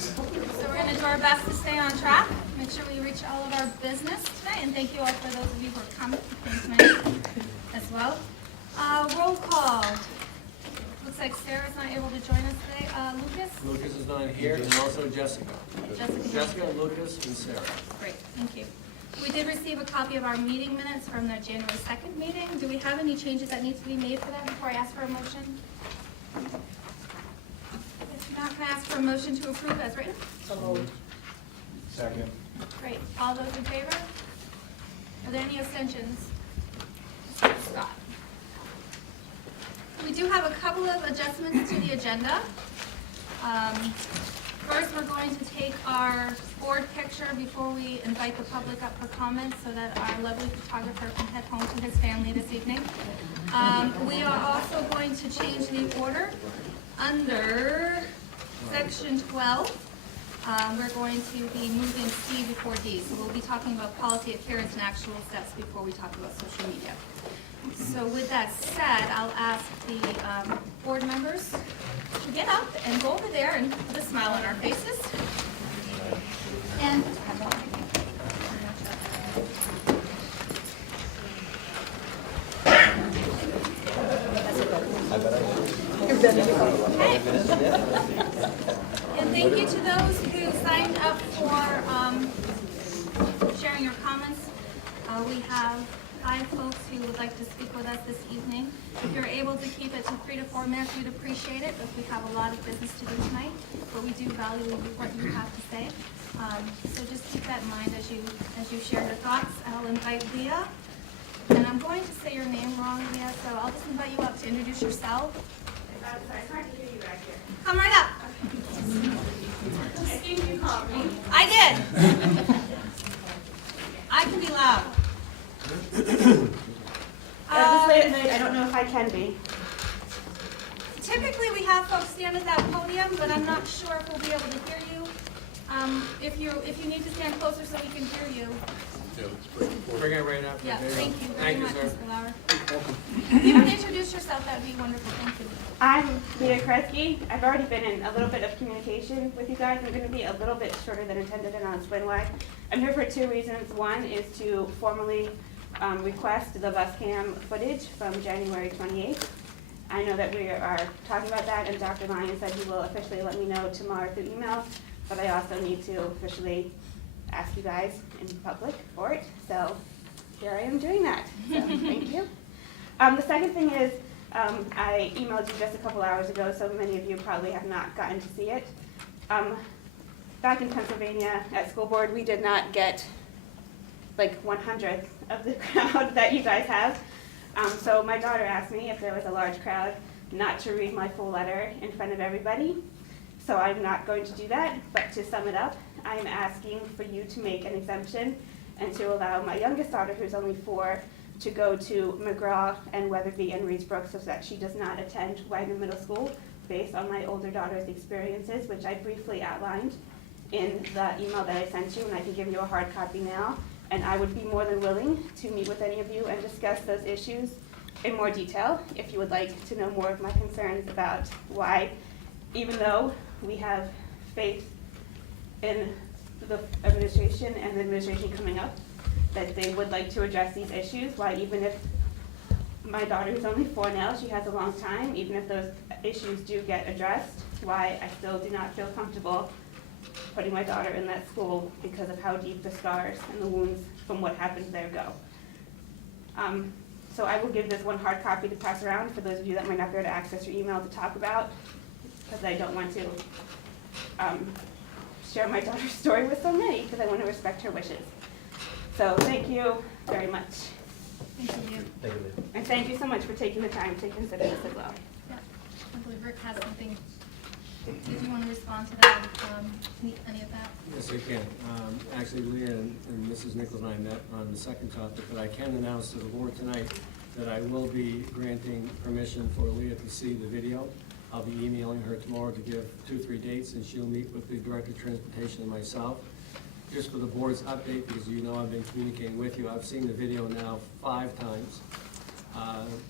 So we're going to do our best to stay on track, make sure we reach all of our business today, and thank you all for those of you who are coming tonight as well. Roll call. Looks like Sarah's not able to join us today. Lucas? Lucas is not here, and also Jessica. Jessica, Lucas, and Sarah. Great, thank you. We did receive a copy of our meeting minutes from the January 2nd meeting. Do we have any changes that need to be made for that before I ask for a motion? If not, can I ask for a motion to approve as written? So moved. Second. Great. All those in favor? Are there any abstentions? Scott. We do have a couple of adjustments to the agenda. First, we're going to take our board picture before we invite the public up for comments so that our lovely photographer can head home to his family this evening. We are also going to change the order. Under section 12, we're going to be moving C before D. So we'll be talking about policy adherence and actual steps before we talk about social media. So with that said, I'll ask the board members to get up and go over there and put a smile on our faces. And okay. And thank you to those who signed up for sharing your comments. We have 5 folks who would like to speak with us this evening. If you're able to keep it to 3 to 4 minutes, we'd appreciate it, because we have a lot of business to do tonight, but we do value what you have to say. So just keep that in mind as you share your thoughts. I'll invite Lea, and I'm going to say your name wrong, Lea, so I'll just invite you up to introduce yourself. I'm sorry, it's hard to hear you back here. Come right up. I think you called me. I did. I can be loud. This late at night, I don't know if I can be. Typically, we have folks stand at that podium, but I'm not sure if we'll be able to hear you. If you need to stand closer so we can hear you. Bring it right up. Yeah, There you thank go. you very much, sir. Mr. Lauer. If you want to introduce yourself, that would be wonderful. Thank you. I'm Lea Kreski. I've already been in a little bit of communication with you guys. I'm going to be a little bit shorter than intended, and I'll explain why. I'm here for 2 reasons. One is to formally request the bus cam footage from January 28th. I know that we are talking about that, and Dr. Lyon said he will officially let me know tomorrow through email, but I also need to officially ask you guys in public for it. So here I am doing that. So thank you. The second thing is I emailed you just a couple hours ago, so many of you probably have not gotten to see it. Back in Pennsylvania at school board, we did not get like 1/100th of the crowd that you guys have. So my daughter asked me if there was a large crowd not to read my full letter in front of everybody. So I'm not going to do that, but to sum it up, I am asking for you to make an exemption and to allow my youngest daughter, who's only 4, to go to McGraw and Weatherby and Reedsbrook so that she does not attend Wagner Middle School based on my older daughter's experiences, which I briefly outlined in the email that I sent you, and I can give you a hard copy now. And I would be more than willing to meet with any of you and discuss those issues in more detail if you would like to know more of my concerns about why, even though we have faith in the administration and the administration coming up, that they would like to address these issues, why even if my daughter is only 4 now, she has a long time, even if those issues do get addressed, why I still do not feel comfortable putting my daughter in that school because of how deep the scars and the wounds from what happened there go. So I will give this one hard copy to pass around for those of you that might not be able to access your email to talk about, because I don't want to share my daughter's story with so many, because I want to respect her wishes. So thank you very much. Thank you. Thank you. And thank you so much for taking the time to consider this as well. Yeah, I believe Rick has something. Did you want to respond to that, any of that? Yes, I can. Actually, Leah and Mrs. Nichols and I met on the second topic, but I can announce to the board tonight that I will be granting permission for Leah to see the video. I'll be emailing her tomorrow to give 2 or 3 dates, and she'll meet with the Director of Transportation and myself. Just for the board's update, because you know I've been communicating with you, I've seen the video now 5 times.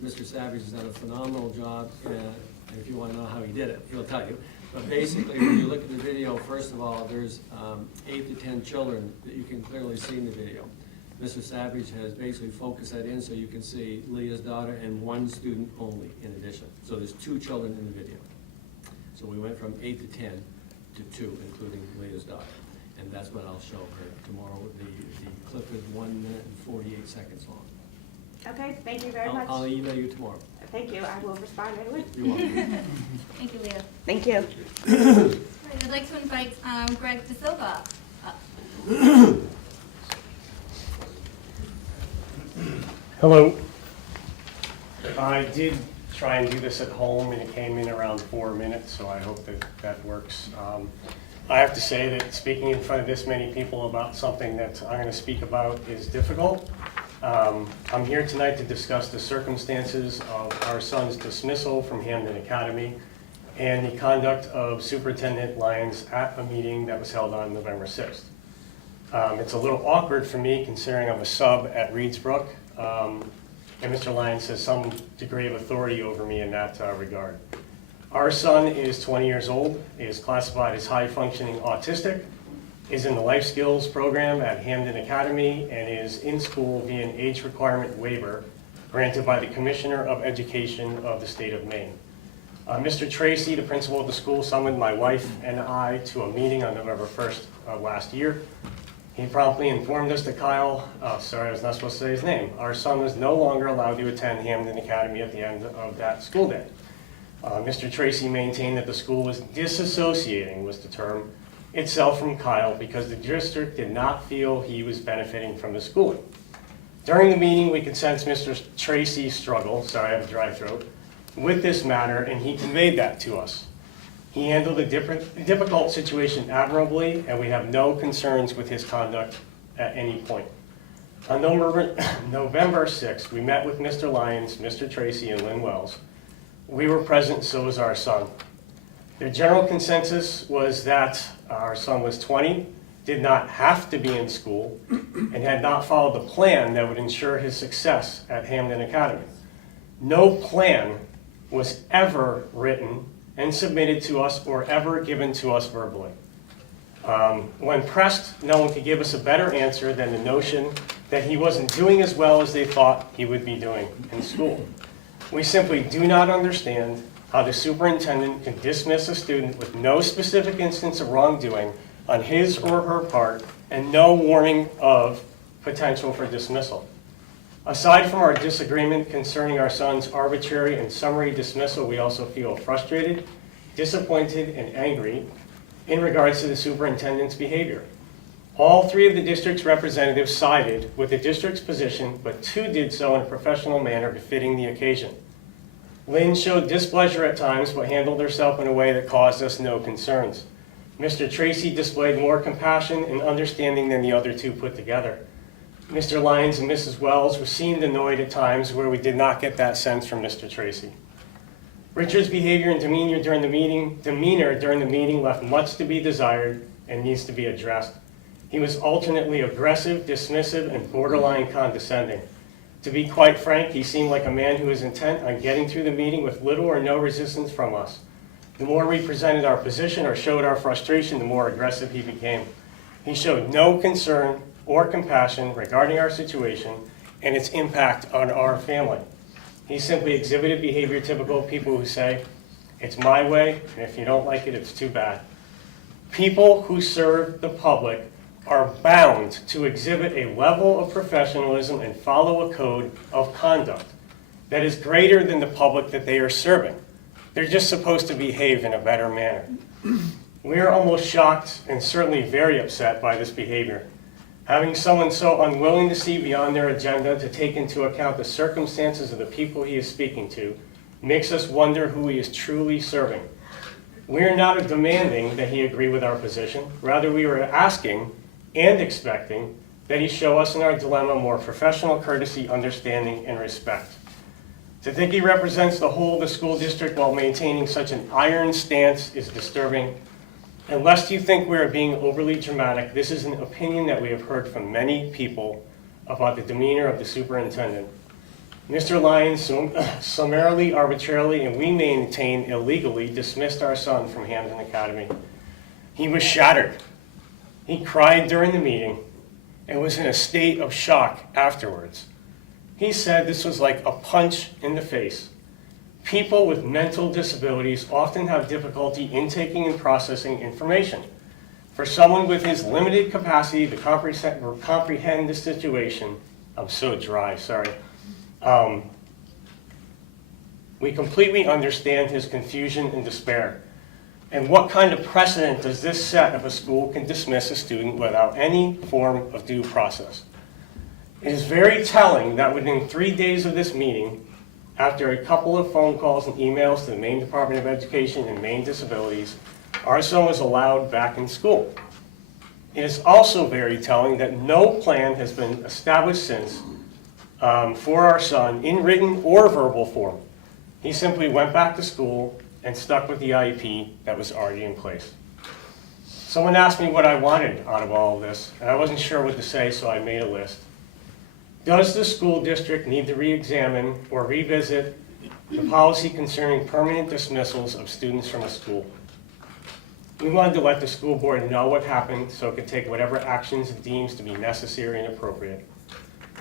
Mr. Savage has done a phenomenal job, and if you want to know how he did it, he'll tell you. But basically, when you look at the video, first of all, there's 8 to 10 children that you can clearly see in the video. Mr. Savage has basically focused that in so you can see Leah's daughter and 1 student only in addition. So there's 2 children in the video. So we went from 8 to 10 to 2, including Leah's daughter. And that's what I'll show her tomorrow. The clip is 1 minute and 48 seconds long. Okay, thank you very much. I'll email you tomorrow. Thank you, I will respond right away. You're welcome. Thank you, Leah. Thank you. All right, I'd like to invite Greg De Silva up. Hello. I did try and do this at home, and it came in around 4 minutes, so I hope that that works. I have to say that speaking in front of this many people about something that I'm going to speak about is difficult. I'm here tonight to discuss the circumstances of our son's dismissal from Hampden Academy and the conduct of Superintendent Lyons at a meeting that was held on November 6th. It's a little awkward for me considering I'm a sub at Reedsbrook, and Mr. Lyons has some degree of authority over me in that regard. Our son is 20 years old, is classified as high-functioning autistic, is in the life skills program at Hampden Academy, and is in school via an age requirement waiver granted by the Commissioner of Education of the state of Maine. Mr. Tracy, the principal of the school, summoned my wife and I to a meeting on November 1st of last year. He promptly informed us that Kyle, sorry, I was not supposed to say his name, our son was no longer allowed to attend Hampden Academy at the end of that school day. Mr. Tracy maintained that the school was disassociating, was the term, itself from Kyle because the district did not feel he was benefiting from the schooling. During the meeting, we could sense Mr. Tracy's struggle, sorry, I have a dry throat, with this matter, and he conveyed that to us. He handled a difficult situation admirably, and we have no concerns with his conduct at any point. On November 6th, we met with Mr. Lyons, Mr. Tracy, and Lynn Wells. We were present, so was our son. The general consensus was that our son was 20, did not have to be in school, and had not followed the plan that would ensure his success at Hampden Academy. No plan was ever written and submitted to us or ever given to us verbally. When pressed, no one could give us a better answer than the notion that he wasn't doing as well as they thought he would be doing in school. We simply do not understand how the superintendent can dismiss a student with no specific instance of wrongdoing on his or her part and no warning of potential for dismissal. Aside from our disagreement concerning our son's arbitrary and summary dismissal, we also feel frustrated, disappointed, and angry in regards to the superintendent's behavior. All 3 of the district's representatives sided with the district's position, but 2 did so in a professional manner befitting the occasion. Lynn showed displeasure at times, but handled herself in a way that caused us no concerns. Mr. Tracy displayed more compassion and understanding than the other 2 put together. Mr. Lyons and Mrs. Wells seemed annoyed at times where we did not get that sense from Mr. Tracy. Richard's behavior and demeanor during the meeting left much to be desired and needs to be addressed. He was alternately aggressive, dismissive, and borderline condescending. To be quite frank, he seemed like a man who was intent on getting through the meeting with little or no resistance from us. The more we presented our position or showed our frustration, the more aggressive he became. He showed no concern or compassion regarding our situation and its impact on our family. He simply exhibited behavior typical of people who say, "It's my way, and if you don't like it, it's too bad." People who serve the public are bound to exhibit a level of professionalism and follow a code of conduct that is greater than the public that they are serving. They're just supposed to behave in a better manner. We are almost shocked and certainly very upset by this behavior. Having someone so unwilling to see beyond their agenda to take into account the circumstances of the people he is speaking to makes us wonder who he is truly serving. We are not demanding that he agree with our position. Rather, we are asking and expecting that he show us in our dilemma more professional courtesy, understanding, and respect. To think he represents the whole of the school district while maintaining such an iron stance is disturbing. Unless you think we are being overly dramatic, this is an opinion that we have heard from many people about the demeanor of the superintendent. Mr. Lyons summarily, arbitrarily, and we maintain illegally dismissed our son from Hampden Academy. He was shattered. He cried during the meeting and was in a state of shock afterwards. He said this was like a punch in the face. People with mental disabilities often have difficulty intaking and processing information. For someone with his limited capacity to comprehend the situation, I'm so dry, sorry. We completely understand his confusion and despair. And what kind of precedent does this set if a school can dismiss a student without any form of due process? It is very telling that within 3 days of this meeting, after a couple of phone calls and emails to the Maine Department of Education and Maine Disabilities, our son was allowed back in school. It is also very telling that no plan has been established since for our son in written or verbal form. He simply went back to school and stuck with the IEP that was already in place. Someone asked me what I wanted out of all of this, and I wasn't sure what to say, so I made a list. Does the school district need to re-examine or revisit the policy concerning permanent dismissals of students from a school? We wanted to let the school board know what happened so it could take whatever actions it deems to be necessary and appropriate.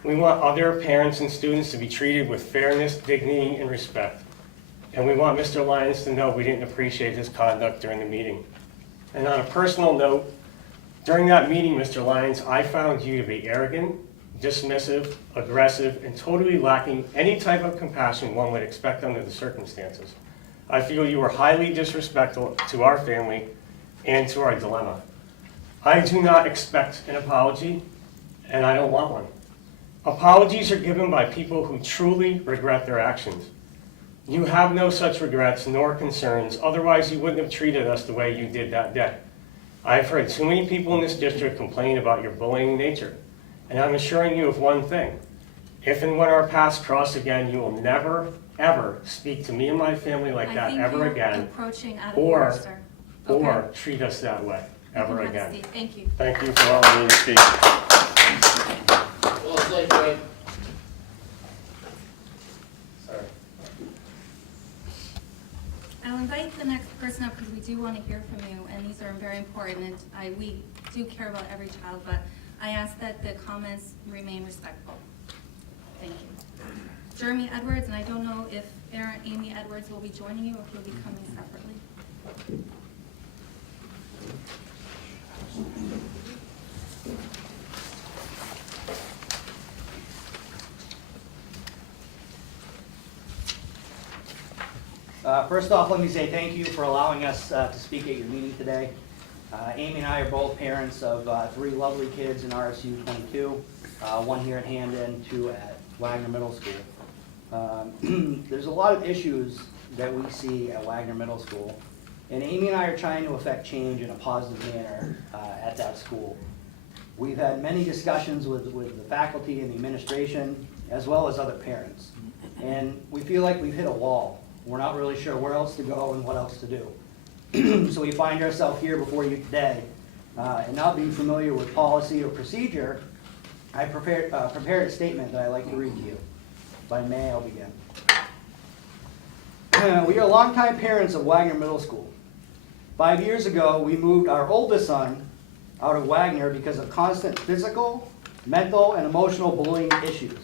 We want other parents and students to be treated with fairness, dignity, and respect. And we want Mr. Lyons to know we didn't appreciate his conduct during the meeting. And on a personal note, during that meeting, Mr. Lyons, I found you to be arrogant, dismissive, aggressive, and totally lacking any type of compassion one would expect under the circumstances. I feel you were highly disrespectful to our family and to our dilemma. I do not expect an apology, and I don't want one. Apologies are given by people who truly regret their actions. You have no such regrets nor concerns, otherwise you wouldn't have treated us the way you did that day. I've heard too many people in this district complain about your bullying nature, and I'm assuring you of one thing. If and when our paths cross again, you will never, ever speak to me and my family like that ever again, Approaching out of order, sir. Okay. or treat us that way ever You can have a again. seat. Thank you. Thank you for allowing me to speak. Well said, Wayne. Sorry. I'll invite the next person up because we do want to hear from you, and these are very important. We do care about every child, but I ask that the comments remain respectful. Thank you. Jeremy Edwards, and I don't know if Amy Edwards will be joining you or if you'll be coming separately. First off, let me say thank you for allowing us to speak at your meeting today. Amy and I are both parents of 3 lovely kids in RSU 22, one here at Hampden, 2 at Wagner Middle School. There's a lot of issues that we see at Wagner Middle School, and Amy and I are trying to affect change in a positive manner at that school. We've had many discussions with the faculty and the administration, as well as other parents, and we feel like we've hit a wall. We're not really sure where else to go and what else to do. So we find ourselves here before you today, and not being familiar with policy or procedure, I prepared a statement that I'd like to read to you. If I may, I'll begin. We are longtime parents of Wagner Middle School. 5 years ago, we moved our oldest son out of Wagner because of constant physical, mental, and emotional bullying issues.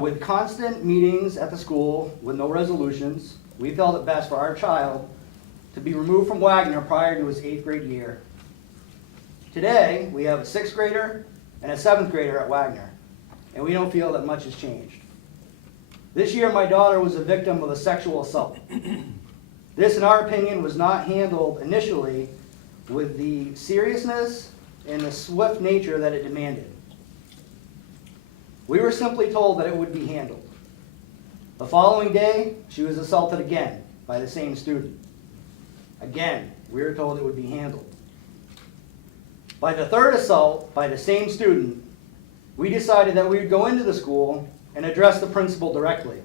With constant meetings at the school with no resolutions, we felt it best for our child to be removed from Wagner prior to his 8th grade year. Today, we have a 6th grader and a 7th grader at Wagner, and we don't feel that much has changed. This year, my daughter was a victim of a sexual assault. This, in our opinion, was not handled initially with the seriousness and the swift nature that it demanded. We were simply told that it would be handled. The following day, she was assaulted again by the same student. Again, we were told it would be handled. By the 3rd assault by the same student, we decided that we would go into the school and address the principal directly.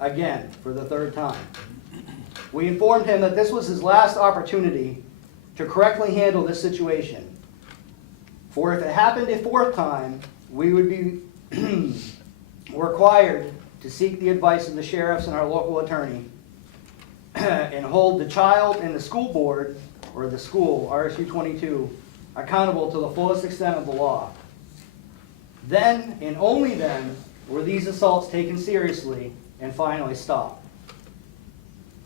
Again, for the 3rd time. We informed him that this was his last opportunity to correctly handle this situation. For if it happened a 4th time, we would be we're required to seek the advice of the sheriffs and our local attorney and hold the child and the school board, or the school, RSU 22, accountable to the fullest extent of the law. Then, and only then, were these assaults taken seriously and finally stopped.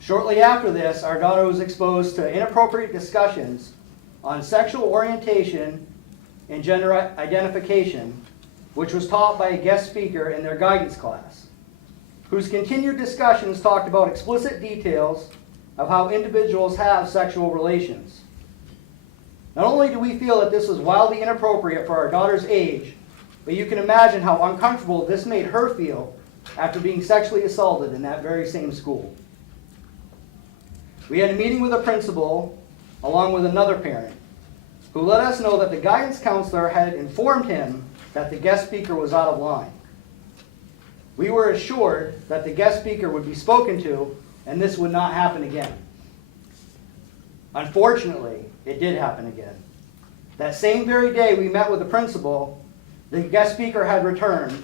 Shortly after this, our daughter was exposed to inappropriate discussions on sexual orientation and gender identification, which was taught by a guest speaker in their guidance class, whose continued discussions talked about explicit details of how individuals have sexual relations. Not only do we feel that this was wildly inappropriate for our daughter's age, but you can imagine how uncomfortable this made her feel after being sexually assaulted in that very same school. We had a meeting with a principal, along with another parent, who let us know that the guidance counselor had informed him that the guest speaker was out of line. We were assured that the guest speaker would be spoken to and this would not happen again. Unfortunately, it did happen again. That same very day we met with the principal, the guest speaker had returned,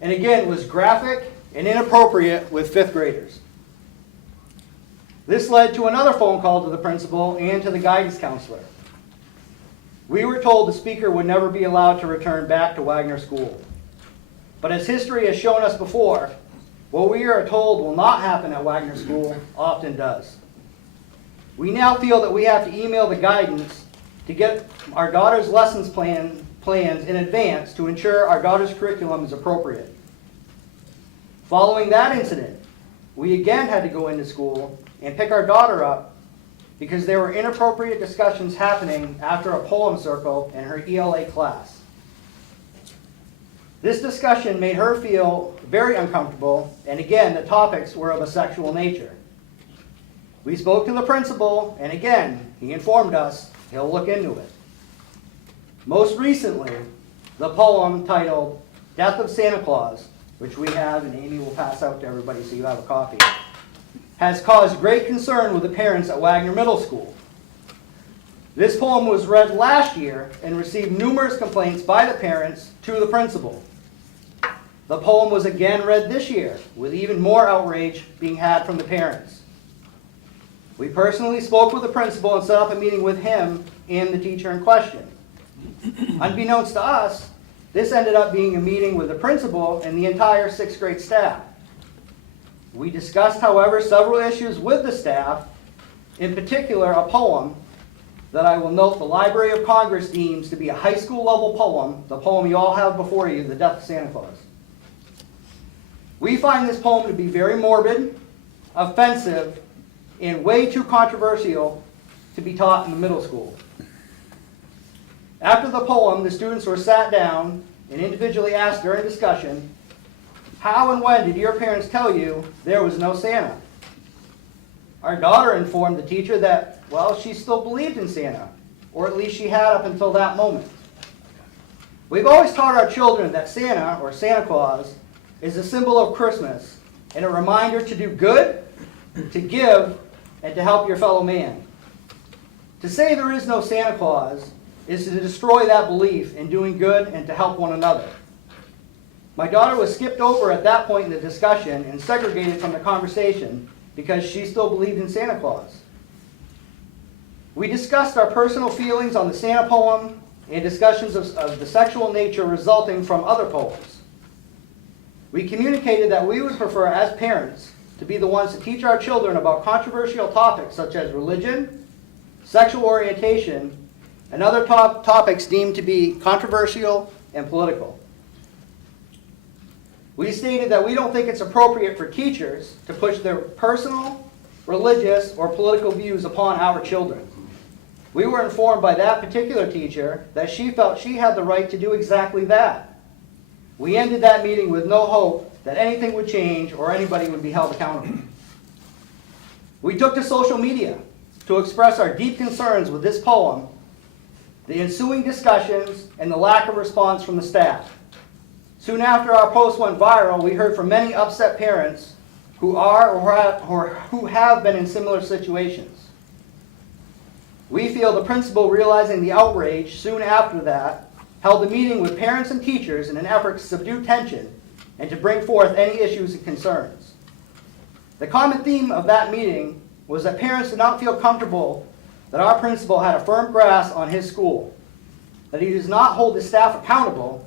and again was graphic and inappropriate with fifth graders. This led to another phone call to the principal and to the guidance counselor. We were told the speaker would never be allowed to return back to Wagner School. But as history has shown us before, what we are told will not happen at Wagner School often does. We now feel that we have to email the guidance to get our daughter's lessons plans in advance to ensure our daughter's curriculum is appropriate. Following that incident, we again had to go into school and pick our daughter up because there were inappropriate discussions happening after a poem circle in her ELA class. This discussion made her feel very uncomfortable, and again, the topics were of a sexual nature. We spoke to the principal, and again, he informed us he'll look into it. Most recently, the poem titled Death of Santa Claus, which we have, and Amy will pass out to everybody so you have a copy, has caused great concern with the parents at Wagner Middle School. This poem was read last year and received numerous complaints by the parents to the principal. The poem was again read this year, with even more outrage being had from the parents. We personally spoke with the principal and set up a meeting with him and the teacher in question. Unbeknownst to us, this ended up being a meeting with the principal and the entire sixth grade staff. We discussed, however, several issues with the staff, in particular a poem that I will note the Library of Congress deems to be a high school level poem, the poem you all have before you, The Death of Santa Claus. We find this poem to be very morbid, offensive, and way too controversial to be taught in the middle school. After the poem, the students were sat down and individually asked during discussion, how and when did your parents tell you there was no Santa? Our daughter informed the teacher that, well, she still believed in Santa, or at least she had up until that moment. We've always taught our children that Santa, or Santa Claus, is a symbol of Christmas and a reminder to do good, to give, and to help your fellow man. To say there is no Santa Claus is to destroy that belief in doing good and to help one another. My daughter was skipped over at that point in the discussion and segregated from the conversation because she still believed in Santa Claus. We discussed our personal feelings on the Santa poem and discussions of the sexual nature resulting from other poems. We communicated that we would prefer, as parents, to be the ones to teach our children about controversial topics such as religion, sexual orientation, and other topics deemed to be controversial and political. We stated that we don't think it's appropriate for teachers to push their personal, religious, or political views upon our children. We were informed by that particular teacher that she felt she had the right to do exactly that. We ended that meeting with no hope that anything would change or anybody would be held accountable. We took to social media to express our deep concerns with this poem, the ensuing discussions, and the lack of response from the staff. Soon after our post went viral, we heard from many upset parents who are or who have been in similar situations. We feel the principal, realizing the outrage soon after that, held a meeting with parents and teachers in an effort to subdue tension and to bring forth any issues and concerns. The common theme of that meeting was that parents did not feel comfortable that our principal had a firm grasp on his school, that he does not hold his staff accountable,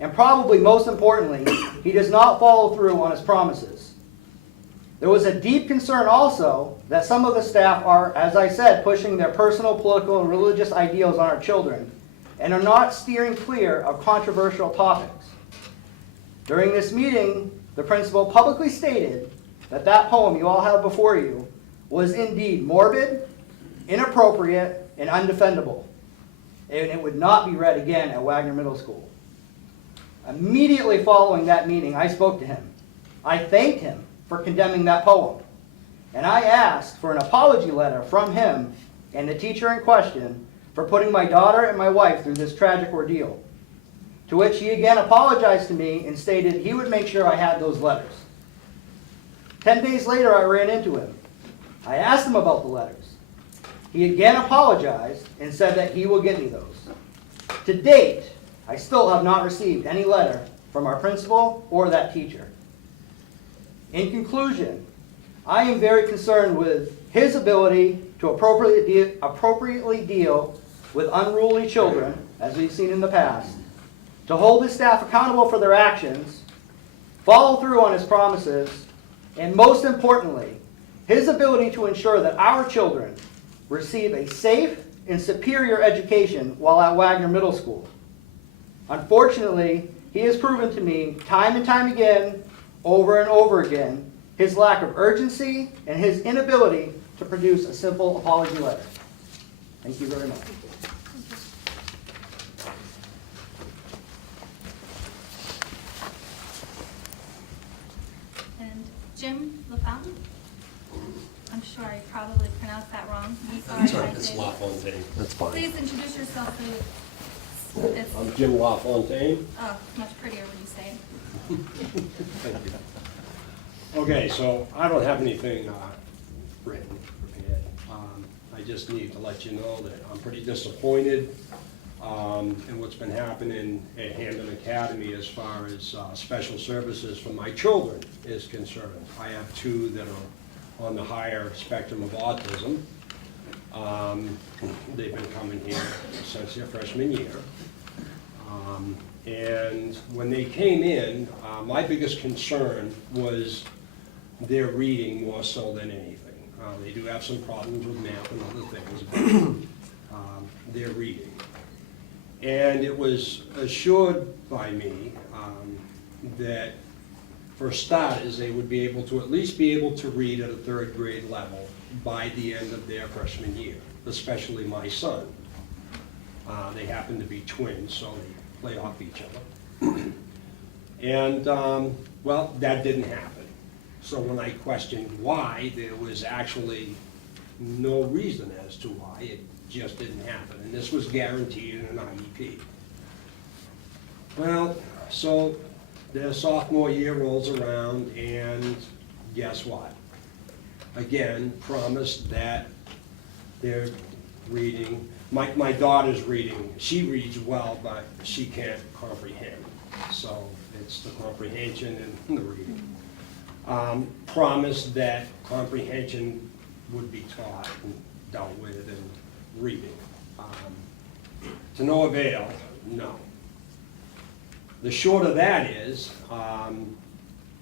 and probably most importantly, he does not follow through on his promises. There was a deep concern also that some of the staff are, as I said, pushing their personal, political, and religious ideals on our children and are not steering clear of controversial topics. During this meeting, the principal publicly stated that that poem you all have before you was indeed morbid, inappropriate, and undefendable, and it would not be read again at Wagner Middle School. Immediately following that meeting, I spoke to him. I thanked him for condemning that poem, and I asked for an apology letter from him and the teacher in question for putting my daughter and my wife through this tragic ordeal, to which he again apologized to me and stated he would make sure I had those letters. 10 days later, I ran into him. I asked him about the letters. He again apologized and said that he will get me those. To date, I still have not received any letter from our principal or that teacher. In conclusion, I am very concerned with his ability to appropriately deal with unruly children, as we've seen in the past, to hold his staff accountable for their actions, follow through on his promises, and most importantly, his ability to ensure that our children receive a safe and superior education while at Wagner Middle School. Unfortunately, he has proven to me time and time again, over and over again, his lack of urgency and his inability to produce a simple apology letter. Thank you very much. And Jim LaFountain? I'm sure I probably pronounced that wrong. I'm sorry if I It's did. LaFontaine. That's fine. Please introduce yourself to, it's, I'm Jim LaFontaine. oh, much prettier when you say it. Thank you. Okay, so I don't have anything written, prepared. I just need to let you know that I'm pretty disappointed in what's been happening at Hampden Academy as far as special services for my children is concerned. I have two that are on the higher spectrum of autism. They've been coming here since their freshman year. And when they came in, my biggest concern was their reading more so than anything. They do have some problems with math and other things, but their reading. And it was assured by me that for starters, they would be able to at least be able to read at a third grade level by the end of their freshman year, especially my son. They happen to be twins, so they play off each other. And, well, that didn't happen. So when I questioned why, there was actually no reason as to why. It just didn't happen. And this was guaranteed in an IEP. Well, so their sophomore year rolls around, and guess what? Again, promised that they're reading. My daughter's reading. She reads well, but she can't comprehend. So it's the comprehension and the reading. Promised that comprehension would be taught and dealt with and reading. To no avail, no. The short of that is,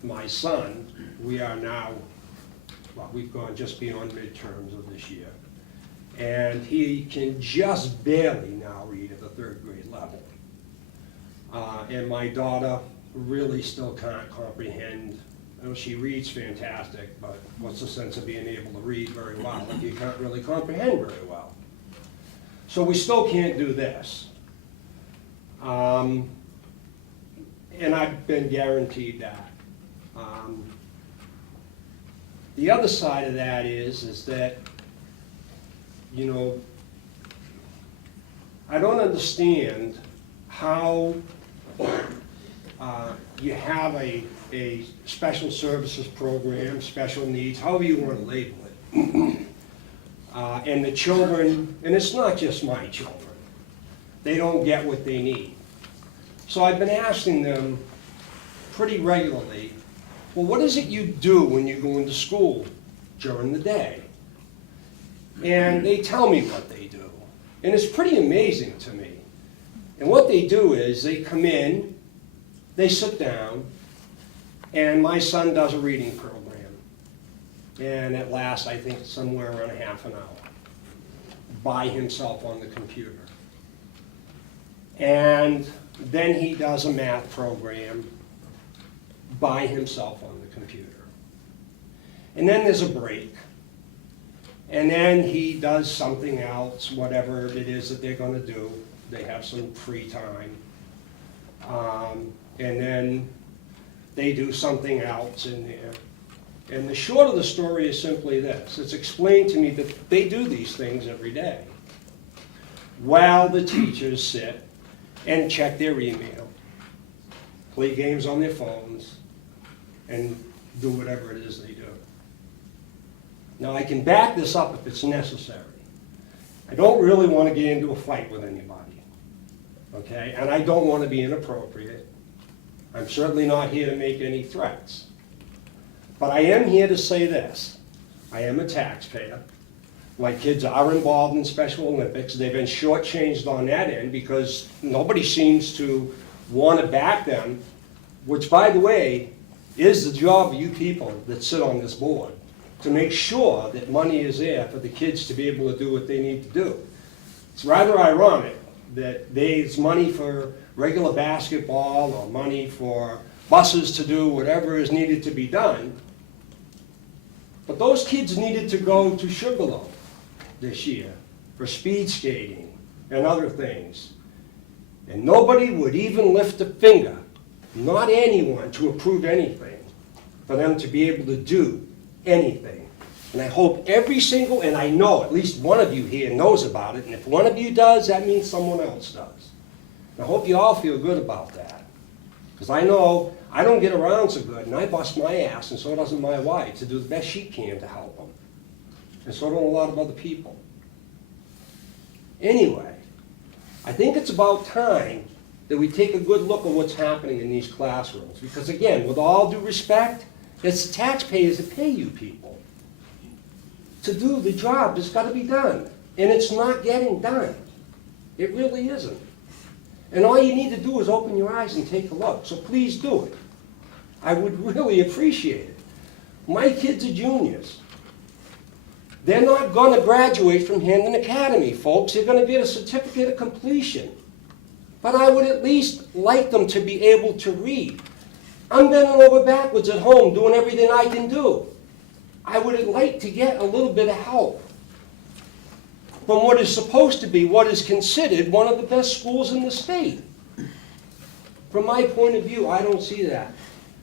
my son, we are now, well, we've gone just beyond midterms of this year, and he can just barely now read at the third grade level. And my daughter really still can't comprehend. You know, she reads fantastic, but what's the sense of being able to read very well if you can't really comprehend very well? So we still can't do this. And I've been guaranteed that. The other side of that is that, you know, I don't understand how you have a special services program, special needs, however you want to label it. And the children, and it's not just my children, they don't get what they need. So I've been asking them pretty regularly, well, what is it you do when you go into school during the day? And they tell me what they do. And it's pretty amazing to me. And what they do is they come in, they sit down, and my son does a reading program. And it lasts, I think, somewhere around a half an hour by himself on the computer. And then he does a math program by himself on the computer. And then there's a break. And then he does something else, whatever it is that they're going to do. They have some free time. And then they do something else in there. And the short of the story is simply this. It's explained to me that they do these things every day while the teachers sit and check their email, play games on their phones, and do whatever it is they do. Now, I can back this up if it's necessary. I don't really want to get into a fight with anybody, okay? And I don't want to be inappropriate. I'm certainly not here to make any threats. But I am here to say this. I am a taxpayer. My kids are involved in Special Olympics. They've been shortchanged on that end because nobody seems to want to back them, which, by the way, is the job of you people that sit on this board, to make sure that money is there for the kids to be able to do what they need to do. It's rather ironic that there's money for regular basketball or money for buses to do whatever is needed to be done, but those kids needed to go to Sugarloaf this year for speed skating and other things. And nobody would even lift a finger, not anyone, to approve anything for them to be able to do anything. And I hope every single, and I know at least one of you here knows about it, and if one of you does, that means someone else does. And I hope you all feel good about that. Because I know I don't get around so good, and I bust my ass, and so doesn't my wife, to do the best she can to help them. And so do a lot of other people. Anyway, I think it's about time that we take a good look at what's happening in these classrooms. Because again, with all due respect, it's the taxpayers that pay you people to do the job that's got to be done. And it's not getting done. It really isn't. And all you need to do is open your eyes and take a look. So please do it. I would really appreciate it. My kids are juniors. They're not going to graduate from Hampden Academy, folks. They're going to get a certificate of completion. But I would at least like them to be able to read. I'm bending over backwards at home doing everything I can do. I would like to get a little bit of help from what is supposed to be what is considered one of the best schools in the state. From my point of view, I don't see that.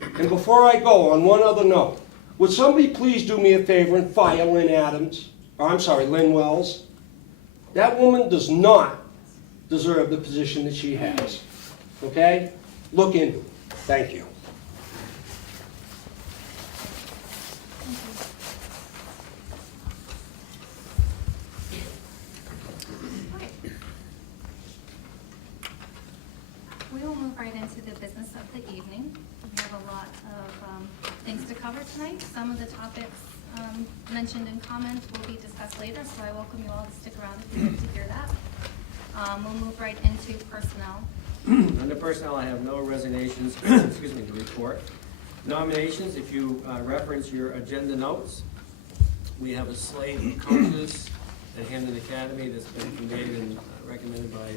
And before I go, on one other note, would somebody please do me a favor and fire Lynn Wells? That woman does not deserve the position that she has. Okay? Look into it. Thank you. We will move right into the business of the evening. We have a lot of things to cover tonight. Some of the topics mentioned in comments will be discussed later, so I welcome you all to stick around if you'd like to hear that. We'll move right into personnel. Under personnel, I have no resignations, excuse me, to report. Nominations, if you reference your agenda notes, we have a slate of coaches at Hampden Academy that's been conveyed and recommended by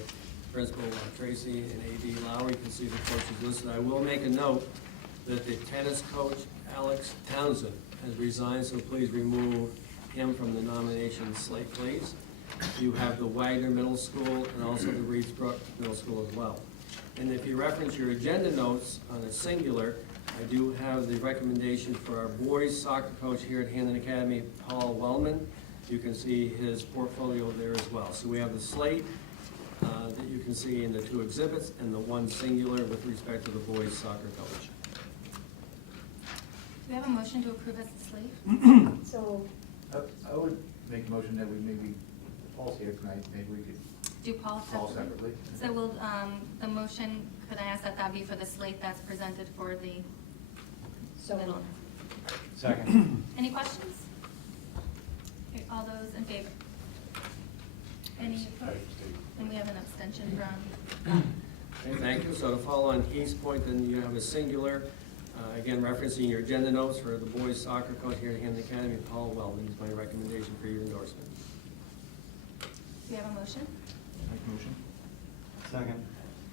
Principal Tracy and A.B. Lowry. You can see the coaches listed. I will make a note that the tennis coach, Alex Townsend, has resigned, so please remove him from the nomination slate, please. You have the Wagner Middle School and also the Reedsbrook Middle School as well. And if you reference your agenda notes on a singular, I do have the recommendation for our boys soccer coach here at Hampden Academy, Paul Wellman. You can see his portfolio there as well. So we have the slate that you can see in the two exhibits and the one singular with respect to the boys soccer coach. Do we have a motion to approve as a slate? So, I would make a motion that we maybe, Paul's here tonight, maybe we could do Paul separately? So will, the motion, could I ask that that be for the slate that's presented for the middle? Second. Any questions? Okay, all those in favor? Any opposed? And we have an abstention from, Okay, thank you. So to follow on Keith's point, then you have a singular, again referencing your agenda notes for the boys soccer coach here at Hampden Academy, Paul Weldon is my recommendation for your endorsement. do we have a motion? Motion. Second.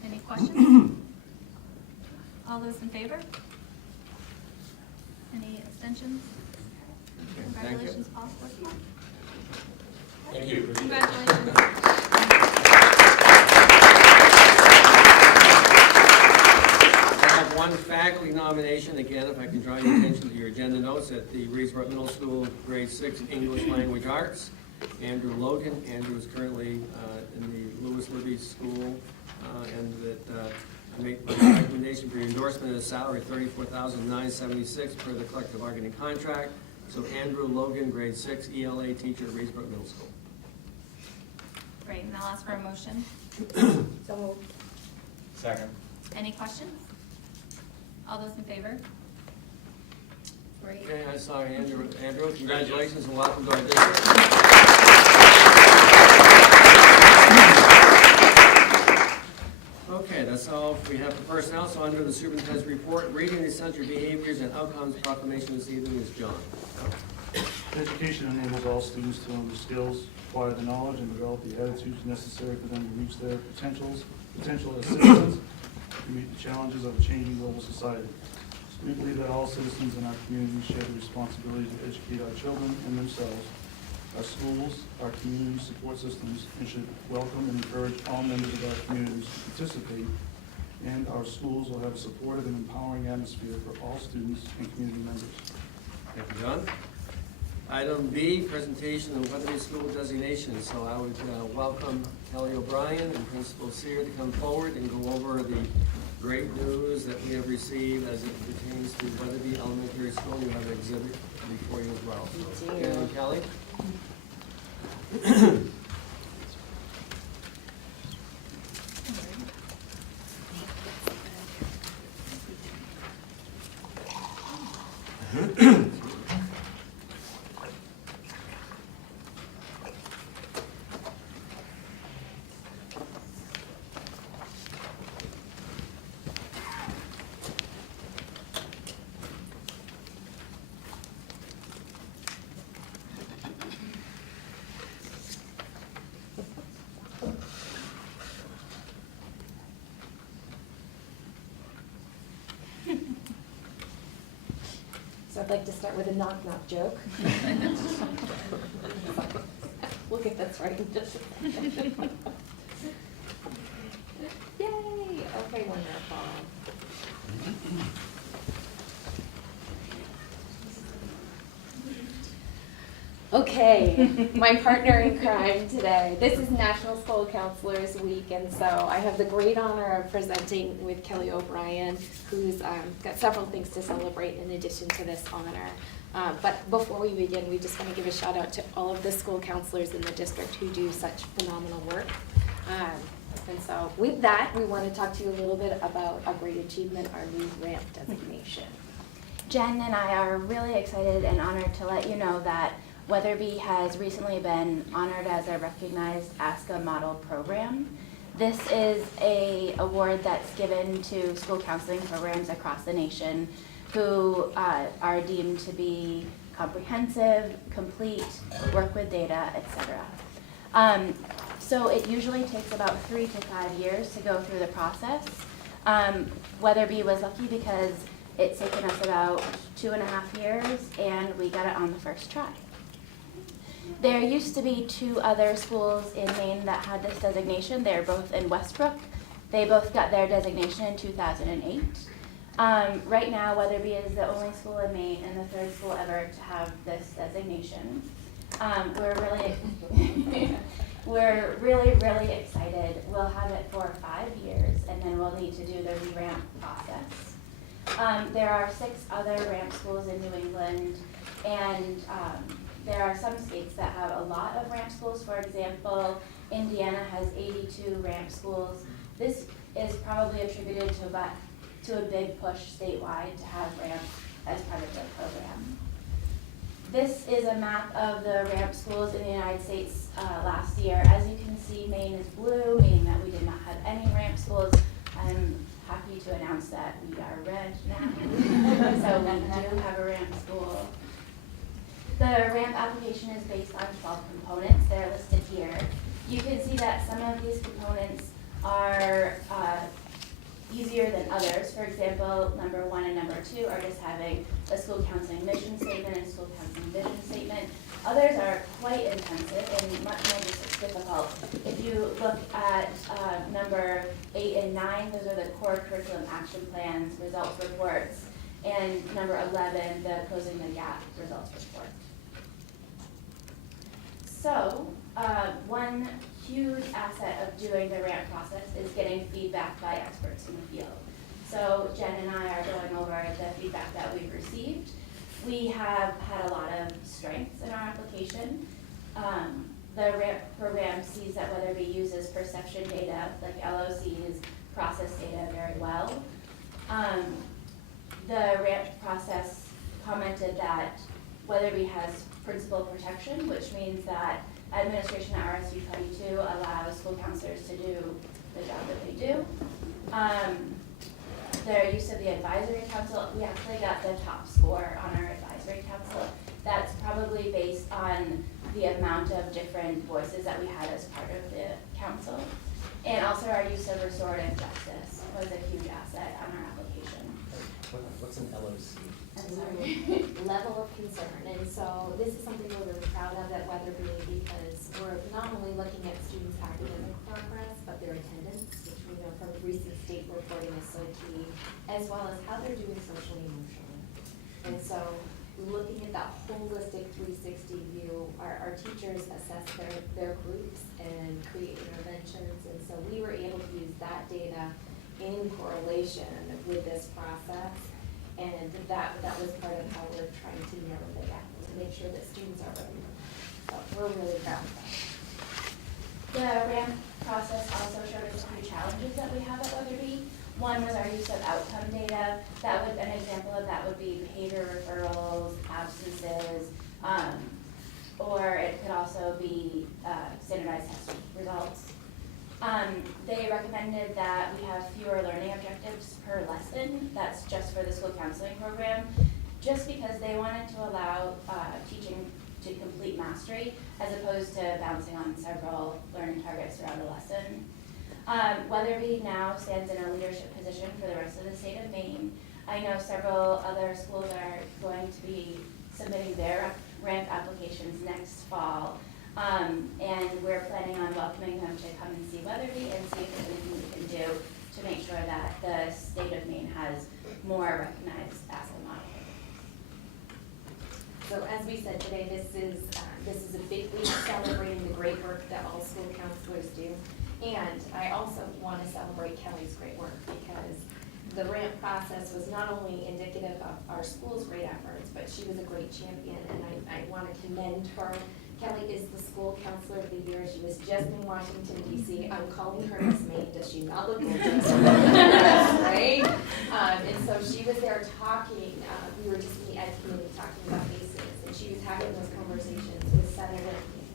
Any questions? All those in favor? Any abstentions? Okay, thank you. Congratulations, Paul. Thank you. Congratulations. I have one faculty nomination, again, if I can draw your attention to your agenda notes, at the Reedsboro Middle School, grade 6 English Language Arts. Andrew Logan. Andrew is currently in the Lewis Libby School, and that I make my recommendation for your endorsement of a salary of $34,976 per the collective bargaining contract. So Andrew Logan, grade 6 ELA teacher at Reedsboro Middle School. Great, and I'll ask for a motion. So moved. Second. Any questions? All those in favor? Great. Okay, I saw Andrew. Andrew, congratulations and welcome to our district. Okay, that's all we have for personnel. So under the superintendent's report, reading the essential behaviors and outcomes proclamation this evening is John. Education enables all students to learn the skills, acquire the knowledge, and develop the attitudes necessary for them to reach their potential as citizens to meet the challenges of a changing global society. We believe that all citizens in our community share the responsibility to educate our children and themselves. Our schools, our community support systems, and should welcome and encourage all members of our communities to participate, and our schools will have a supportive and empowering atmosphere for all students and community members. Thank you, John. Item B, presentation of Weatherby School designation. So I would welcome Kelly O'Brien and Principal Sear to come forward and go over the great news that we have received as it pertains to Weatherby Elementary School. You have an exhibit before you as well. So, and Kelly? So I'd like to start with a knock-knock joke. We'll get this right in just a second. Yay! Okay, wonderful. Okay, my partner in crime today. This is National School Counselors Week, and so I have the great honor of presenting with Kelly O'Brien, who's got several things to celebrate in addition to this honor. But before we begin, we just want to give a shout out to all of the school counselors in the district who do such phenomenal work. And so with that, we want to talk to you a little bit about a great achievement, our new ramp designation. Jen and I are really excited and honored to let you know that Weatherby has recently been honored as a recognized ASCA model program. This is an award that's given to school counseling programs across the nation who are deemed to be comprehensive, complete, work with data, etc. So it usually takes about 3 to 5 years to go through the process. Weatherby was lucky because it's taken us about 2.5 years and we got it on the first try. There used to be 2 other schools in Maine that had this designation. They're both in Westbrook. They both got their designation in 2008. Right now, Weatherby is the only school in Maine and the 3rd school ever to have this designation. We're really excited. We'll have it for 5 years, and then we'll need to do the re-ramp process. There are 6 other ramp schools in New England, and there are some states that have a lot of ramp schools. For example, Indiana has 82 ramp schools. This is probably attributed to a big push statewide to have ramps as part of the program. This is a map of the ramp schools in the United States last year. As you can see, Maine is blue, meaning that we did not have any ramp schools. I'm happy to announce that we are red now. So we do have a ramp school. The ramp application is based on 12 components. They're listed here. You can see that some of these components are easier than others. For example, number 1 and number 2 are just having a school counseling mission statement and school counseling vision statement. Others are quite intensive and much more difficult. If you look at number 8 and 9, those are the core curriculum action plans, results reports, and number 11, the closing the gap results report. So, one huge asset of doing the ramp process is getting feedback by experts in the field. So Jen and I are going over the feedback that we've received. We have had a lot of strengths in our application. The ramp program sees that Weatherby uses perception data, like LOCs, process data very well. The ramp process commented that Weatherby has principal protection, which means that administration at RSU 22 allows school counselors to do the job that they do. Their use of the advisory council, we actually got the top score on our advisory council. That's probably based on the amount of different voices that we had as part of the council. And also our use of restorative justice was a huge asset on our application. What's an LOC? I'm sorry. Level of concern, and so this is something we're really proud of at Weatherby because we're not only looking at students' academic progress, but their attendance, which we know from recent state reporting is so key, as well as how they're doing socially and emotionally. And so looking at that holistic 360 view, our teachers assess their groups and create interventions, and so we were able to use that data in correlation with this process. And that was part of how we're trying to narrow the gap, to make sure that students are ready. So we're really proud of that. The ramp process also showed us 3 challenges that we have at Weatherby. One was our use of outcome data. An example of that would be behavior referrals, absences, or it could also be standardized test results. They recommended that we have fewer learning objectives per lesson. That's just for the school counseling program, just because they wanted to allow teaching to complete mastery as opposed to bouncing on several learning targets throughout a lesson. Weatherby now stands in a leadership position for the rest of the state of Maine. I know several other schools are going to be submitting their ramp applications next fall. And we're planning on welcoming them to come and see Weatherby and see if there's anything we can do to make sure that the state of Maine has more recognized ASCA model. So as we said today, this is a big week celebrating the great work that all school counselors do. And I also want to celebrate Kelly's great work because the ramp process was not only indicative of our school's great efforts, but she was a great champion, and I want to commend her. Kelly is the school counselor of the year. She was just in Washington, D.C. I'm calling her Miss May. Does she not look gorgeous? Right? And so she was there talking. We were just in the Ed committee talking about ACEs, and she was having those conversations with Senator King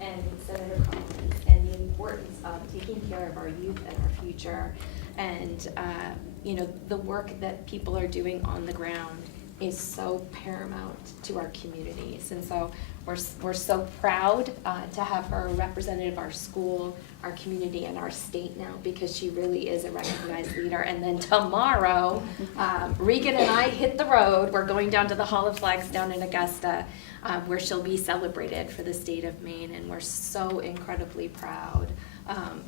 and Senator Collins and the importance of taking care of our youth and our future. And, the work that people are doing on the ground is so paramount to our communities. And so we're so proud to have her a representative of our school, our community, and our state now, because she really is a recognized leader. And then tomorrow, Regan and I hit the road. We're going down to the Hall of Flags down in Augusta, where she'll be celebrated for the state of Maine. And we're so incredibly proud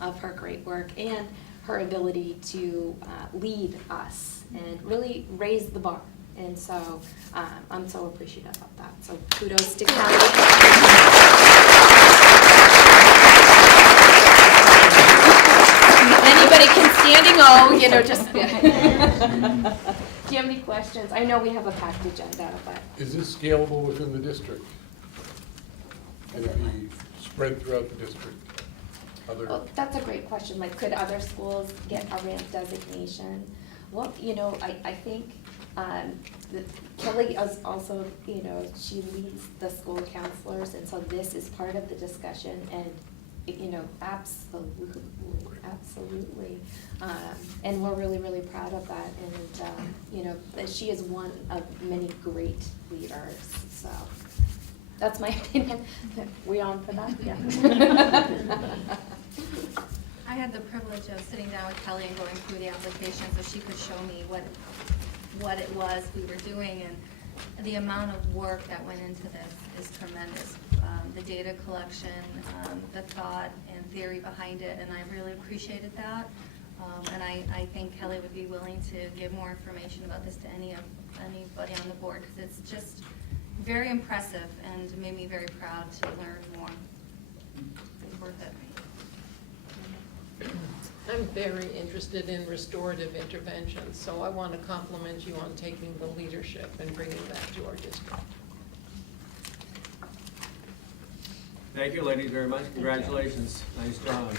of her great work and her ability to lead us and really raise the bar. And so I'm so appreciative of that. So kudos to Kelly. Anybody can standing just. Do you have any questions? I know we have a packed agenda, but. Is this scalable within the district? Can it be spread throughout the district? Well, that's a great question. Like, could other schools get a ramp designation? Well, I think that Kelly is also, she leads the school counselors, and so this is part of the discussion, and, absolutely. And we're really, really proud of that, and, that she is one of many great leaders, so. That's my opinion. We on for that? Yeah. I had the privilege of sitting down with Kelly and going through the application so she could show me what it was we were doing, and the amount of work that went into this is tremendous. The data collection, the thought and theory behind it, and I really appreciated that. And I think Kelly would be willing to give more information about this to anybody on the board, because it's just very impressive and made me very proud to learn more. It's worth it. I'm very interested in restorative interventions, so I want to compliment you on taking the leadership and bringing that to our district. Thank you, ladies, very much. Congratulations. Nice job.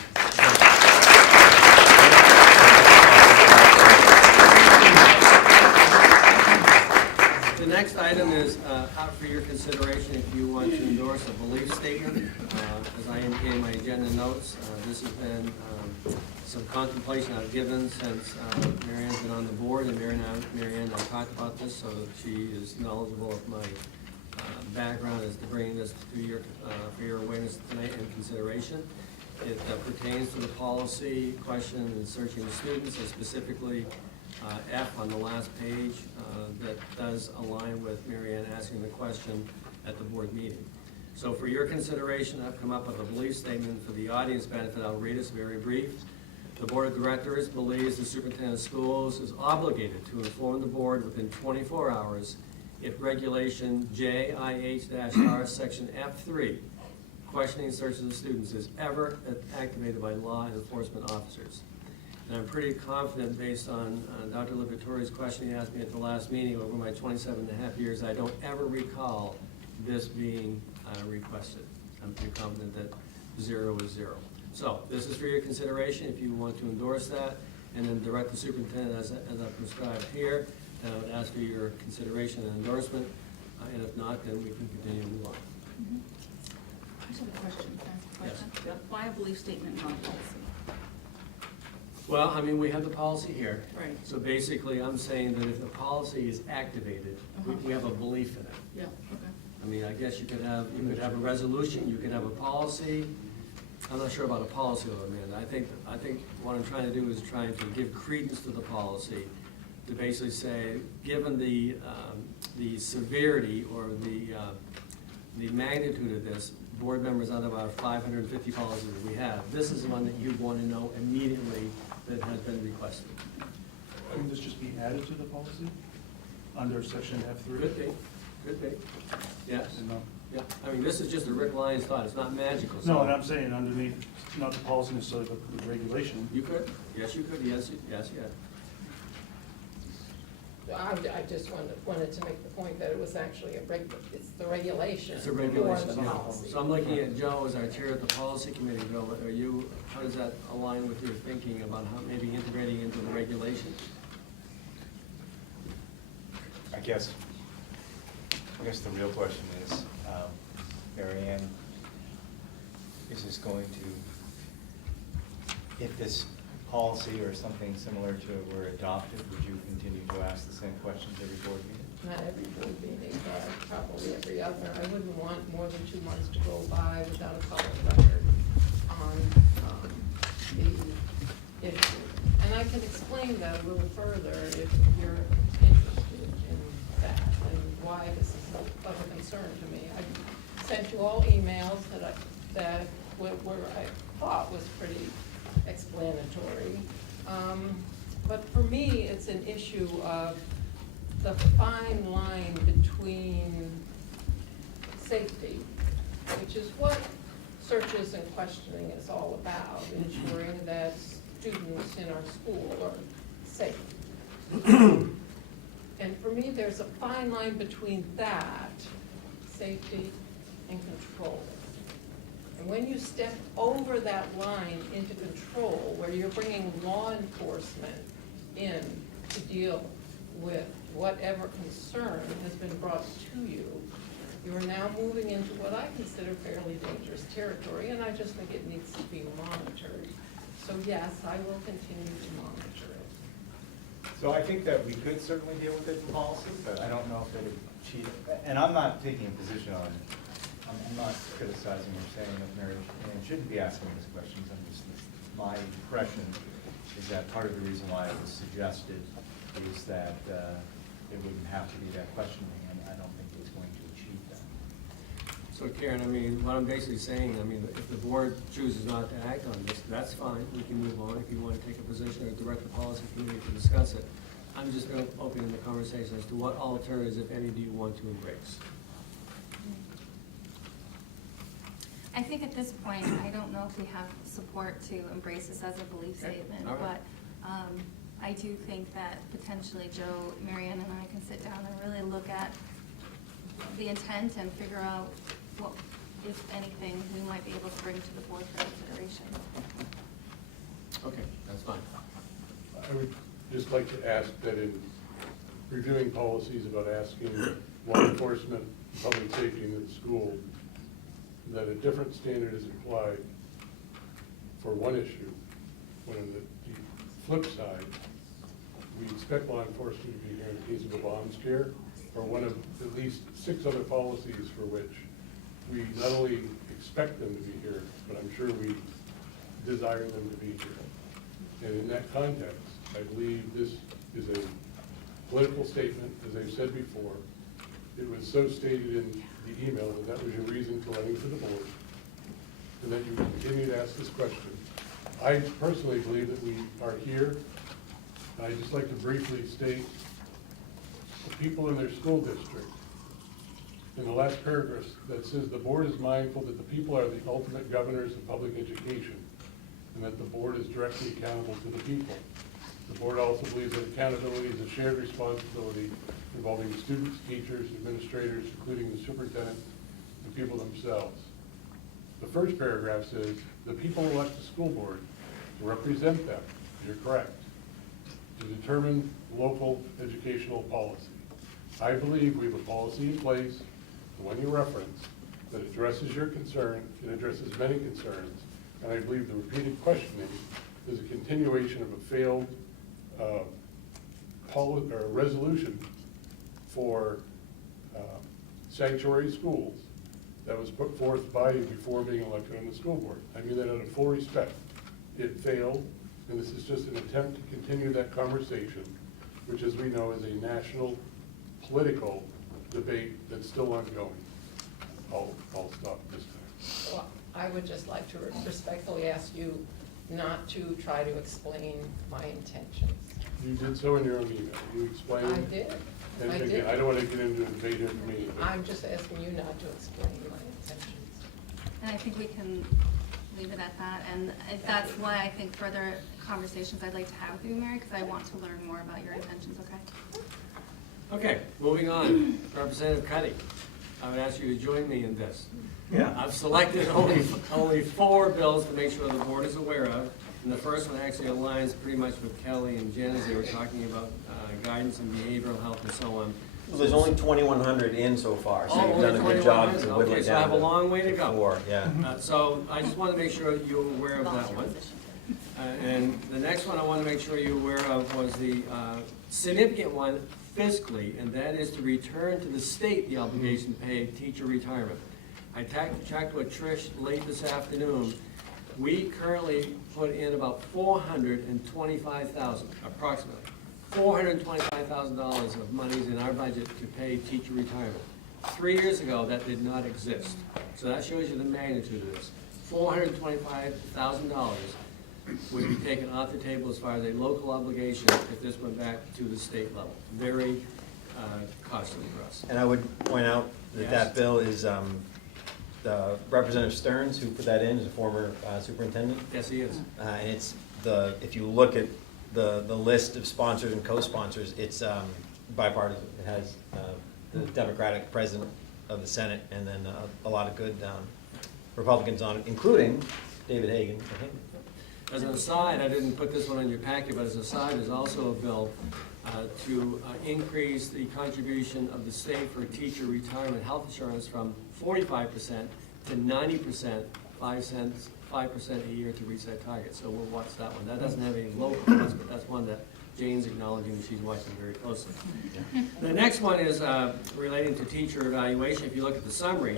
The next item is out for your consideration if you want to endorse a belief statement. As I indicated in my agenda notes, this has been some contemplation I've given since Mary Ann's been on the board, and Mary Ann and I talked about this, so she is knowledgeable of my background as to bringing this to for your awareness tonight and consideration. It pertains to the policy question in searching the students, and specifically F on the last page that does align with Mary Ann asking the question at the board meeting. So for your consideration, I've come up with a belief statement for the audience benefit. I'll read it, it's very brief. The Board of Directors believes the Superintendent of Schools is obligated to inform the board within 24 hours if Regulation JIH-R Section F3, questioning searches of students, is ever activated by law enforcement officers. And I'm pretty confident, based on Dr. Livatore's question he asked me at the last meeting, over my 27.5 years, I don't ever recall this being requested. I'm pretty confident that 0 is 0. So this is for your consideration if you want to endorse that, and then direct the superintendent as I prescribed here. And I would ask for your consideration and endorsement, and if not, then we can continue to move on. I just have a question. Can I ask a question? Yes. Why a belief statement, not a policy? Well, I mean, we have the policy here. Right. So basically, I'm saying that if the policy is activated, we have a belief in it. Yeah, okay. I mean, I guess you could have a resolution, you could have a policy. I'm not sure about a policy though, Amanda. I think what I'm trying to do is trying to give credence to the policy, to basically say, given the severity or the magnitude of this, board members out of our 550 policies that we have, this is the one that you want to know immediately that has been requested. Can this just be added to the policy under section F3? Could be, yes. No. Yeah, I mean, this is just a Rick Lyons thought, it's not magical. So No, and I'm saying underneath, not the policy necessarily, but the regulation. you could, yes, you could, yes, I just wanted to make the point that it was actually it's the regulation. It's a regulation, For the yeah. policy. So I'm looking at Joe as our chair of the policy committee. Joe, how does that align with your thinking about how maybe integrating into the regulation? I guess the real question is, Mary Ann, is this going to, if this policy or something similar to it were adopted, would you continue to ask the same questions every board meeting? Not every board meeting, but probably every other. I wouldn't want more than 2 months to go by without a public record on the issue. And I can explain that a little further if you're interested in that and why this is of a concern to me. I sent you all emails that I thought was pretty explanatory. But for me, it's an issue of the fine line between safety, which is what searches and questioning is all about, ensuring that students in our school are safe. And for me, there's a fine line between that, safety, and control. And when you step over that line into control, where you're bringing law enforcement in to deal with whatever concern has been brought to you, you are now moving into what I consider fairly dangerous territory, and I just think it needs to be monitored. So yes, I will continue to monitor it. So I think that we could certainly deal with it in policy, but I don't know if it would cheat. And I'm not taking a position on it. I'm not criticizing or saying that Mary Ann shouldn't be asking these questions. I'm just, my impression is that part of the reason why it was suggested is that it wouldn't have to be that questioning, and I don't think it's going to achieve that. So Karen, I mean, what I'm basically saying, I mean, if the board chooses not to act on this, that's fine, we can move on. If you want to take a position or direct the policy committee to discuss it, I'm just opening the conversation as to what alternatives, if any, do you want to embrace? I think at this point, I don't know if we have support to embrace this as a belief statement, all right. but I do think that potentially Joe, Marianne, and I can sit down and really look at the intent and figure out what, if anything, we might be able to bring to the board for consideration. Okay, that's fine. I would just like to ask that in reviewing policies about asking law enforcement, public safety in the school, that a different standard is applied for one issue, when on the flip side, we expect law enforcement to be here in case of a bomb scare, or one of at least 6 other policies for which we not only expect them to be here, but I'm sure we desire them to be here. And in that context, I believe this is a political statement, as I've said before. It was so stated in the email that that was your reason for running for the board, and that you continue to ask this question. I personally believe that we are here, and I'd just like to briefly state the people in their school district. In the last paragraph that says the board is mindful that the people are the ultimate governors of public education, and that the board is directly accountable to the people. The board also believes that accountability is a shared responsibility involving students, teachers, administrators, including the superintendent, and people themselves. The first paragraph says, the people elect the school board to represent them, you're correct, to determine local educational policy. I believe we have a policy in place, the one you referenced, that addresses your concern, it addresses many concerns, and I believe the repeated questioning is a continuation of a failed resolution for sanctuary schools that was put forth by you before being elected on the school board. I mean that out of full respect. It failed, and this is just an attempt to continue that conversation, which, as we know, is a national political debate that's still ongoing. I'll stop this time. Well, I would just like to respectfully ask you not to try to explain my intentions. You did so in your own email. You explained. I did. And I again, did. I don't want to get into a debate here for me. but- I'm just asking you not to explain my intentions. And I think we can leave it at that, and that's why I think further conversations I'd like to have with you, Mary, because I want to learn more about your intentions, okay? Okay, moving on. Representative Cuddy, I would ask you to join me in this. Yeah. I've selected only 4 bills to make sure the board is aware of. And the first one actually aligns pretty much with Kelly and Jen as they were talking about guidance and behavioral health and so on. Well, there's only 2,100 in so far, so Oh, you've done a only good job 2,100. to whittle Okay, it so I down have a long way to go. 4, yeah. So I just want to make sure you're aware of that one. And the next one I want to make sure you're aware of was the significant one fiscally, and that is to return to the state the obligation to pay teacher retirement. I checked with Trish late this afternoon. We currently put in about $425,000, approximately, $425,000 of monies in our budget to pay teacher retirement. 3 years ago, that did not exist. So that shows you the magnitude of this. $425,000 would be taken off the table as far as a local obligation if this went back to the state level. Very costly for us. And I would point out that Yes. that bill is, Representative Stearns, who put that in, is a former superintendent. Yes, he is. And it's if you look at the list of sponsors and co-sponsors, it's bipartisan. It has the Democratic president of the Senate and then a lot of good Republicans on it, including David Hagan, I think. As an aside, I didn't put this one on your packet, but as an aside, there's also a bill to increase the contribution of the state for teacher retirement health insurance from 45% to 90%, 5% a year to reach that target. So we'll watch that one. That doesn't have any local costs, but that's one that Jane's acknowledging that she's watching very closely. The next one is relating to teacher evaluation. If you look at the summary,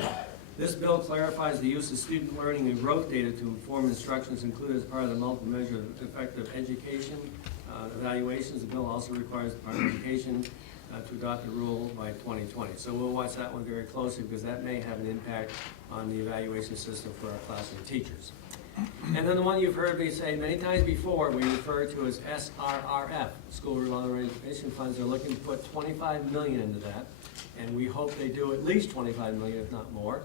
this bill clarifies the use of student learning and growth data to inform instructions included as part of the multiple measure of effective education evaluations. The bill also requires the Department of Education to adopt a rule by 2020. So we'll watch that one very closely because that may have an impact on the evaluation system for our classroom teachers. And then the one you've heard me say many times before, we refer to as SRRF, School Revolving Education Funds. They're looking to put $25 million into that, and we hope they do at least $25 million, if not more.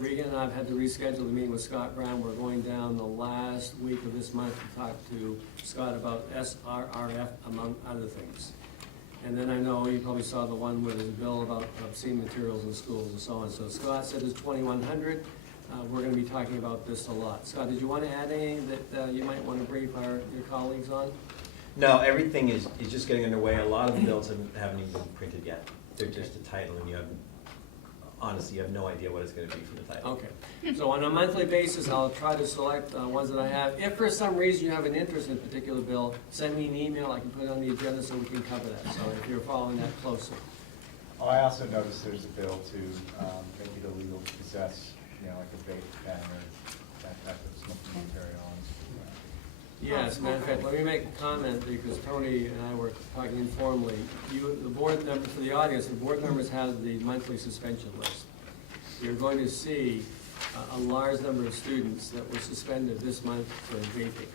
Regan and I have had to reschedule the meeting with Scott Brown. We're going down the last week of this month to talk to Scott about SRRF, among other things. And then I know you probably saw the one where there's a bill about obscene materials in schools and so on. So Scott said it's 2,100. We're going to be talking about this a lot. Scott, did you want to add anything that you might want to brief your colleagues on? No, everything is just getting underway. A lot of the bills haven't even been printed yet. They're just a title, and honestly, you have no idea what it's going to be from the title. Okay. So on a monthly basis, I'll try to select ones that I have. If for some reason you have an interest in a particular bill, send me an email. I can put it on the agenda so we can cover that. So if you're following that closely. Oh, I also noticed there's a bill to make it illegal to possess, like a vape pen or that type of smoking material. Yes, as a matter of fact, let me make a comment because Tony and I were talking informally. The board members, for the audience, the board members have the monthly suspension list. You're going to see a large number of students that were suspended this month for vaping.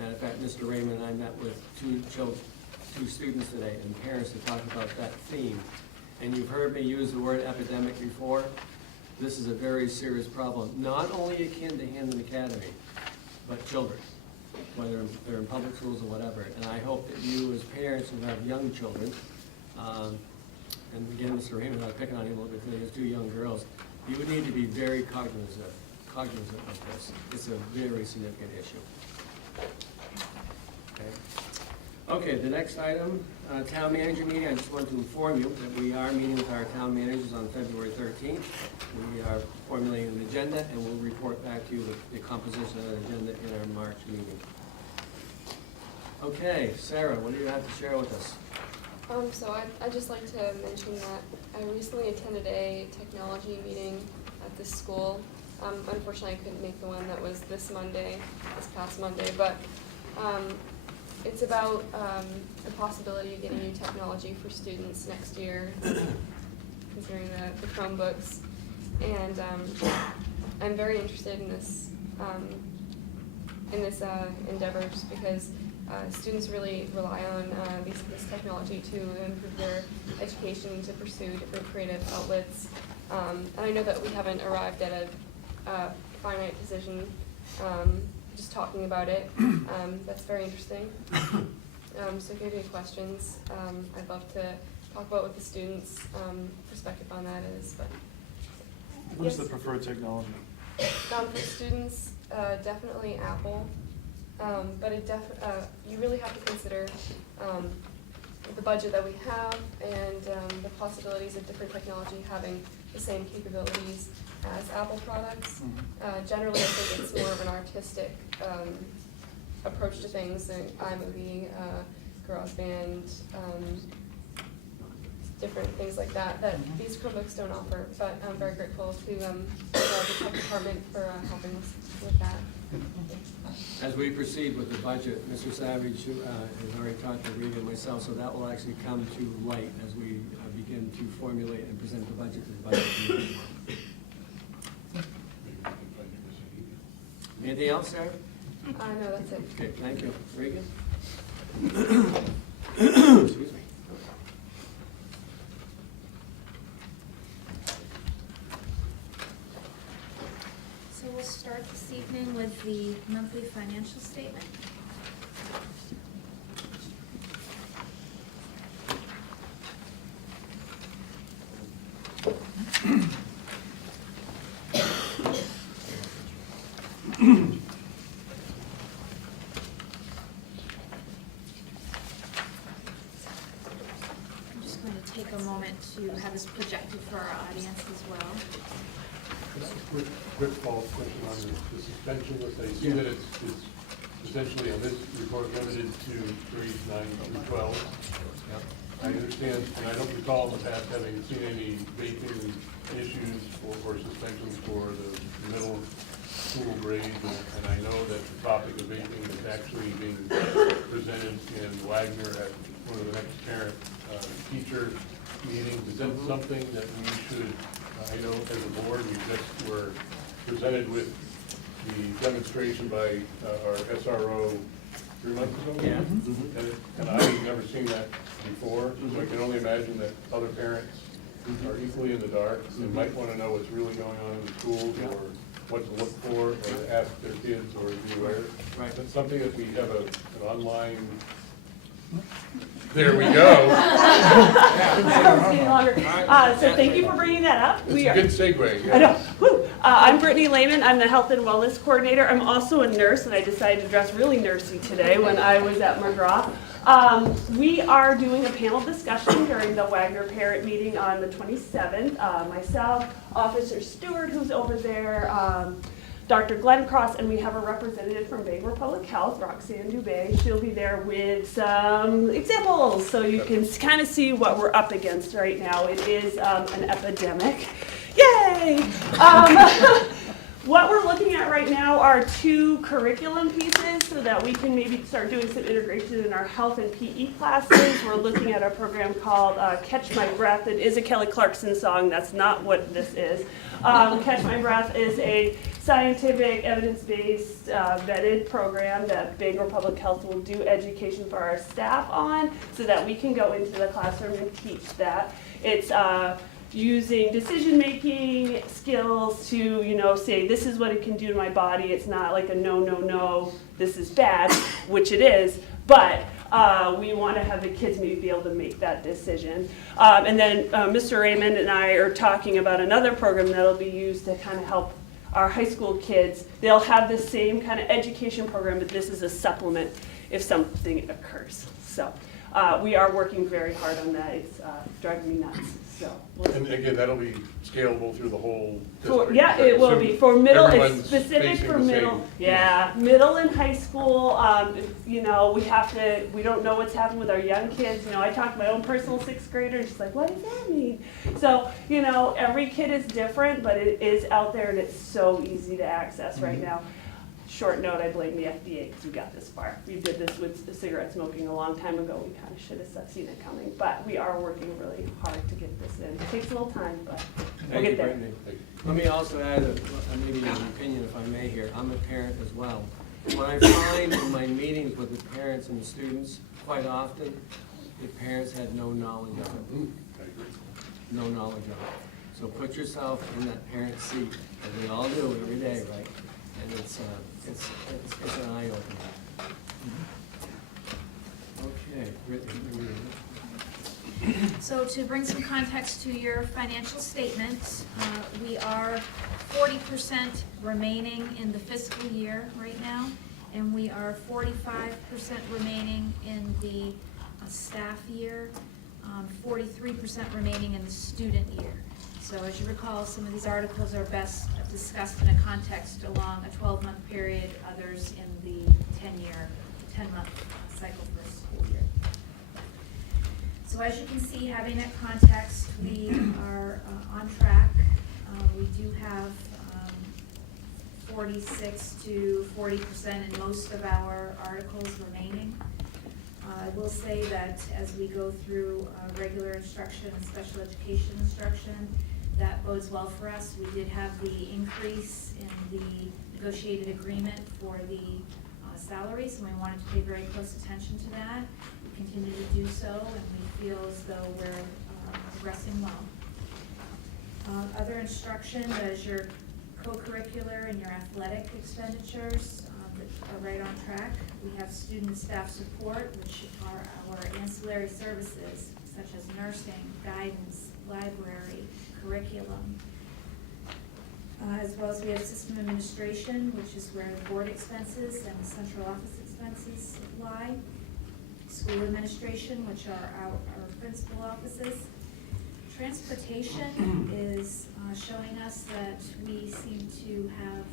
And in fact, Mr. Raymond and I met with two students today and parents to talk about that theme. And you've heard me use the word epidemic before. This is a very serious problem, not only akin to Hampden Academy, but children, whether they're in public schools or whatever. And I hope that you as parents who have young children, and again, Mr. Raymond, I'm picking on him a little bit today, he has two young girls, you would need to be very cognizant of this. It's a very significant issue. Okay, the next item, town manager meeting. I just want to inform you that we are meeting with our town managers on February 13th. We are formulating an agenda, and we'll report back to you the composition of that agenda in our March meeting. Okay, Sarah, what do you have to share with us? So I'd just like to mention that I recently attended a technology meeting at this school. Unfortunately, I couldn't make the one that was this past Monday, but it's about the possibility of getting new technology for students next year, considering the Chromebooks. And I'm very interested in this endeavor just because students really rely on this technology to improve their education, to pursue different creative outlets. And I know that we haven't arrived at a finite decision, just talking about it. That's very interesting. So if you have any questions, I'd love to talk about what the students' perspective on that is. But what is the preferred technology? For students, definitely Apple. But you really have to consider the budget that we have and the possibilities of different technology having the same capabilities as Apple products. Generally, I think it's more of an artistic approach to things, like iMovie, GarageBand, different things like that these Chromebooks don't offer. But I'm very grateful to the tech department for helping us with that. As we proceed with the budget, Mr. Savage has already talked to Rita and myself, so that will actually come to light as we begin to formulate and present the budget to the budget committee. Anything else, Sarah? No, that's it. Okay, thank you. Regan? Excuse me. So we'll start this evening with the monthly financial statement. take a moment to have this projected for our audience as well. Quick follow-up question on the suspension list. I see that it's essentially on this report limited to grades 9 through 12. I understand, and I don't recall in the past having seen any vaping issues or suspensions for the middle school grades, and I know that the topic of vaping is actually being presented in Wagner at one of the next parent-teacher meetings. Is that something that we should, I know as a board, we just were presented with the demonstration by our SRO 3 months ago? Yeah. And I've never seen that before, so I can only imagine that other parents are equally in the dark and might want to know what's really going on in the schools, or what to look for, or ask their kids, or be aware. Right. That's something that we have an online. There we go. So thank you for bringing that up. It's a good segue. Yeah. I know. Woo. I'm Brittany Lehman. I'm the Health and Wellness Coordinator. I'm also a nurse, and I decided to dress really nursey today when I was at McGraw. We are doing a panel discussion during the Wagner parent meeting on the 27th. Myself, Officer Stewart, who's over there, Dr. Glenn Cross, and we have a representative from Bangor Public Health, Roxanne Dubé. She'll be there with some examples so you can kind of see what we're up against right now. It is an epidemic. Yay! What we're looking at right now are 2 curriculum pieces so that we can maybe start doing some integration in our health and PE classes. We're looking at a program called Catch My Breath. It is a Kelly Clarkson song. That's not what this is. Catch My Breath is a scientific, evidence-based, vetted program that Bangor Public Health will do education for our staff on so that we can go into the classroom and teach that. It's using decision-making skills to, say, this is what it can do to my body. It's not like a no, this is bad, which it is, but we want to have the kids maybe be able to make that decision. And then Mr. Raymond and I are talking about another program that'll be used to kind of help our high school kids. They'll have the same kind of education program, but this is a supplement if something occurs. So we are working very hard on that. It's driving me nuts. So And again, that'll be scalable through the whole district. yeah, it will be for middle. It's Everyone's specific facing for the middle. same. Yeah, middle and high school. We don't know what's happening with our young kids. I talked to my own personal 6th grader, and she's like, "What does that mean?" So every kid is different, but it is out there, and it's so easy to access right now. Short note, I blame the FDA because we got this far. We did this with the cigarette smoking a long time ago. We kind of should have seen it coming, but we are working really hard to get this in. It takes a little time, but we'll get there. Brittany. Let me also add maybe an opinion, if I may here. I'm a parent as well. What I find in my meetings with the parents and the students, quite often, the parents had no knowledge of it. No knowledge of it. So put yourself in that parent seat, as we all do every day, right? And it's an eye-opener. Okay, Brittany. So to bring some context to your financial statement, we are 40% remaining in the fiscal year right now, and we are 45% remaining in the staff year, 43% remaining in the student year. So as you recall, some of these articles are best discussed in a context along a 12-month period, others in the 10-month cycle for a school year. So as you can see, having that context, we are on track. We do have 46 to 40% in most of our articles remaining. I will say that as we go through regular instruction and special education instruction, that bodes well for us. We did have the increase in the negotiated agreement for the salaries, and we wanted to pay very close attention to that. We continue to do so, and we feel as though we're progressing well. Other instruction, as your co-curricular and your athletic expenditures are right on track. We have student and staff support, which are our ancillary services, such as nursing, guidance, library, curriculum, as well as we have system administration, which is where the board expenses and the central office expenses lie, school administration, which are our principal offices, Transportation is showing us that we seem to have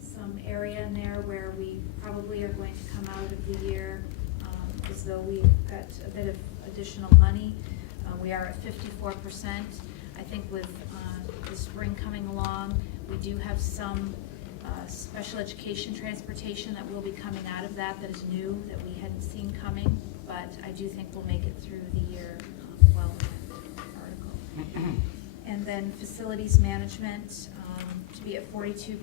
some area in there where we probably are going to come out of the year as though we've got a bit of additional money. We are at 54%. I think with the spring coming along, we do have some special education transportation that will be coming out of that is new, that we hadn't seen coming, but I do think we'll make it through the year well with that article. And then facilities management, to be at 42%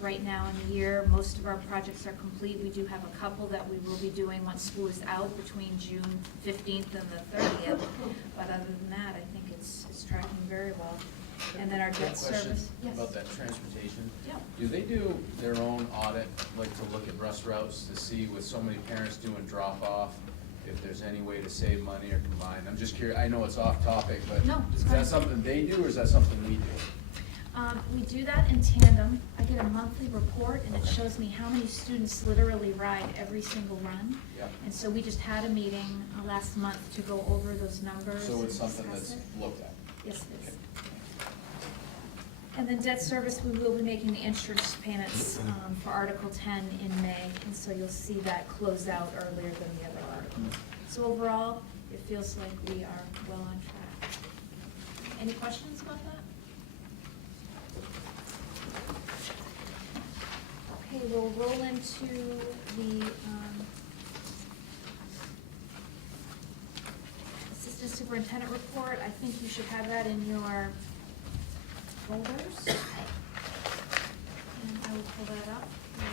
right now in the year. Most of our projects are complete. We do have a couple that we will be doing once school is out between June 15th and the 30th. But other than that, I think it's tracking very well. And then our debt service. Yes. About that transportation. Yeah. Do they do their own audit, like to look at bus routes to see with so many parents doing drop-off, if there's any way to save money or combine? I'm just curious, I know it's off topic, but No, it's is fine. that something they do or is that something we do? We do that in tandem. I get a monthly report and it shows me how many students literally ride every single run. Yep. And so we just had a meeting last month to go over those numbers. So it's and something discuss that's it. looked at? Yes, it is. And then debt service, we will be making the interest payments for Article 10 in May, and so you'll see that close out earlier than the other articles. So overall, it feels like we are well on track. Any questions about that? Okay, we'll roll into the Assistant Superintendent report. I think you should have that in your folders. And I will pull that up for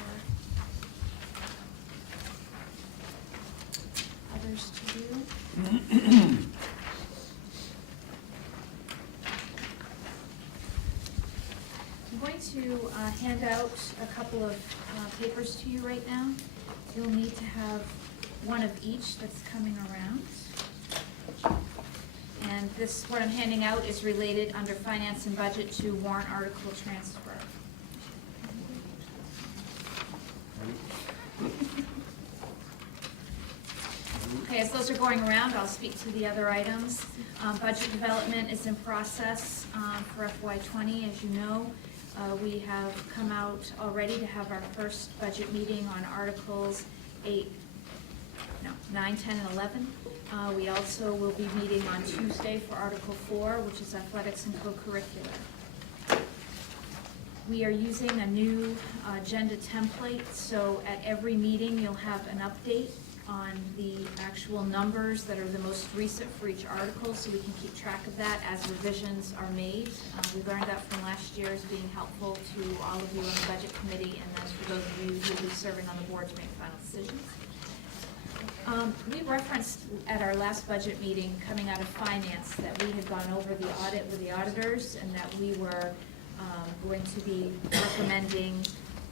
others to do. I'm going to hand out a couple of papers to you right now. You'll need to have one of each that's coming around. And this, what I'm handing out is related under finance and budget to warrant article transfer. Okay, as those are going around, I'll speak to the other items. Budget development is in process for FY20, as you know. We have come out already to have our first budget meeting on Articles 9, 10, and 11. We also will be meeting on Tuesday for Article 4, which is athletics and co-curricular. We are using a new agenda template, so at every meeting you'll have an update on the actual numbers that are the most recent for each article, so we can keep track of that as revisions are made. We learned that from last year as being helpful to all of you on the budget committee, and as for those of you who will be serving on the board to make final decisions. We referenced at our last budget meeting coming out of finance that we had gone over the audit with the auditors and that we were going to be recommending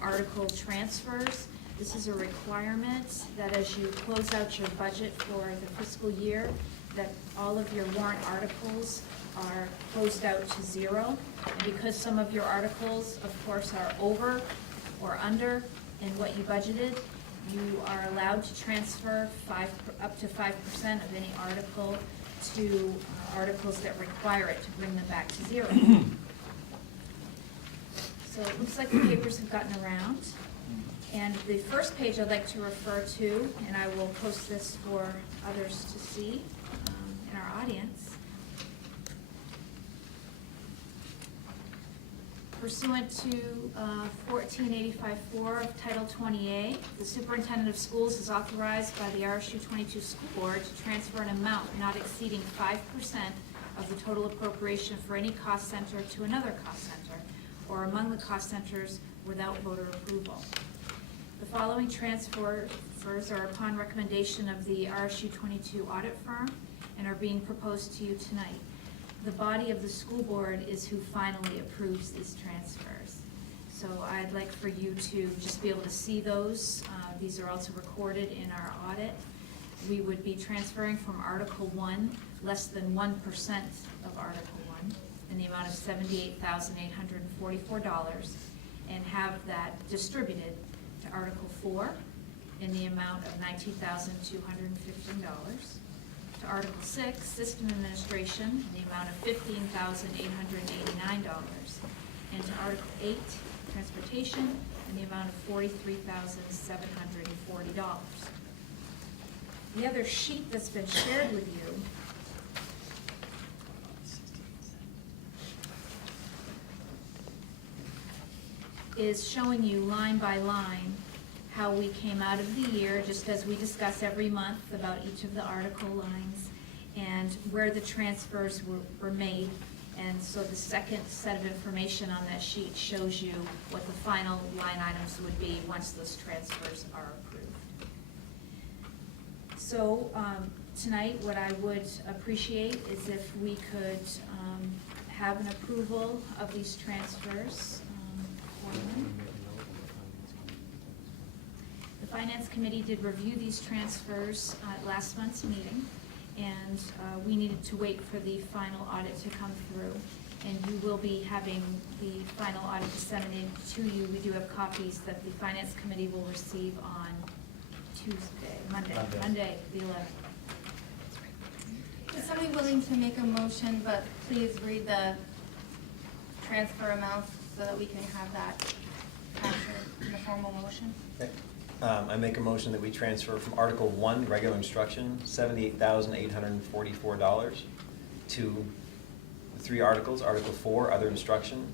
article transfers. This is a requirement that as you close out your budget for the fiscal year, that all of your warrant articles are closed out to zero. And because some of your articles, of course, are over or under in what you budgeted, you are allowed to transfer up to 5% of any article to articles that require it to bring them back to zero. So it looks like the papers have gotten around. And the first page I'd like to refer to, and I will post this for others to see in our audience. Pursuant to 1485-4 of Title 20A, the Superintendent of Schools is authorized by the RSU 22 School Board to transfer an amount not exceeding 5% of the total appropriation for any cost center to another cost center, or among the cost centers without voter approval. The following transfers are upon recommendation of the RSU 22 audit firm and are being proposed to you tonight. The body of the school board is who finally approves these transfers. So I'd like for you to just be able to see those. These are also recorded in our audit. We would be transferring from Article 1 less than 1% of Article 1 in the amount of $78,844 and have that distributed to Article 4 in the amount of $19,215. To Article 6, System Administration, in the amount of $15,889. And to Article 8, Transportation, in the amount of $43,740. The other sheet that's been shared with you is showing you line by line how we came out of the year, just as we discuss every month about each of the article lines, and where the transfers were made. And so the second set of information on that sheet shows you what the final line items would be once those transfers are approved. So tonight, what I would appreciate is if we could have an approval of these transfers. The Finance Committee did review these transfers at last month's meeting, and we needed to wait for the final audit to come through. And you will be having the final audit disseminated to you. We do have copies that the Finance Committee will receive on Monday, the 11th. Is somebody willing to make a motion, but please read the transfer amounts so that we can have that captured in the formal motion? Okay. I make a motion that we transfer from Article 1, regular instruction, $78,844, to the 3 articles. Article 4, other instruction,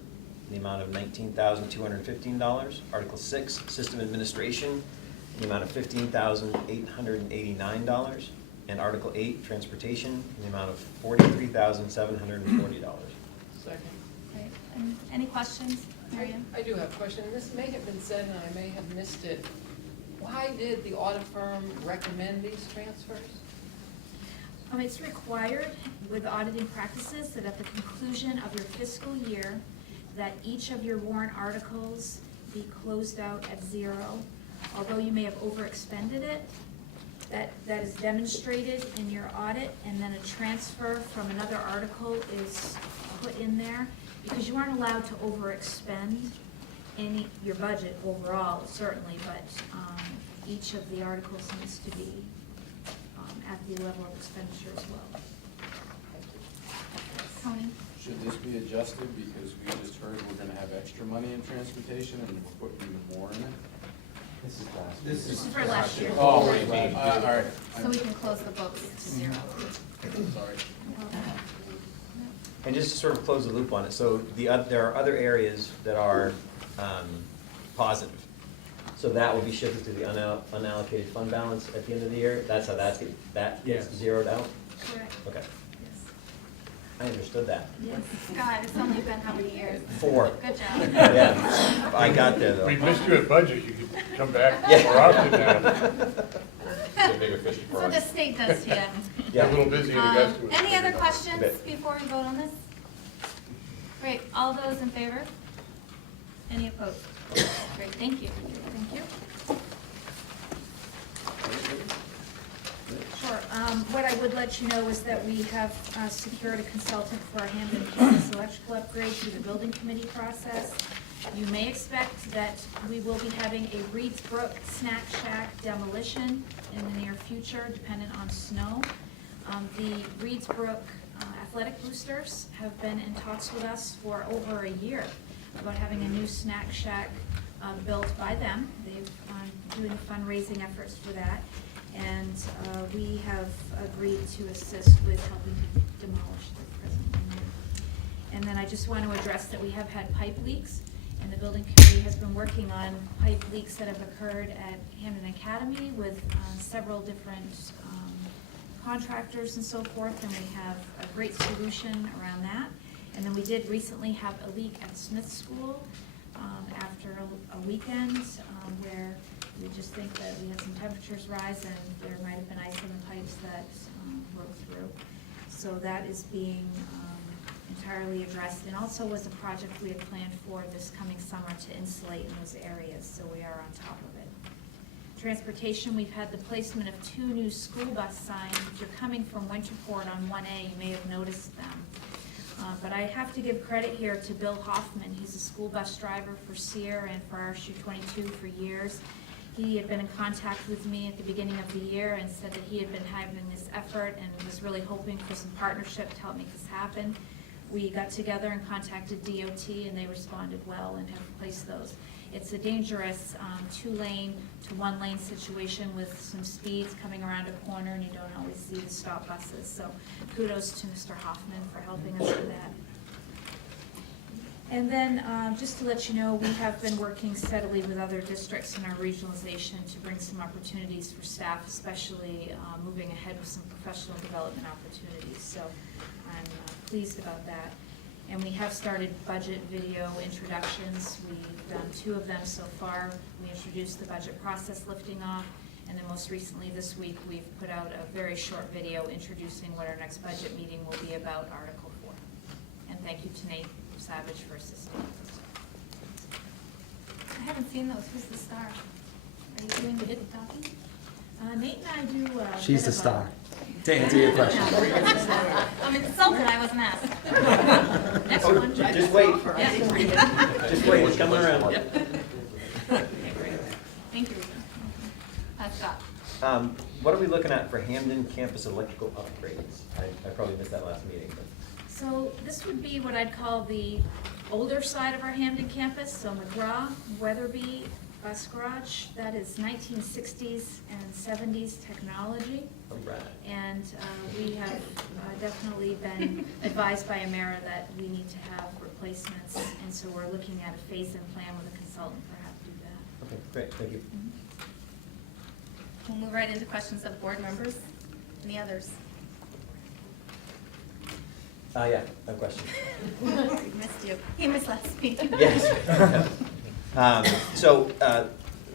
in the amount of $19,215. Article 6, system administration, in the amount of $15,889. And Article 8, transportation, in the amount of $43,740. Second. Okay. Any questions, Marianne? I do have a question, and this may have been said and I may have missed it. Why did the audit firm recommend these transfers? It's required with auditing practices that at the conclusion of your fiscal year, that each of your warrant articles be closed out at 0. Although you may have overexpended it, that is demonstrated in your audit, and then a transfer from another article is put in there, because you aren't allowed to overexpend your budget overall, certainly, but each of the articles needs to be at the level of expenditure as well. Tony? Should this be adjusted because we just heard we're gonna have extra money in transportation and we're putting even more in it? This is for last year. Oh, all right. So we can close the books to 0. Sorry. And just to sort of close the loop on it, so there are other areas that are positive. So that will be shifted to the unallocated fund balance at the end of the year? That's how that gets zeroed out? Correct. Okay, Yes. I understood that. Yes. Scott, it's only been how many years? 4. Good job. Yeah, I got there though. We missed you at budget, you could come back Yeah. more often now. That's what the state does to you. You're a little busy in Augusta. Any other questions Bit. before we vote on this? Great, all those in favor? Any opposed? Great, thank you. Thank you. Sure. What I would let you know is that we have secured a consultant for our Hampden campus electrical upgrade through the building committee process. You may expect that we will be having a Reeds Brook snack shack demolition in the near future, dependent on snow. The Reeds Brook athletic boosters have been in talks with us for over a year about having a new snack shack built by them. They've doing fundraising efforts for that, and we have agreed to assist with helping to demolish the present one. And then I just want to address that we have had pipe leaks, and the building committee has been working on pipe leaks that have occurred at Hampden Academy with several different contractors and so forth, and we have a great solution around that. And then we did recently have a leak at Smith School after a weekend where we just think that we had some temperatures rise and there might have been ice in the pipes that broke through. So that is being entirely addressed, and also was a project we had planned for this coming summer to insulate in those areas, so we are on top of it. Transportation, we've had the placement of 2 new school bus signs. If you're coming from Winterport on 1A, you may have noticed them. But I have to give credit here to Bill Hoffman. He's a school bus driver for SEER and for RSU 22 for years. He had been in contact with me at the beginning of the year and said that he had been having this effort and was really hoping for some partnership to help make this happen. We got together and contacted DOT, and they responded well and have placed those. It's a dangerous 2-lane to 1-lane situation with some speeds coming around a corner, and you don't always see the stop buses. So kudos to Mr. Hoffman for helping us with that. And then, just to let you know, we have been working steadily with other districts in our regionalization to bring some opportunities for staff, especially moving ahead with some professional development opportunities. So I'm pleased about that. And we have started budget video introductions. We've done 2 of them so far. We introduced the budget process lifting off, and then most recently this week, we've put out a very short video introducing what our next budget meeting will be about, Article 4. And thank you to Nate Savage for assisting. I haven't seen those. Who's the star? Are you doing the hidden talking? Nate and I do. She's the star. To answer your question. I'm insulted I wasn't asked. Next one. Just wait. Yeah. Just wait, it's coming around. Okay, great. Thank you, Rita. Scott. What are we looking at for Hampden campus electrical upgrades? I probably missed that last meeting, but. So this would be what I'd call the older side of our Hampden campus. So McGraw, Weatherby, bus garage, that is 1960s and 70s technology. All right. And we have definitely been advised by Amera that we need to have replacements, and so we're looking at a phase-in plan with a consultant for how to do that. Okay, great, thank you. We'll move right into questions of board members. Any others? Yeah, I have a question. Missed you. He missed last meeting. Yes.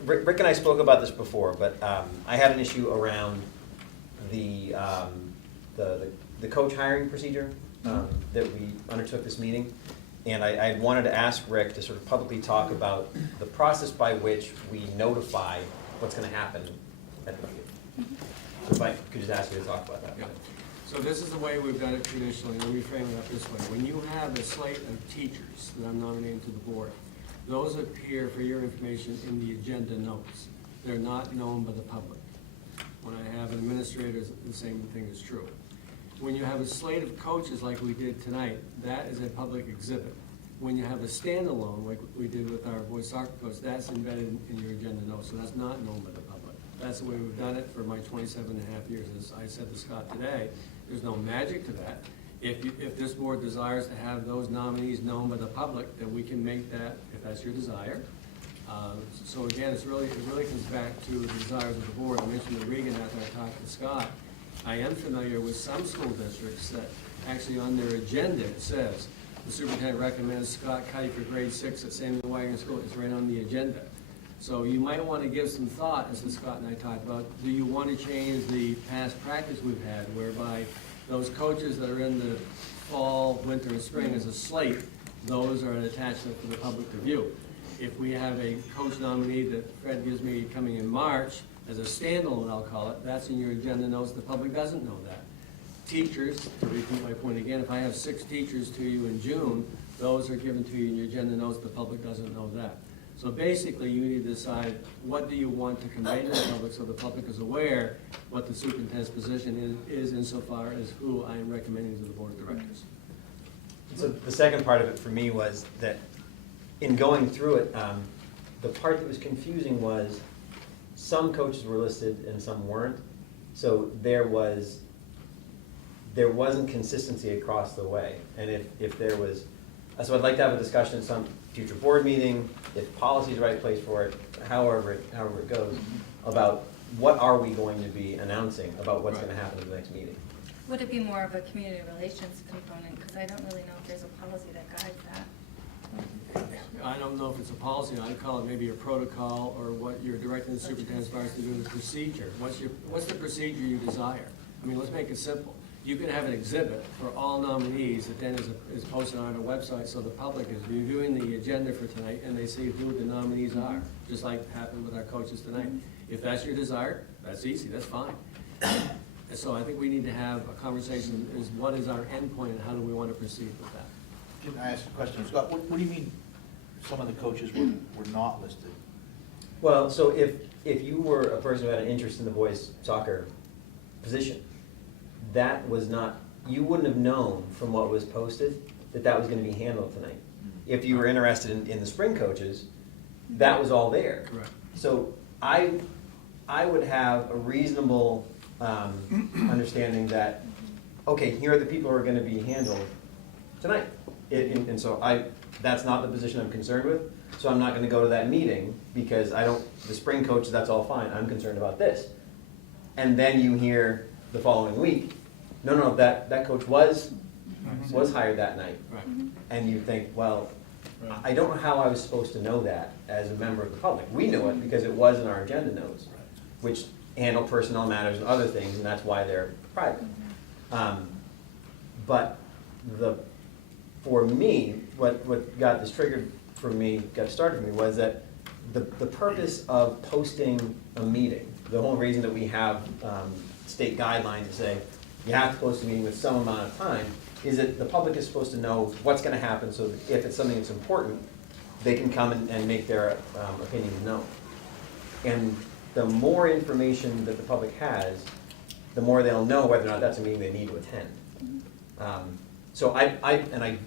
Rick and I spoke about this before, but I had an issue around the coach hiring procedure that we undertook this meeting. And I wanted to ask Rick to sort of publicly talk about the process by which we notify what's going to happen at the meeting. So if I could just ask you to talk about that. Yeah. So this is the way we've done it traditionally. Let me frame it up this way. When you have a slate of teachers that I'm nominating to the board, those appear, for your information, in the agenda notes. They're not known by the public. When I have an administrator, the same thing is true. When you have a slate of coaches like we did tonight, that is a public exhibit. When you have a standalone, like we did with our boys soccer coach, that's embedded in your agenda notes, so that's not known by the public. That's the way we've done it for my 27 and a half years. As I said to Scott today, there's no magic to that. If this board desires to have those nominees known by the public, then we can make that, if that's your desire. So again, it really comes back to the desires of the board. I mentioned to Regan after I talked to Scott, I am familiar with some school districts that actually on their agenda it says, the superintendent recommends Scott Cuddy for grade 6 at Samuel Wagner School. It's right on the agenda. So you might want to give some thought, as Scott and I talked about, do you want to change the past practice we've had whereby those coaches that are in the fall, winter, and spring as a slate, those are an attachment for the public to view. If we have a coach nominee that Fred gives me coming in March, as a standalone, I'll call it, that's in your agenda notes, the public doesn't know that. Teachers, to repeat my point again, if I have 6 teachers to you in June, those are given to you in your agenda notes, the public doesn't know that. So basically, you need to decide what do you want to convey to the public so the public is aware what the superintendent's position is insofar as who I am recommending to the board of directors. So the second part of it for me was that in going through it, the part that was confusing was some coaches were listed and some weren't. So there wasn't consistency across the way. And if there was, so I'd like to have a discussion at some future board meeting, if policy is the right place for it, however it goes, about what are we going to be announcing about what's going to happen at the next meeting. Would it be more of a community relations component? Because I don't really know if there's a policy that guides that. I don't know if it's a policy. I'd call it maybe a protocol or what you're directing the superintendent as far as to do the procedure. What's the procedure you desire? I mean, let's make it simple. You can have an exhibit for all nominees that then is posted on our website so the public is reviewing the agenda for tonight and they see who the nominees are, just like happened with our coaches tonight. If that's your desire, that's easy, that's fine. And so I think we need to have a conversation is what is our endpoint and how do we want to proceed with that? Can I ask a question? Scott, what do you mean some of the coaches were not listed? Well, so if you were a person who had an interest in the boys soccer position, that was not, you wouldn't have known from what was posted that that was gonna be handled tonight. If you were interested in the spring coaches, that was all there. Correct. So I would have a reasonable understanding that, okay, here are the people who are gonna be handled tonight. And so that's not the position I'm concerned with, so I'm not gonna go to that meeting, because the spring coaches, that's all fine, I'm concerned about this. And then you hear the following week, no, that coach was hired that night. Right. And you think, well, I don't know how I was supposed to know that as a member of the public. We knew it because it was in our agenda notes, which handle personnel matters and other things, and that's why they're private. But for me, what got this triggered for me, got started for me, was that the purpose of posting a meeting, the whole reason that we have state guidelines to say you have to post a meeting with some amount of time, is that the public is supposed to know what's gonna happen, so that if it's something that's important, they can come and make their opinions known. And the more information that the public has, the more they'll know whether or not that's a meeting they need to attend. So I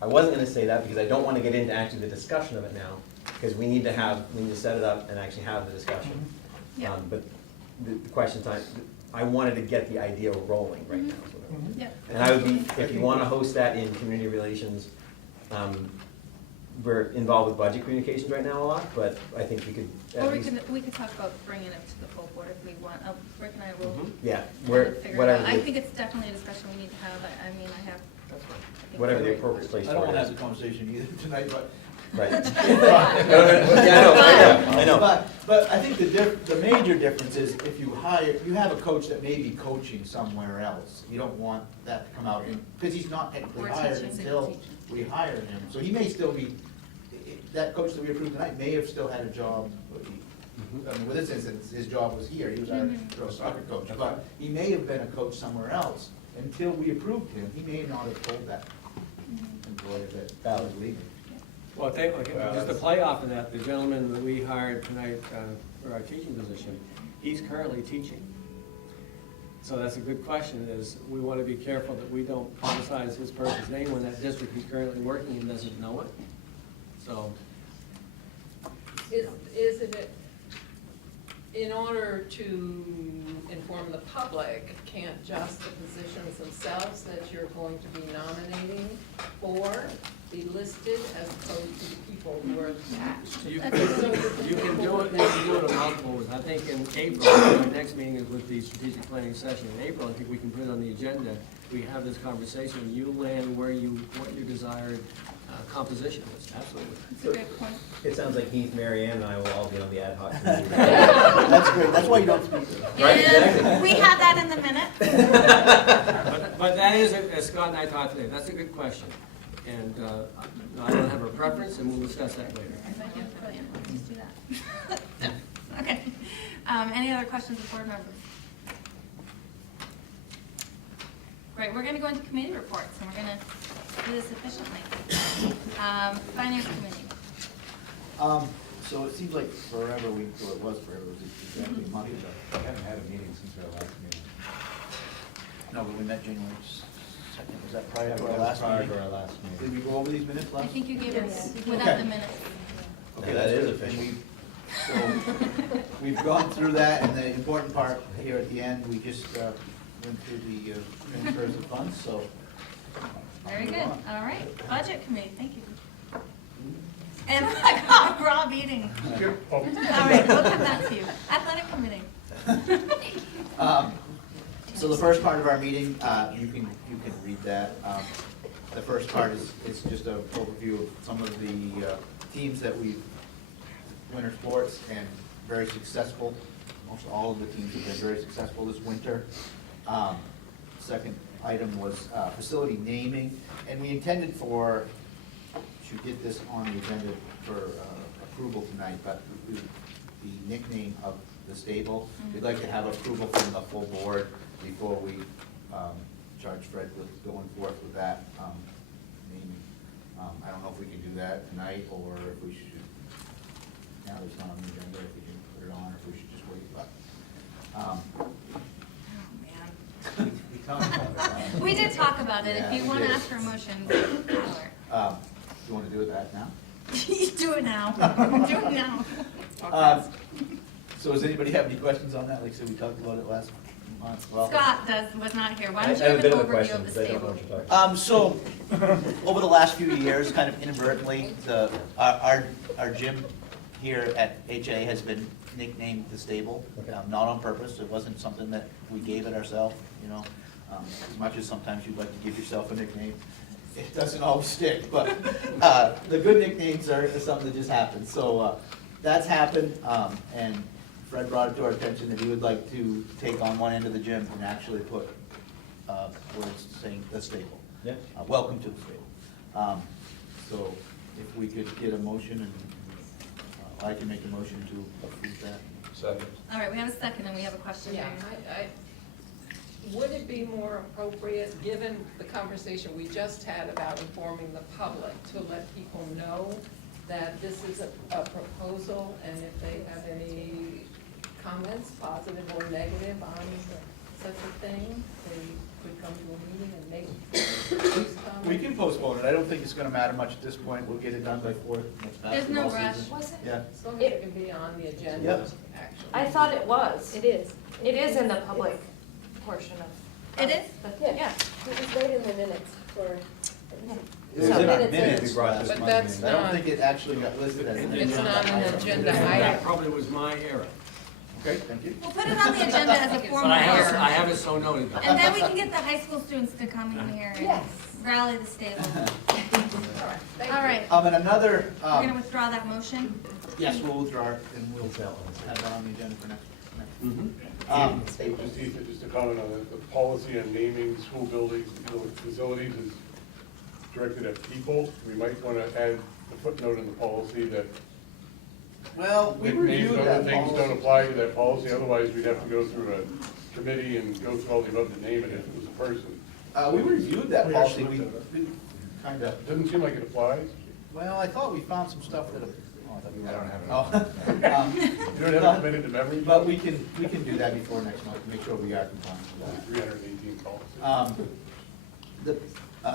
wasn't gonna say that because I don't wanna get into actually the discussion of it now, because we need to set it up and actually have the discussion. Yeah. But the question time, I wanted to get the idea rolling right now. Yeah. And I would be, if you wanna host that in community relations, we're involved with budget communications right now a lot, but I think we could Or at we least. could talk about bringing it to the full board if we want. Rick and I will Yeah, figure it whatever out. I the- think it's definitely a discussion we need to have. I mean, I have. I think Whatever the we're- appropriate place I don't for want to it have is. the conversation either tonight, but. Right. Yeah, I know. But I think the major difference is if you have a coach that may be coaching somewhere else, you don't want that to come out, because he's not technically Or hired teaching, until we hire him. So he may still be, that coach that we approved tonight may have still had a job. I mean, with this instance, his job was here, he was our girls soccer coach, but he may have been a coach somewhere else until we approved him. He may not have told that employer that was leaving. Well, just to play off of that, the gentleman that we hired tonight for our teaching position, he's currently teaching. So that's a good question, is we want to be careful that we don't publicize his person's name when that district he's currently working in doesn't know it. So, Is it, in order to inform the public, can't just the positions themselves that you're going to be nominating for be listed as opposed to the people who are attached? you can do it in multiple ways. I think in April, our next meeting is with the strategic planning session. In April, I think we can put it on the agenda. We have this conversation, you land what your desired composition is, absolutely. That's a great point. It sounds like Heath, Mary Ann, and I will all be on the ad hoc committee. That's great, that's why you don't speak. Right, And exactly. we have that in the minute. But that is, as Scott and I talked today, that's a good question. And I don't have a preference, and we'll discuss that later. Brilliant. Let's do that. Okay. Any other questions of board members? Great, we're gonna go into committee reports, and we're gonna do this efficiently. Finance committee. So it seems like forever, well, it was forever, it was exactly a month ago. We haven't had a meeting since our last meeting. No, but we met January 2nd, was that prior to That our was last prior meeting? to our last meeting. Did we go over these minutes I last? think you gave it without Okay. the minutes. Okay, That that's is good. official. And so, we've gone through that, and the important part here at the end, we just went through the transfers of funds, so. Very good. All right. Budget committee, thank you. And we're all meeting. All right, we'll come back to you. Athletic committee. So the first part of our meeting, you can read that. The first part is just an overview of some of the teams that we've, winter sports, and very successful. Most all of the teams have been very successful this winter. Second item was facility naming, and we intended to get this on the agenda for approval tonight, but the nickname of the stable, we'd like to have approval from the full board before we charge Fred with going forth with that naming. I don't know if we can do that tonight, or if we should, now that it's not on the agenda, if we can put put it on, or if we should just wait, but, we talked about it. We did talk about it. If Yeah, you we want to did. ask for a motion, Tyler. You wanna do it that now? Do it now. Do it now. So does anybody have any questions on that? Like I said, we talked about it last month. Well, Scott was not here. Why don't you I have a give bit an of a overview question, of the because I don't know stable? what you're talking about. So, over the last few years, kind of inadvertently, our gym here at HA has been nicknamed the Stable, not on purpose. It wasn't something that we gave it ourselves, you know. As much as sometimes you'd like to give yourself a nickname, it doesn't always stick, but the good nicknames are something that just happens. So that's happened, and Fred brought it to our attention that he would like to take on one end of the gym and actually put words saying the Stable. Yeah. Welcome to the Stable. So if we could get a motion, and I can make a motion to approve that. Second. All right, we have a second and we have a question. Yeah, would it be more appropriate, given the conversation we just had about informing the public, to let people know that this is a proposal, and if they have any comments, positive or negative, on such a thing, they could come to a meeting and make those comments? We can postpone it. I don't think it's gonna matter much at this point. We'll get it done by 4th next There's no basketball rush. season. Was it? Yeah. As long as it can be on the agenda, Yep. actually. I thought it was. It is. It is in the public portion of. It is? Yeah, it was right in the minutes for. It was in our Minutes minutes in. last But month. that's I don't not- think it actually got listed as an It's agenda not an item. agenda That item. probably was my error. Okay, thank you. We'll put it on the agenda as a But formal I error. have it so noted. And then we can get the high school students to come in here and Yes. rally the stable. All right, And another, we're gonna withdraw that motion. yes, we'll withdraw it, and we'll have that on the agenda for next. Just a comment on that, the policy on naming school buildings and facilities is directed at people. We might want to add a footnote in the policy that Well, we nicknames reviewed and that other things don't policy. apply to that policy, otherwise we'd have to go through a committee and go through all the above to name it if it was a person. We reviewed that We policy. actually We looked at kind of, It doesn't seem like it applies. well, I thought we found some stuff that, oh, I thought you were. I don't have it. Oh. You don't have it committed to memory? But we can do that before next month, to make sure we are compliant with that. 318 policies.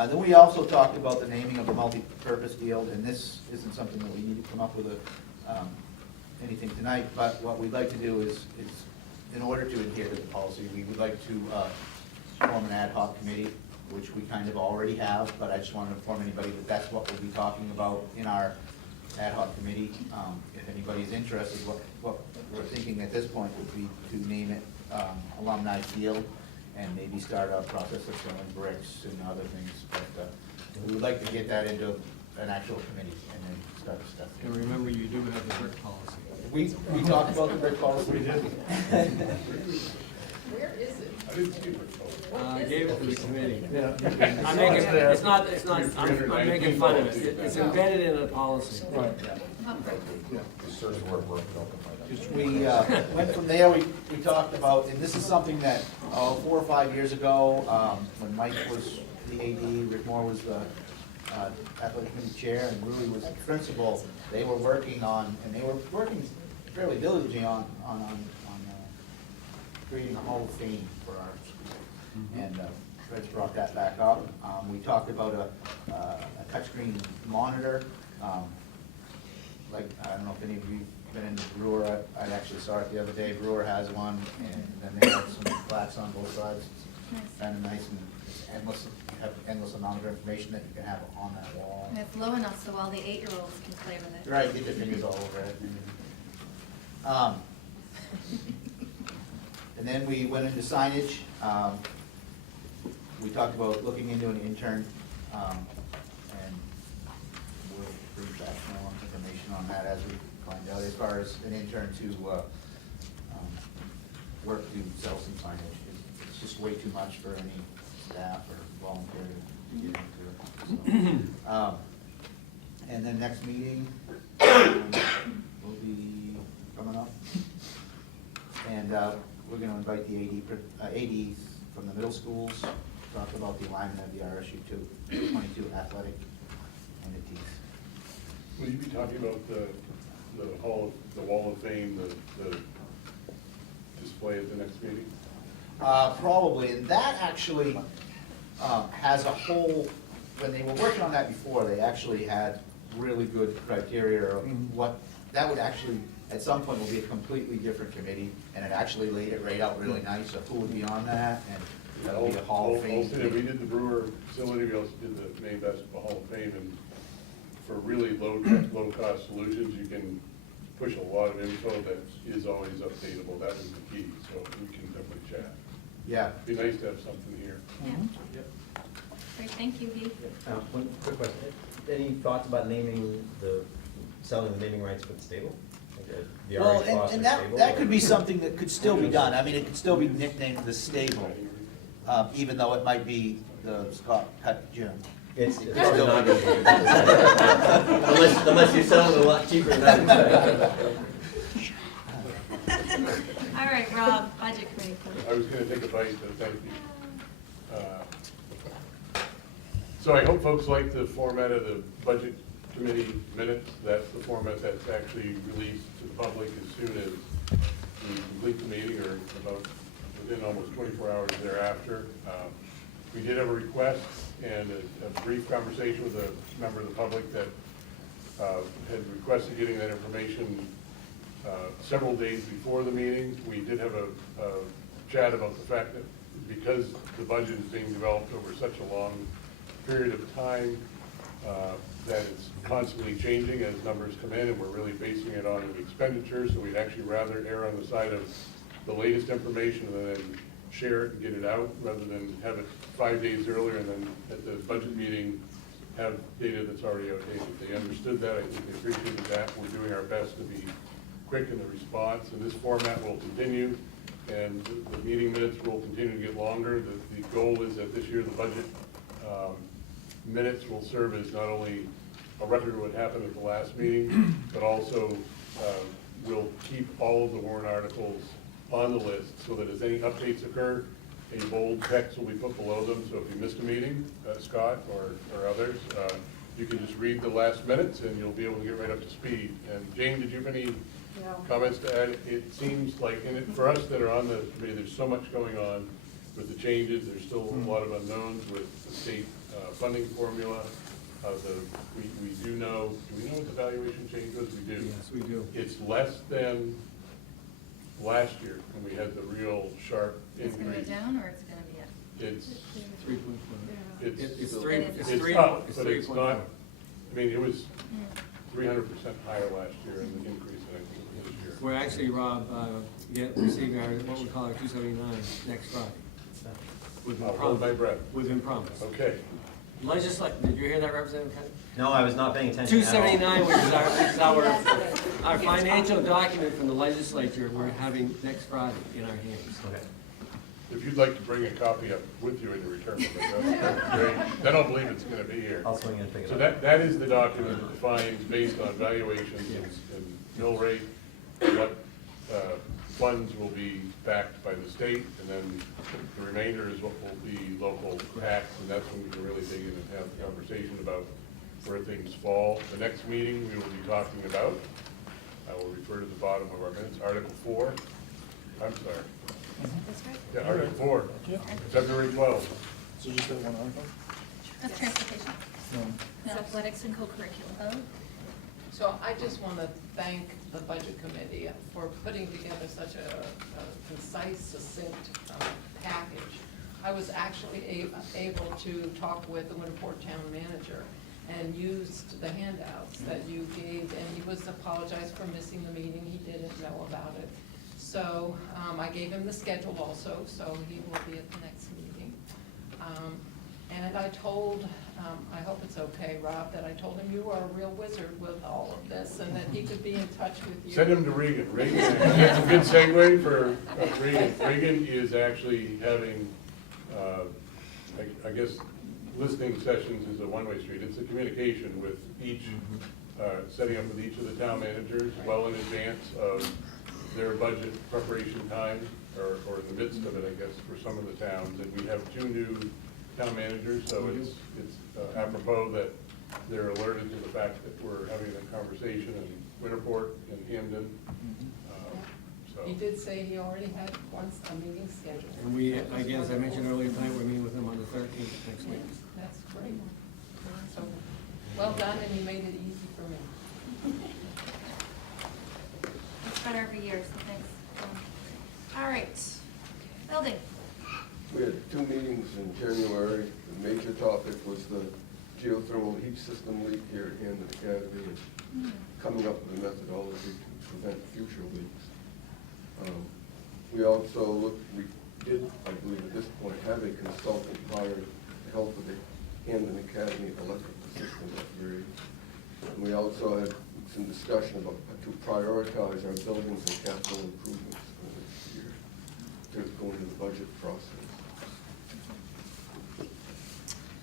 Then we also talked about the naming of the multi-purpose field, and this isn't something that we need to come up with anything tonight, but what we'd like to do is, in order to adhere to the policy, we would like to form an ad hoc committee, which we kind of already have, but I just wanted to inform anybody that that's what we'll be talking about in our ad hoc committee. If anybody's interested, what we're thinking at this point would be to name it Alumni Field, and maybe start a process of throwing bricks and other things, but we would like to get that into an actual committee and then start stuff. And remember, you do have the brick policy. We talked about the brick policy. We did. Where is it? I didn't see it. I gave it to the committee. Yeah. I'm making, it's not, I'm making fun of it. It's embedded in a policy. Right. Search the word work, don't find it. We went from there, we talked about, and this is something that 4 or 5 years ago, when Mike was the AD, Rick Moore was the athletic committee chair, and Rudy was the principal, they were working on, and they were working fairly diligently on creating a Hall of Fame for our school. And Fred's brought that back up. We talked about a touchscreen monitor. Like, I don't know if any of you have been in Brewer, I actually saw it the other day, Brewer has one, and then they have some plaques on both sides. It's kind of nice, and it's endless, you have endless amount of information that you can have on that wall. And it's low enough so all the 8-year-olds can play with it. Right, get their fingers all over it. And then we went into signage. We talked about looking into an intern, and we'll bring back more information on that as we find out, as far as an intern to work to sell some signage. It's just way too much for any staff or volunteer to get into it. So, and then next meeting will be coming up. And we're gonna invite the ADs from the middle schools, talk about the alignment of the RSU 22 athletic entities. Will you be talking about the the Wall of Fame, the display at the next meeting? Probably, and that actually has a whole, when they were working on that before, they actually had really good criteria of what, that would actually, at some point, will be a completely different committee, and it actually laid it right out really nice of who would be on that, and that'll be a Hall of Fame. We did the Brewer facility, we also did the Maine Basketball Hall of Fame, and for really low-cost solutions, you can push a lot of info that is always updatable. That was the key, so we can definitely chat. Yeah. Be nice to have something here. Yeah. Great, thank you, Guy. One quick question. Any thoughts about selling the naming rights for the stable? The Well, RH Foster and stable, that or- could be something that could still be done. I mean, it could still be nicknamed the stable, even though it might be the Scott Pet Gym. It's probably not going to be. Unless you're selling it a lot cheaper than that. All right, Rob, Budget Committee, please. I was gonna take a bite, but thank you. So I hope folks like the format of the Budget Committee minutes. That's the format that's actually released to the public as soon as we complete the meeting, or about within almost 24 hours thereafter. We did have a request and a brief conversation with a member of the public that had requested getting that information several days before the meeting. We did have a chat about the fact that because the budget is being developed over such a long period of time, that it's constantly changing as numbers come in, and we're really basing it on the expenditure, so we'd actually rather err on the side of the latest information and then share it and get it out, rather than have it 5 days earlier and then at the budget meeting have data that's already outdated. They understood that, I think they appreciated that. We're doing our best to be quick in the response, and this format will continue, and the meeting minutes will continue to get longer. The goal is that this year the budget minutes will serve as not only a record of what happened at the last meeting, but also will keep all of the warrant articles on the list, so that as any updates occur, a bold text will be put below them. So if you missed a meeting, Scott or others, you can just read the last minutes and you'll be able to get right up to speed. And Jane, did you have any comments to add? It seems like, for us that are on the committee, there's so much going on with the changes. There's still a lot of unknowns with the state funding formula. We do know what the valuation change was? We do. Yes, we do. It's less than last year when we had the real sharp It's increase. gonna go down, or it's gonna be up? It's, 3.4. it's, It's So three, then it's it's three, up, it's but it's 3.4. not, I mean, it was 300% higher last year in the increase than I think this year. We're actually, Rob, receiving our, what we call our 279 next Friday. We've been I'll hold my promised. breath. We've been promised. Okay. Did you hear that, Representative Kennedy? No, I was not paying attention at all. 279, which is our financial document from the legislature, we're having next Friday in our hands. Okay. If you'd like to bring a copy up with you in your return, that's great. I don't believe it's gonna be here. I'll swing in and pick it So up. that is the document that defines, based on valuations and mill rate, what funds will be backed by the state, and then the remainder is what will be local tax, and that's when we can really dig in and have a conversation about where things fall. The next meeting we will be talking about, I will refer to the bottom of our minutes, Article 4. I'm sorry. That's right. Yeah, Article 4, February 12th. So just that one article? That's transportation. No. Athletics and co-curricular. So I just want to thank the Budget Committee for putting together such a concise, succinct package. I was actually able to talk with the Winterport Town Manager and used the handouts that you gave, and he was apologized for missing the meeting. He didn't know about it. So I gave him the schedule also, so he will be at the next meeting. And I told, I hope it's okay, Rob, that I told him you are a real wizard with all of this, and that he could be in touch with you. Send him to Regan. Regan, it's a good segue for Regan. Regan is actually having, I guess, listening sessions is a one-way street. It's a communication with each, setting up with each of the town managers well in advance of their budget preparation time, or in the midst of it, I guess, for some of the towns. And we have 2 new town managers, so it's apropos that they're alerted to the fact that we're having a conversation, and Winterport and Hampden. So He did say he already had once a meeting scheduled. And we, again, as I mentioned earlier tonight, we're meeting with them on the 13th next week. That's great. So, well done, and you made it easy for me. It's better every year, so thanks. All right, building. We had 2 meetings in January. The major topic was the geothermal heat system leak here at Hampden Academy and coming up with a methodology to prevent future leaks. We also we did, I believe at this point, have a consultant hired to help with the Hampden Academy electrical system upgrade. And we also had some discussion about to prioritize our buildings and capital improvements for this year to go into the budget process.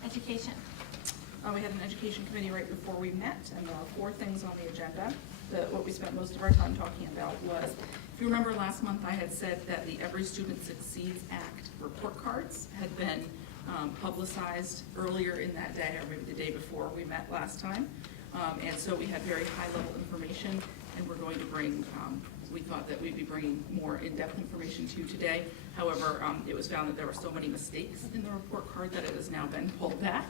Education. We had an education committee right before we met, and there are 4 things on the agenda. What we spent most of our time talking about was, if you remember last month, I had said that the Every Student Succeeds Act report cards had been publicized earlier in that day, or maybe the day before we met last time. And so we had very high-level information, and we're going to bring, we thought that we'd be bringing more in-depth information to you today. However, it was found that there were so many mistakes in the report card that it has now been pulled back.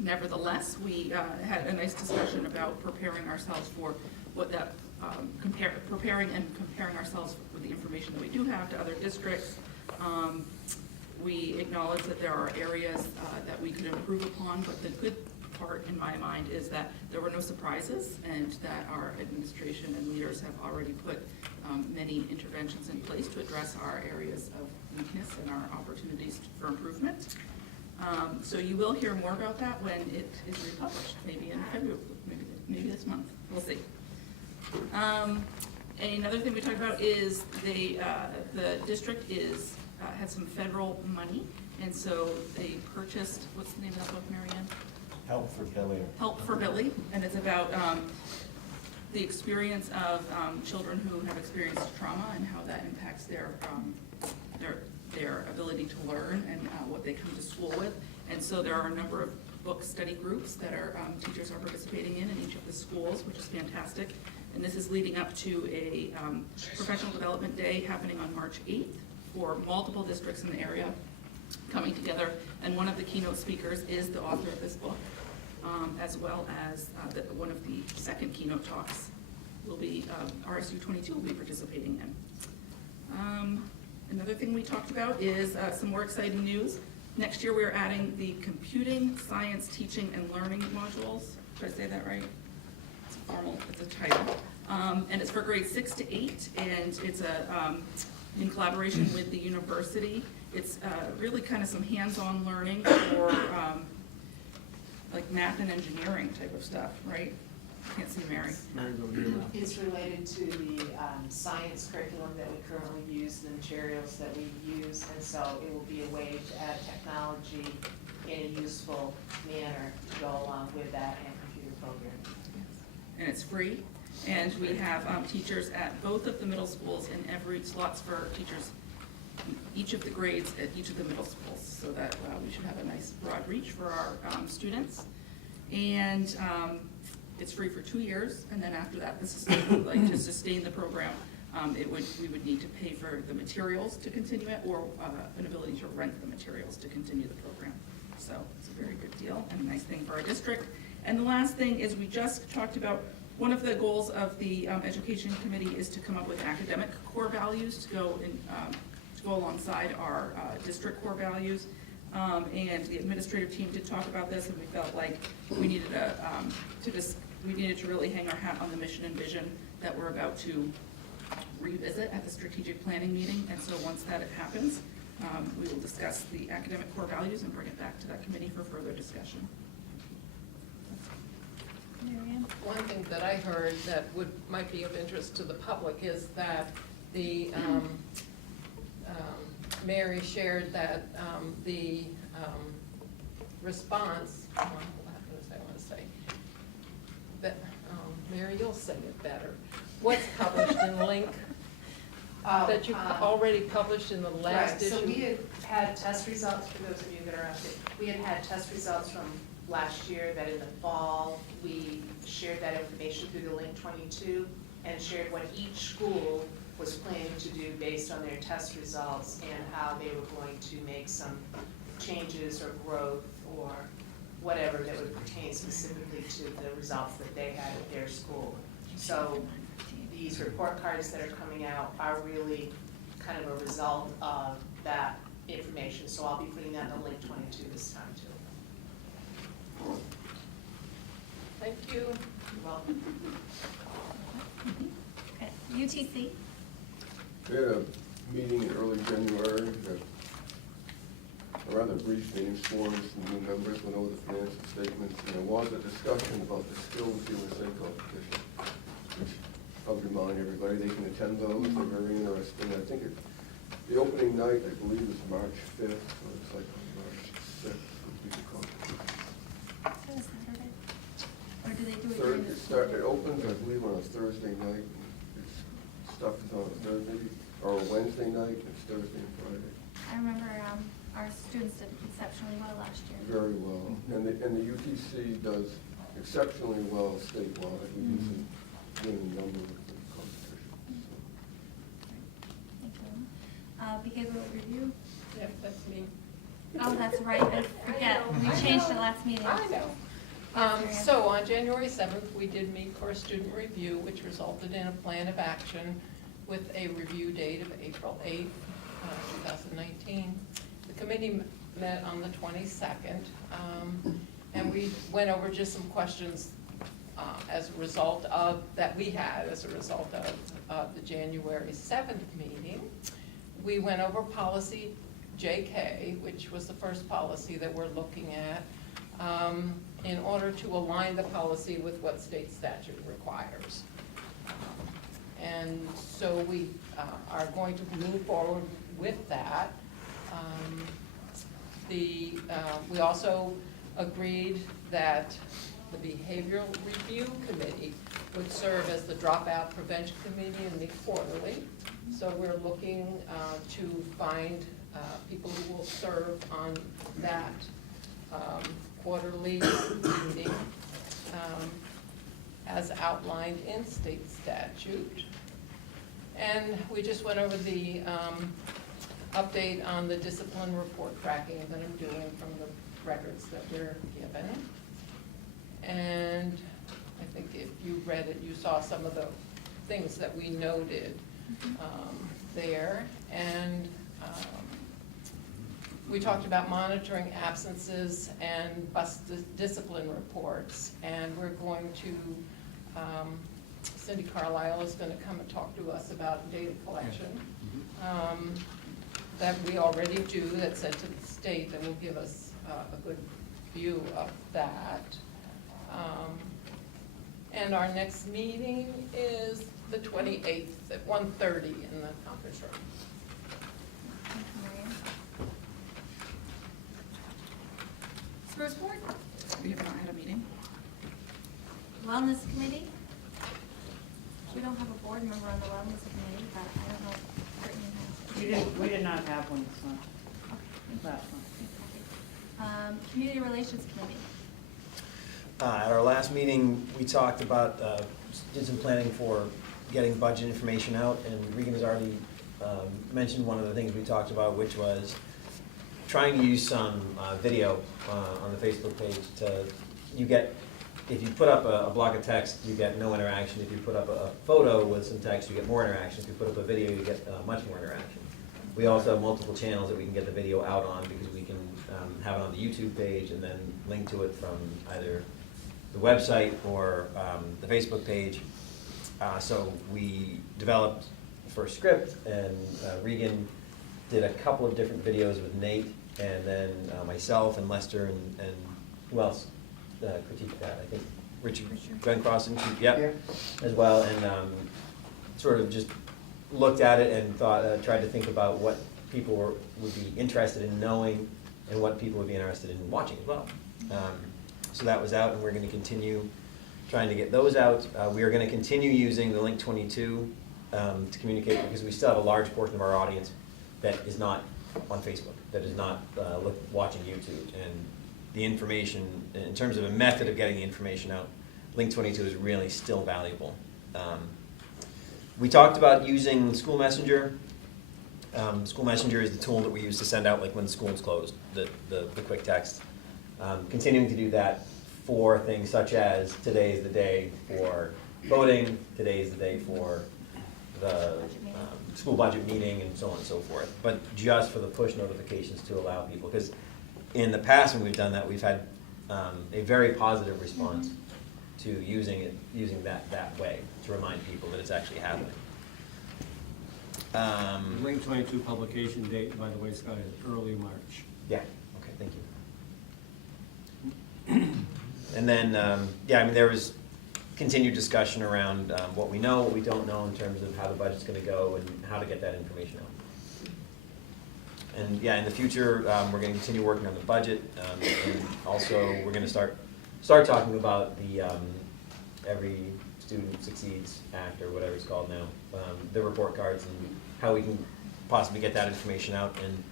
Nevertheless, we had a nice discussion about preparing ourselves for what that, preparing and comparing ourselves with the information that we do have to other districts. We acknowledge that there are areas that we could improve upon, but the good part in my mind is that there were no surprises, and that our administration and leaders have already put many interventions in place to address our areas of weakness and our opportunities for improvement. So you will hear more about that when it is republished, maybe in February, maybe this month, we'll see. Another thing we talked about is the district had some federal money, and so they purchased, what's the name of that book, Marianne? Help for Billy. Help for Billy, and it's about the experience of children who have experienced trauma and how that impacts their ability to learn and what they come to school with. And so there are a number of book study groups that our teachers are participating in each of the schools, which is fantastic. And this is leading up to a professional development day happening on March 8th for multiple districts in the area coming together. And one of the keynote speakers is the author of this book, as well as one of the second keynote talks will be RSU 22 will be participating in. Another thing we talked about is some more exciting news. Next year we're adding the computing, science, teaching, and learning modules. Did I say that right? It's formal, it's a title. And it's for grades 6 to 8, and it's in collaboration with the university. It's really kind of some hands-on learning for like math and engineering type of stuff, right? Can't see Mary. It's related to the science curriculum that we currently use, the materials that we use, and so it will be a way to add technology in a useful manner to go along with that and computer programming. And it's free, and we have teachers at both of the middle schools, and every slots for teachers in each of the grades at each of the middle schools, so that we should have a nice broad reach for our students. And it's free for 2 years, and then after that, this is like to sustain the program, we would need to pay for the materials to continue it, or an ability to rent the materials to continue the program. So it's a very good deal and a nice thing for our district. And the last thing is, we just talked about, one of the goals of the education committee is to come up with academic core values to go alongside our district core values. And the administrative team did talk about this, and we felt like we needed to really hang our hat on the mission and vision that we're about to revisit at the strategic planning meeting. And so once that happens, we will discuss the academic core values and bring it back to that committee for further discussion. Marianne? One thing that I heard that might be of interest to the public is that the Mary shared that the response, what was I want to say? That, Mary, you'll say it better. What's published in Link that you already published in the last issue? So we had test results, for those of you that are out there, we had test results from last year that in the fall, we shared that information through the Link 22 and shared what each school was planning to do based on their test results and how they were going to make some changes or growth or whatever that would pertain specifically to the results that they had at their school. So these report cards that are coming out are really kind of a result of that information. So I'll be putting that in the Link 22 this time too. Thank you. You're welcome. Okay. UTC. We had a meeting in early January, a rather brief meeting, sworn some new members, went over the financial statements, and there was a discussion about the Skills USA competition, which I'll remind everybody, they can attend those, they're very interesting. I think the opening night, I believe, is March 5th, so it's like on March 6th would be the competition. Saturday? Or do they do it during the school? It opens, I believe, on a Thursday night, stuff is on a Thursday, or a Wednesday night, it's Thursday and Friday. I remember our students did exceptionally well last year. Very well, and the UTC does exceptionally well statewide. We do win a number of competitions. Thank you. Behavioral review. Yep, that's me. Oh, that's right, I forget, we changed it last meeting. I know. So on January 7th, we did meet for a student review, which resulted in a plan of action with a review date of April 8th, 2019. The committee met on the 22nd, and we went over just some questions as a result of, that we had as a result of the January 7th meeting. We went over policy JK, which was the first policy that we're looking at, in order to align the policy with what state statute requires. And so we are going to move forward with that. We also agreed that the Behavioral Review Committee would serve as the Dropout Prevention Committee and meet quarterly. So we're looking to find people who will serve on that quarterly meeting as outlined in state statute. And we just went over the update on the discipline report tracking that I'm doing from the records that we're given. And I think if you read it, you saw some of the things that we noted there. And we talked about monitoring absences and bus discipline reports. And we're going to, Cindy Carlisle is going to come and talk to us about data collection that we already do, that's sent to the state, that will give us a good view of that. And our next meeting is the 28th at 1:30 in the conference room. Spruce Board? We have not had a meeting. Wellness Committee? We don't have a board member on the Wellness Committee, but I don't know if Brittany has. We did not have one this month, last month. Community Relations Committee? At our last meeting, we talked about, did some planning for getting budget information out, and Regan has already mentioned one of the things we talked about, which was trying to use some video on the Facebook page to, if you put up a block of text, you get no interaction. If you put up a photo with some text, you get more interaction. If you put up a video, you get much more interaction. We also have multiple channels that we can get the video out on, because we can have it on the YouTube page and then link to it from either the website or the Facebook page. So we developed the first script, and Regan did a couple of different videos with Nate, and then myself and Lester and who else critiqued that? I think Richard Glenn Crossan, as well, and sort of just looked at it and tried to think about what people would be interested in knowing and what people would be interested in watching as well. So that was out, and we're going to continue trying to get those out. We are going to continue using the Link 22 to communicate, because we still have a large portion of our audience that is not on Facebook, that is not watching YouTube. And the information, in terms of a method of getting the information out, Link 22 is really still valuable. We talked about using School Messenger. School Messenger is the tool that we use to send out like when the school's closed, the quick text. Continuing to do that for things such as today is the day for voting, today is the day for the school budget meeting, and so on and so forth. But just for the push notifications to allow people, because in the past when we've done that, we've had a very positive response to using that way to remind people that it's actually happening. The Link 22 publication date, by the way, Scott, is early March. Yeah, okay, thank you. And then, yeah, I mean, there was continued discussion around what we know, what we don't know in terms of how the budget's gonna go and how to get that information out. And yeah, in the future, we're gonna continue working on the budget, and also we're gonna start talking about the Every Student Succeeds Act, or whatever it's called now, the report cards, and how we can possibly get that information out, and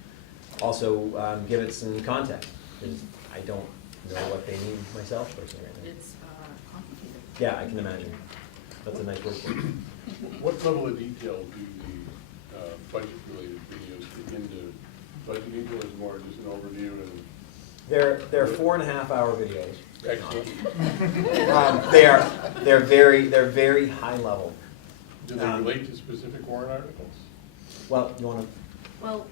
also give it some context, because I don't know what they need myself personally right now. It's complicated. Yeah, I can imagine. That's a nice word for it. What level of detail do the budget-related videos get into budgeting, or is it more just an overview and? They're 4.5-hour videos. Excellent. They're very high level. Do they relate to specific warrant articles? Well, you want to? Well,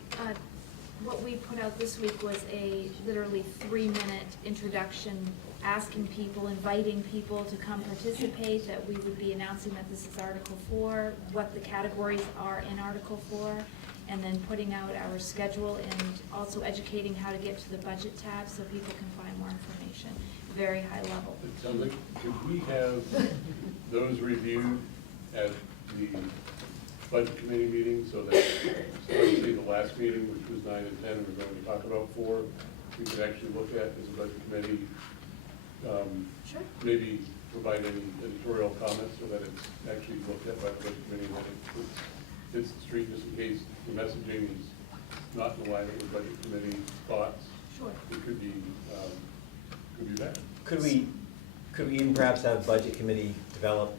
what we put out this week was a literally 3-minute introduction, asking people, inviting people to come participate, that we would be announcing that this is Article 4, what the categories are in Article 4, and then putting out our schedule and also educating how to get to the budget tab so people can find more information. Very high level. It sounds like, could we have those reviewed at the budget committee meeting, so that, obviously the last meeting, which was 9 and 10, we're going to talk about 4, we could actually look at as a budget committee, Sure. maybe provide any editorial comments so that it's actually looked at by the budget committee, and that it's the street, just in case the messaging is not in alignment with budget committee thoughts. Sure. It could be bad. Could we even perhaps have budget committee help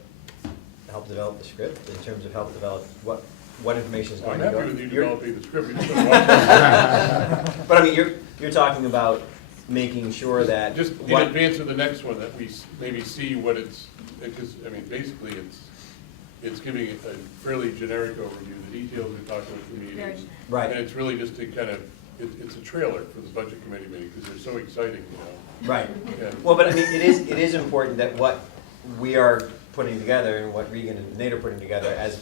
develop the script, in terms of help develop what information is going to go? I'm happy with you developing the script. We just don't want But I mean, you're talking about making sure that just in advance of the next one, that we maybe see what it's, because, I mean, basically it's giving a fairly generic overview. The details we're talking about the meetings. Right. And it's really just to kind of, it's a trailer for the budget committee meeting, because they're so exciting, you know. Right. Yeah. Well, but I mean, it is important that what we are putting together and what Regan and Nate are putting together as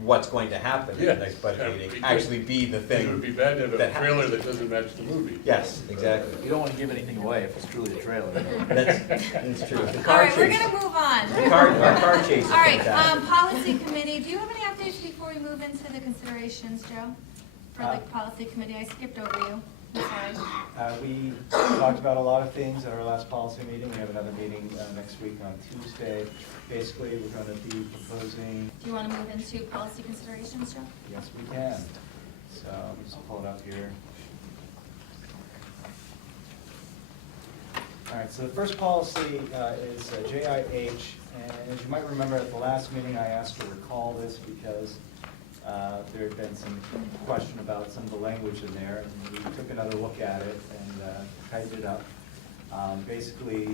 what's going to happen in the next budget meeting actually be the thing. It would be bad to have a that trailer that doesn't match the movie. Yes, exactly. You don't want to give anything away if it's truly a trailer. That's true. The All car right, we're chase. gonna move on. Our car chase is All right, fantastic. policy committee, do you have any updates before we move into the considerations, Joe? For the policy committee, I skipped over you. I'm sorry. We talked about a lot of things at our last policy meeting. We have another meeting next week on Tuesday. Basically, we're going to be proposing. Do you want to move into policy considerations, Joe? Yes, we can. So let me just pull it up here. All right, so the first policy is JIH. And as you might remember at the last meeting, I asked to recall this because there had been some question about some of the language in there, and we took another look at it and tightened it up. Basically,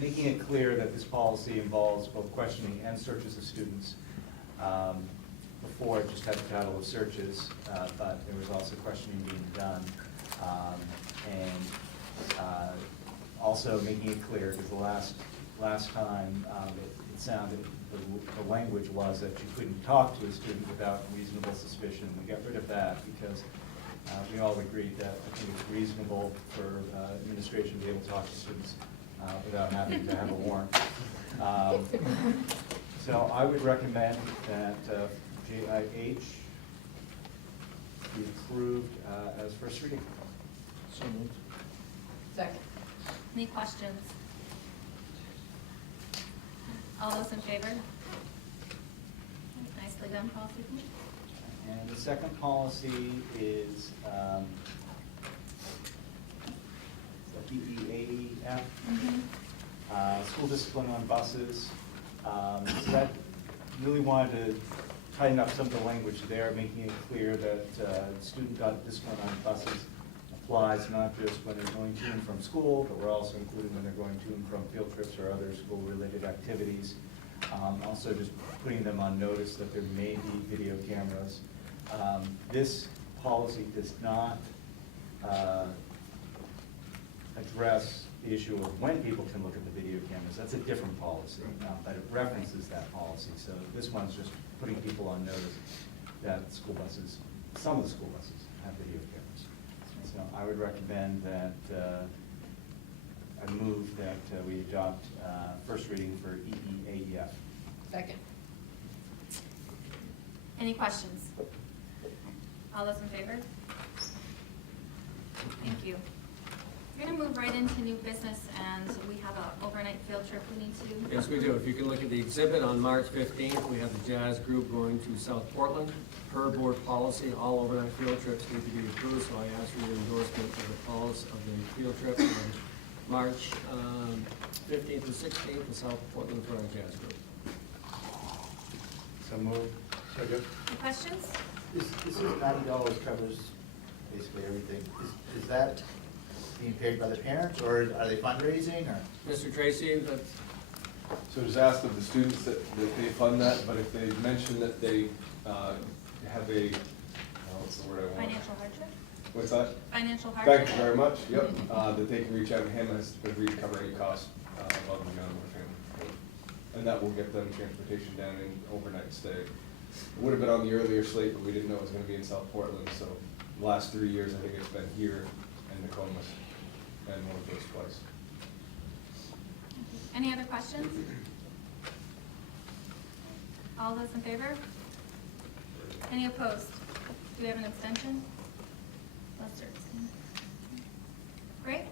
making it clear that this policy involves both questioning and searches of students. Before, it just had the title of searches, but there was also questioning being done. Also making it clear, because the last time it sounded, the language was that you couldn't talk to a student without reasonable suspicion. We got rid of that because we all agreed that I think it's reasonable for administration to be able to talk to students without having to have a warrant. So I would recommend that JIH be approved as first reading. So moved. Second. Any questions? All those in favor? Nicely done, policy committee. And the second policy is EEAEF, school discipline on buses. So that, really wanted to tighten up some of the language there, making it clear that student discipline on buses applies not just when they're going to and from school, but we're also including when they're going to and from field trips or other school-related activities. Also just putting them on notice that there may be video cameras. This policy does not address the issue of when people can look at the video cameras. That's a different policy, but it references that policy. So this one's just putting people on notice that school buses, some of the school buses have video cameras. So I would recommend that, I move that we adopt first reading for EEAEF. Second. Any questions? All those in favor? Thank you. We're gonna move right into new business, and we have an overnight field trip we need to. Yes, we do. If you can look at the exhibit on March 15th, we have the jazz group going to South Portland. Per board policy, all overnight field trips need to be approved, so I ask for your endorsement of the policy of the field trip on March 15th and 16th to South Portland for our jazz group. So moved. Second. Any questions? This is $90 covers basically everything. Is that being paid by the parents, or are they fundraising, or? Mr. Tracy, that's So it was asked of the students that they fund that, but if they mention that they have a, what's the word I want? Financial hardship? What's that? Financial hardship? Thank you very much, yep, that they can reach out to him and agree to cover any costs above and beyond their family. And that will get them transportation down and overnight stay. It would have been on the earlier slate, but we didn't know it was gonna be in South Portland, so the last 3 years, I think it's been here and Nokomis, and one of those twice. Any other questions? All those in favor? Any opposed? Do we have an abstention? Lester. Great.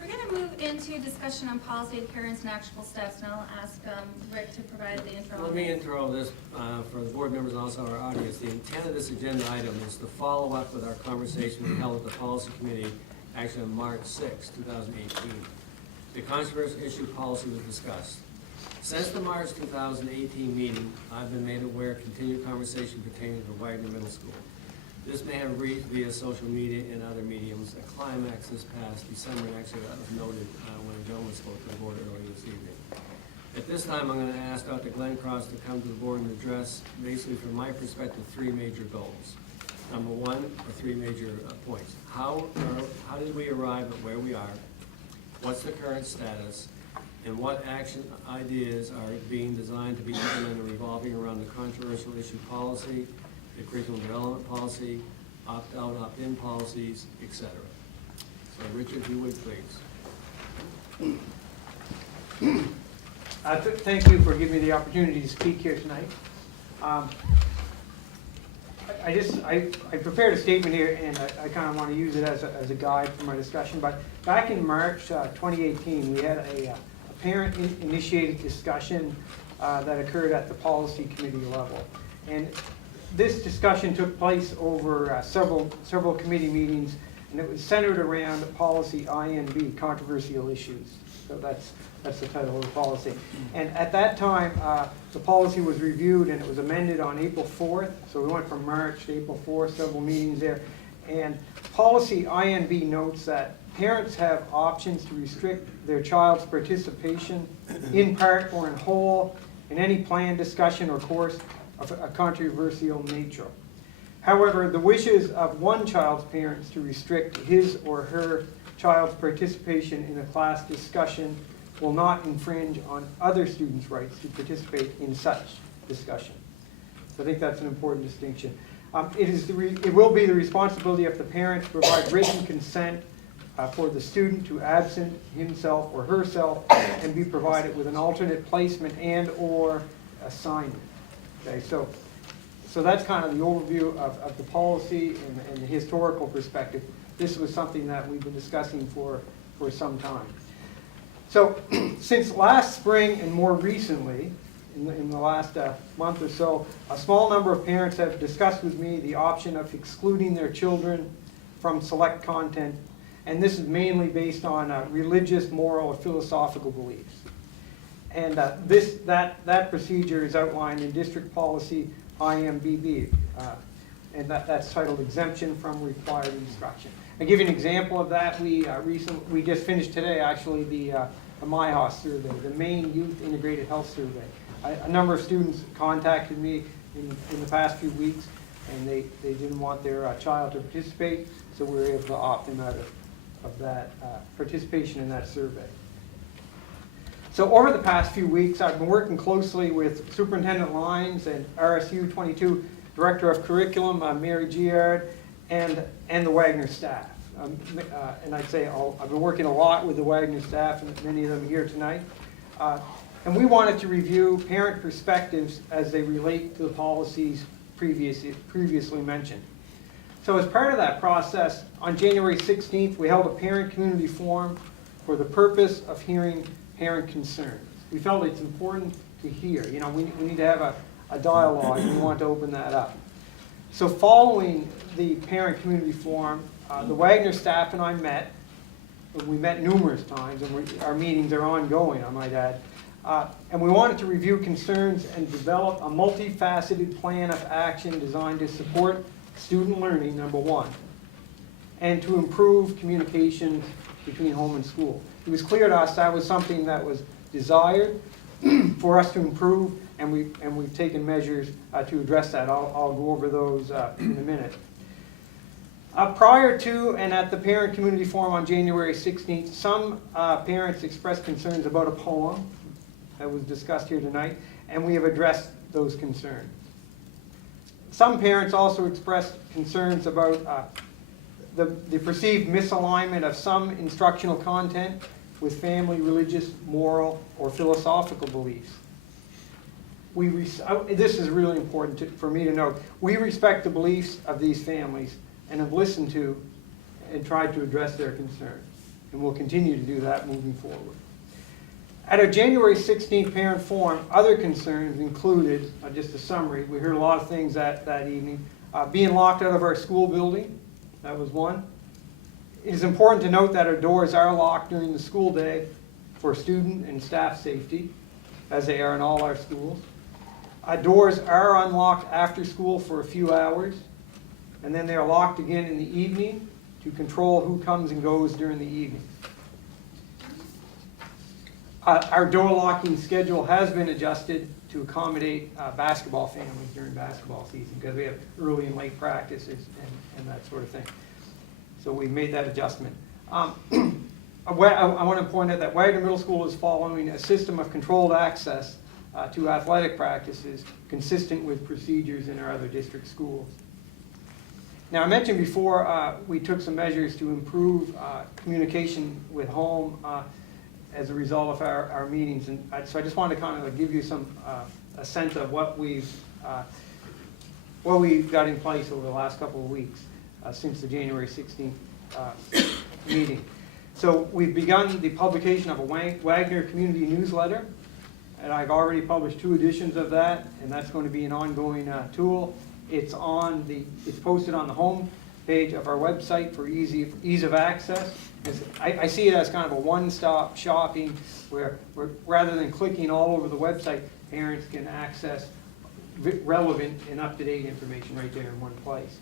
We're going to move into discussion on policy adherence and actionable steps, and I'll ask Rick to provide the intro. Let me intro this for the board members and also our audience. The intent of this agenda item is to follow up with our conversation we held at the policy committee actually on March 6, 2018. The controversial issue policy was discussed. Since the March 2018 meeting, I've been made aware of continued conversation pertaining to Wagner Middle School. This may have reached via social media and other mediums a climax this past December, and actually that was noted when a gentleman spoke to the board earlier this evening. At this time, I'm going to ask Dr. Glenn Cross to come to the board and address, basically from my perspective, 3 major goals. Number 1, or 3 major points. How did we arrive at where we are? What's the current status? And what action ideas are being designed to be implemented revolving around the controversial issue policy, the curriculum development policy, opt-out, opt-in policies, etc. So Richard, if you would please. Thank you for giving me the opportunity to speak here tonight. I prepared a statement here, and I kind of want to use it as a guide for my discussion. But back in March 2018, we had a parent-initiated discussion that occurred at the policy committee level. And this discussion took place over several committee meetings, and it was centered around policy INB, controversial issues. So that's the title of the policy. And at that time, the policy was reviewed and it was amended on April 4th. So we went from March to April 4th, several meetings there. And policy INB notes that parents have options to restrict their child's participation in part or in whole in any planned discussion or course of a controversial nature. However, the wishes of one child's parents to restrict his or her child's participation in a class discussion will not infringe on other students' rights to participate in such discussion. So I think that's an important distinction. It will be the responsibility of the parent to provide written consent for the student to absent himself or herself and be provided with an alternate placement and or assignment. Okay, so that's kind of the overview of the policy and the historical perspective. This was something that we've been discussing for some time. So since last spring and more recently, in the last month or so, a small number of parents have discussed with me the option of excluding their children from select content and this is mainly based on religious, moral, or philosophical beliefs. And that procedure is outlined in District Policy IMBB, and that's titled Exemption from Required Instruction. I'll give you an example of that. We just finished today, actually, the MyHOS survey, the Maine Youth Integrated Health Survey. A number of students contacted me in the past few weeks, and they didn't want their child to participate, so we were able to opt them out of that participation in that survey. So over the past few weeks, I've been working closely with Superintendent Lyons and RSU 22 Director of Curriculum, Mary Giard, and the Wagner staff. And I'd say I've been working a lot with the Wagner staff, and many of them here tonight. And we wanted to review parent perspectives as they relate to the policies previously mentioned. So as part of that process, on January 16th, we held a parent community forum for the purpose of hearing parent concerns. We felt it's important to hear. You know, we need to have a dialogue, and we want to open that up. So following the parent community forum, the Wagner staff and I met. We met numerous times, and our meetings are ongoing, I might add. And we wanted to review concerns and develop a multifaceted plan of action designed to support student learning, number one, and to improve communication between home and school. It was clear to us that was something that was desired for us to improve, and we've taken measures to address that. I'll go over those in a minute. Prior to and at the parent community forum on January 16th, some parents expressed concerns about a poem that was discussed here tonight, and we have addressed those concerns. Some parents also expressed concerns about the perceived misalignment of some instructional content with family, religious, moral, or philosophical beliefs. This is really important for me to note. We respect the beliefs of these families and have listened to and tried to address their concerns. And we'll continue to do that moving forward. At our January 16th parent forum, other concerns included, just a summary, we heard a lot of things that evening, being locked out of our school building, that was one. It is important to note that our doors are locked during the school day for student and staff safety, as they are in all our schools. Our doors are unlocked after school for a few hours, and then they are locked again in the evening to control who comes and goes during the evening. Our door locking schedule has been adjusted to accommodate basketball families during basketball season, because we have early and late practices and that sort of thing. So we made that adjustment. I want to point out that Wagner Middle School is following a system of controlled access to athletic practices consistent with procedures in our other district schools. Now, I mentioned before we took some measures to improve communication with home as a result of our meetings, and so I just wanted to kind of give you a sense of what we've got in place over the last couple of weeks since the January 16th meeting. So we've begun the publication of a Wagner community newsletter, and I've already published 2 editions of that, and that's going to be an ongoing tool. It's posted on the home page of our website for ease of access. I see it as kind of a one-stop shopping where rather than clicking all over the website, parents can access relevant and up-to-date information right there in one place.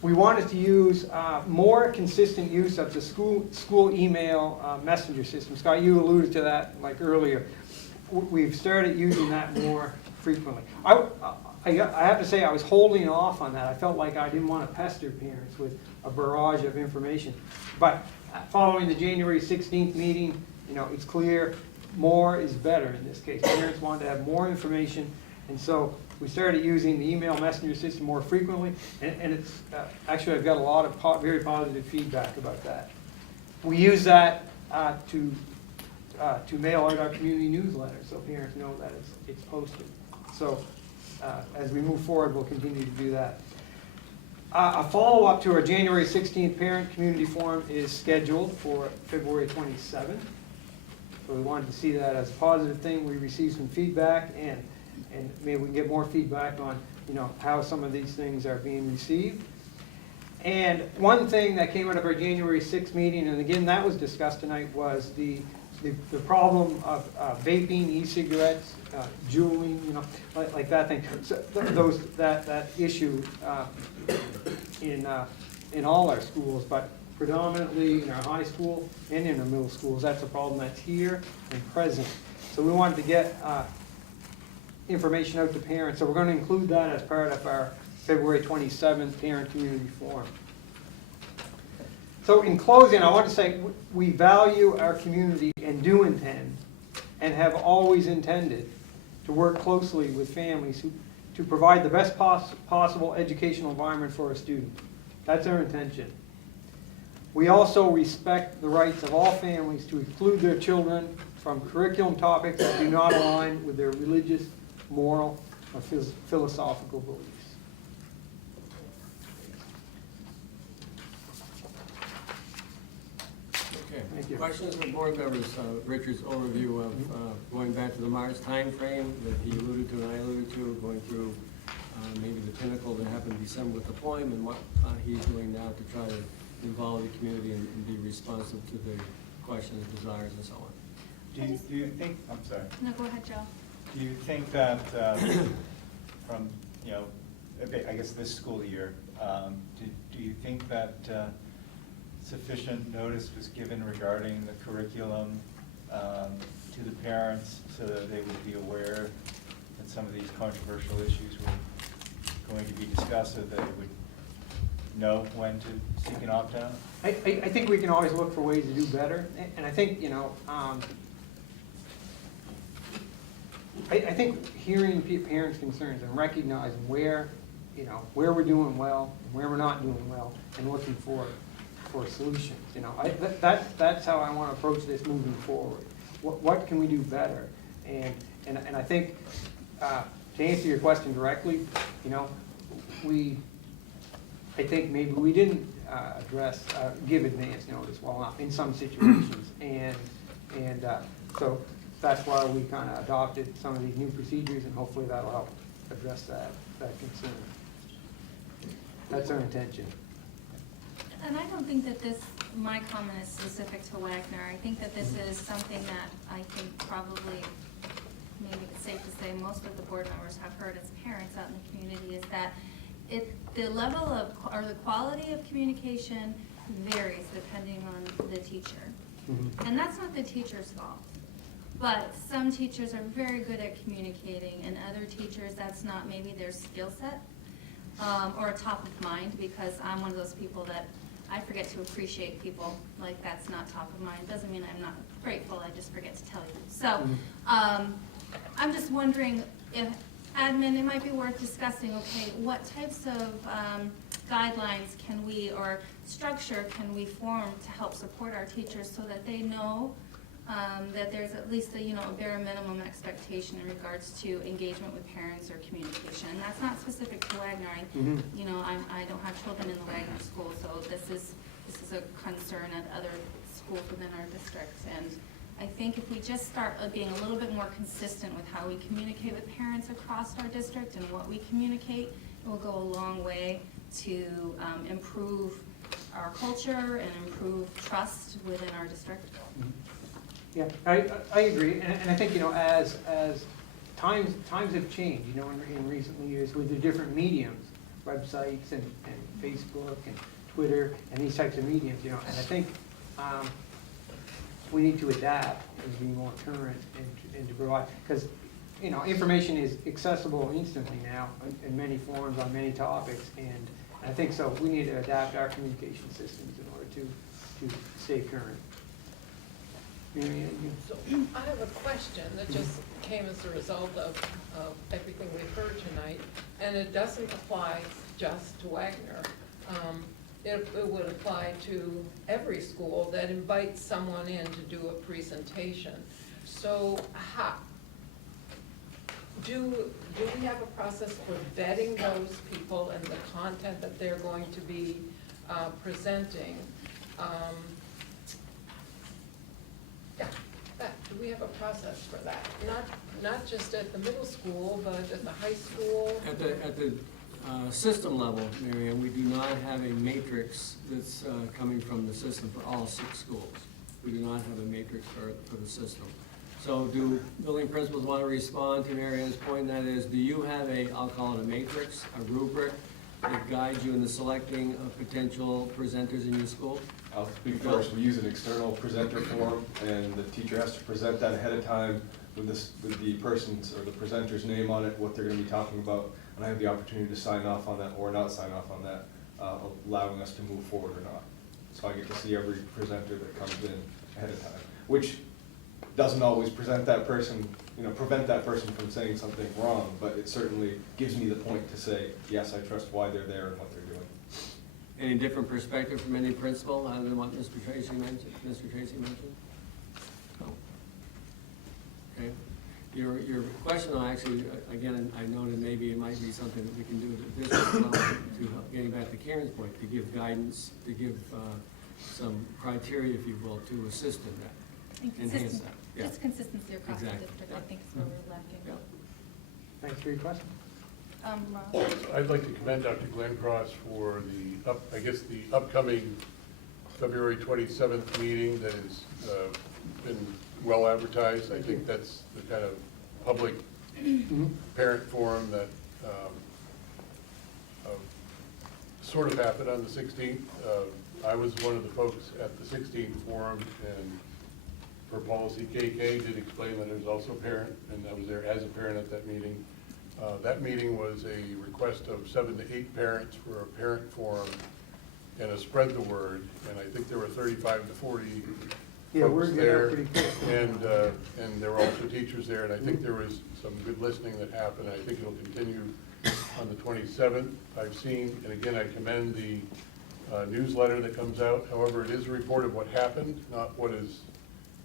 We wanted to use more consistent use of the school email messenger system. Scott, you alluded to that like earlier. We've started using that more frequently. I have to say I was holding off on that. I felt like I didn't want to pester parents with a barrage of information. But following the January 16th meeting, it's clear more is better in this case. Parents wanted to have more information, and so we started using the email messenger system more frequently, and it's actually I've got a lot of very positive feedback about that. We use that to mail out our community newsletter so parents know that it's posted. So as we move forward, we'll continue to do that. A follow-up to our January 16th Parent Community Forum is scheduled for February 27th. So we wanted to see that as a positive thing. We received some feedback, and maybe we can get more feedback on how some of these things are being received. And one thing that came out of our January 6th meeting, and again, that was discussed tonight, was the problem of vaping, e-cigarettes, juuling, you know, like that thing. So that issue in all our schools, but predominantly in our high school and in our middle schools. That's a problem that's here and present. So we wanted to get information out to parents. So we're going to include that as part of our February 27th Parent Community Forum. So in closing, I want to say we value our community and do intend and have always intended to work closely with families to provide the best possible educational environment for our students. That's our intention. We also respect the rights of all families to exclude their children from curriculum topics that do not align with their religious, moral, or philosophical beliefs. Okay. Thank you. Questions from board members? Richard's overview of going back to the March timeframe that he alluded to and I alluded to, going through maybe the pinnacle that happened in December with the poem and what he's doing now to try to involve the community and be responsive to the questions, desires, and so on. Do you think, I'm sorry. No, go ahead, Joe. Do you think that from, you know, I guess this school year, do you think that sufficient notice was given regarding the curriculum to the parents so that they would be aware that some of these controversial issues were going to be discussed so that they would know when to seek an opt-out? I think we can always look for ways to do better, and I think, you know, I think hearing parents' concerns and recognizing where, you know, where we're doing well and where we're not doing well, and looking for solutions. You know, that's how I want to approach this moving forward. What can we do better? And I think to answer your question directly, you know, I think maybe we didn't give advance notice well enough in some situations, and so that's why we kind of adopted some of these new procedures, and hopefully that'll help address that concern. That's our intention. And I don't think that my comment is specific to Wagner. I think that this is something that I think probably, maybe it's safe to say, most of the board members have heard as parents out in the community, is that the level of, or the quality of communication varies depending on the teacher. Mm-hmm. And that's not the teacher's fault. But some teachers are very good at communicating, and other teachers, that's not maybe their skill set or top of mind, because I'm one of those people that I forget to appreciate people, like that's not top of mind. Doesn't mean I'm not grateful, I just forget to tell you. So I'm just wondering if admin, it might be worth discussing, okay, what types of guidelines can we, or structure can we form to help support our teachers so that they know that there's at least a bare minimum expectation in regards to engagement with parents or communication. And that's not specific to Wagner. I don't have children in the Wagner school, so this is a concern at other schools within our district. And I think if we just start being a little bit more consistent with how we communicate with parents across our district and what we communicate, it will go a long way to improve our culture and improve trust within our district. Yeah, I agree, and I think, as times have changed, in recent years with the different mediums, websites and Facebook and Twitter and these types of mediums, and I think we need to adapt and be more current and to provide, because information is accessible instantly now in many forms on many topics, and I think so we need to adapt our communication systems in order to stay current. So I have a question that just came as a result of everything we've heard tonight, and it doesn't apply just to Wagner. It would apply to every school that invites someone in to do a presentation. So do we have a process for vetting those people and the content that they're going to be presenting? Do we have a process for that? Not just at the middle school, but at the high school? At the system level, Marianne, we do not have a matrix that's coming from the system for all 6 schools. We do not have a matrix for the system. So do building principals want to respond to Marianne's point? That is, do you have a, I'll call it a matrix, a rubric that guides you in the selecting of potential presenters in your school? I'll speak first. We use an external presenter form, and the teacher has to present that ahead of time with the person's or the presenter's name on it, what they're going to be talking about, and I have the opportunity to sign off on that or not sign off on that, allowing us to move forward or not. So I get to see every presenter that comes in ahead of time, which doesn't always prevent that person from saying something wrong, but it certainly gives me the point to say, yes, I trust why they're there and what they're doing. Any different perspective from any principal other than what Mr. Tracy mentioned? No. Okay. Your question, though, actually, again, I noted maybe it might be something that we can do at the district level to help, getting back to Karen's point, to give guidance, to give some criteria, if you will, to assist in that, enhance that. Yeah. Just consistency across the Exactly. district, I think is where we're lacking. Yeah. Thanks for your question. Rob? I'd like to commend Dr. Glenn Cross for the upcoming February 27th meeting that has been well advertised. I think that's the kind of public parent forum that sort of happened on the 16th. I was one of the folks at the 16th forum, and for policy KK did explain that I was also a parent, and I was there as a parent at that meeting. That meeting was a request of 7 to 8 parents for a parent forum and a spread the word, and I think there were 35 to 40 folks there. And there were also teachers there, and I think there was some good listening that happened. I think it'll continue on the 27th. I've seen, and again, I commend the newsletter that comes out. However, it is a report of what happened, not what is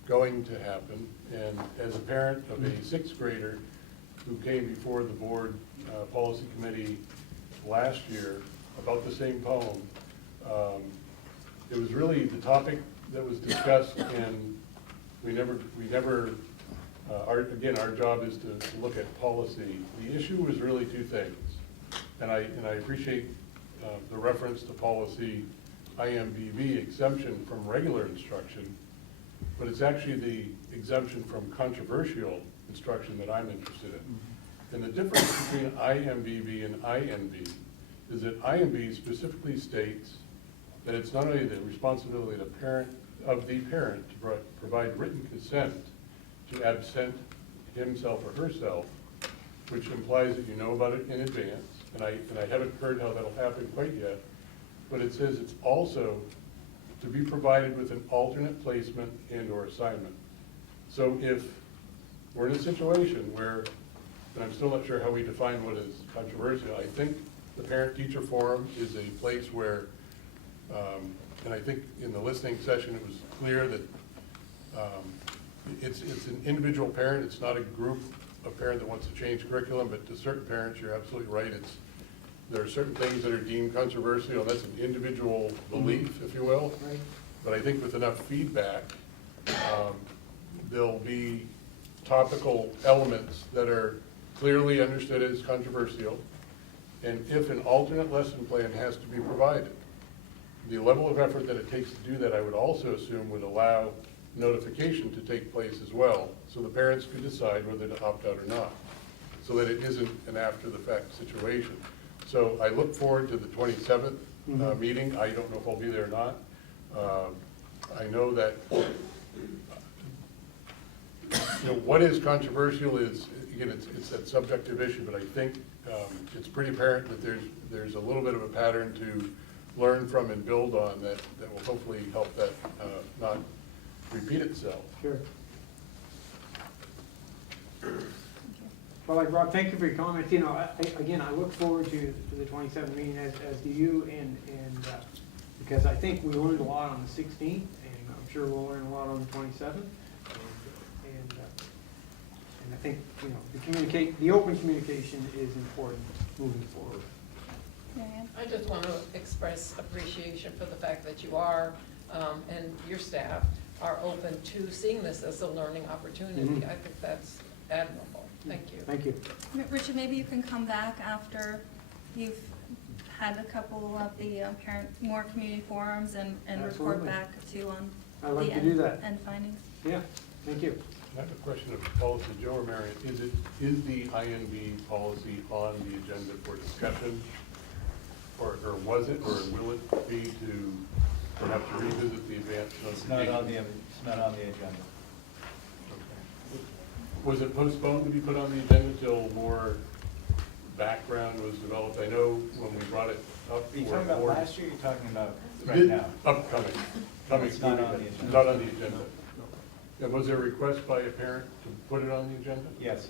going to happen. And as a parent of a 6th grader who came before the board policy committee last year about the same poem, it was really the topic that was discussed, and our job is to look at policy. The issue was really 2 things, and I appreciate the reference to policy IMBV exemption from regular instruction, but it's actually the exemption from controversial instruction that I'm interested in. And the difference between IMBV and INB is that IMB specifically states that it's not only the responsibility of the parent to provide written consent to absent himself or herself, which implies that you know about it in advance, and I haven't heard how that'll happen quite yet, but it says it's also to be provided with an alternate placement and or assignment. So if we're in a situation where, and I'm still not sure how we define what is controversial, I think the parent-teacher forum is a place where, and I think in the listening session it was clear that it's an individual parent, it's not a group of parents that wants to change curriculum, but to certain parents, you're absolutely right, there are certain things that are deemed controversial, and that's an individual belief, if you will. Right. But I think with enough feedback, there'll be topical elements that are clearly understood as controversial, and if an alternate lesson plan has to be provided, the level of effort that it takes to do that, I would also assume would allow notification to take place as well, so the parents could decide whether to opt out or not, so that it isn't an after-the-fact situation. So I look forward to the 27th meeting. I don't know if I'll be there or not. I know that what is controversial is, again, it's that subjective issue, but I think it's pretty apparent that there's a little bit of a pattern to learn from and build on that will hopefully help that not repeat itself. Sure. Well, like Rob, thank you for your comments. I look forward to the 27th meeting, as do you, and because I think we learned a lot on the 16th, and I'm sure we'll learn a lot on the 27th. And I think the open communication is important moving forward. I just want to express appreciation for the fact that you are, and your staff are open to seeing this as a learning opportunity. I think that's admirable. Thank you. Thank you. Richard, maybe you can come back after you've had a couple of the more community forums and report Absolutely. back to on I'd like the to do that. end findings. Yeah, thank you. I have a question of policy, Joe or Marion. Is the INB policy on the agenda for discussion? Or was it, or will it be to perhaps revisit the advanced It's not notification? it's not on the agenda. Was it postponed to be put on the agenda till more background was developed? I know when we brought it up. Are you for talking about board- last year, or are you talking about right now? Upcoming. Coming. It's not on the agenda. Not on the agenda. And was there a request by a parent to put it on the agenda? Yes.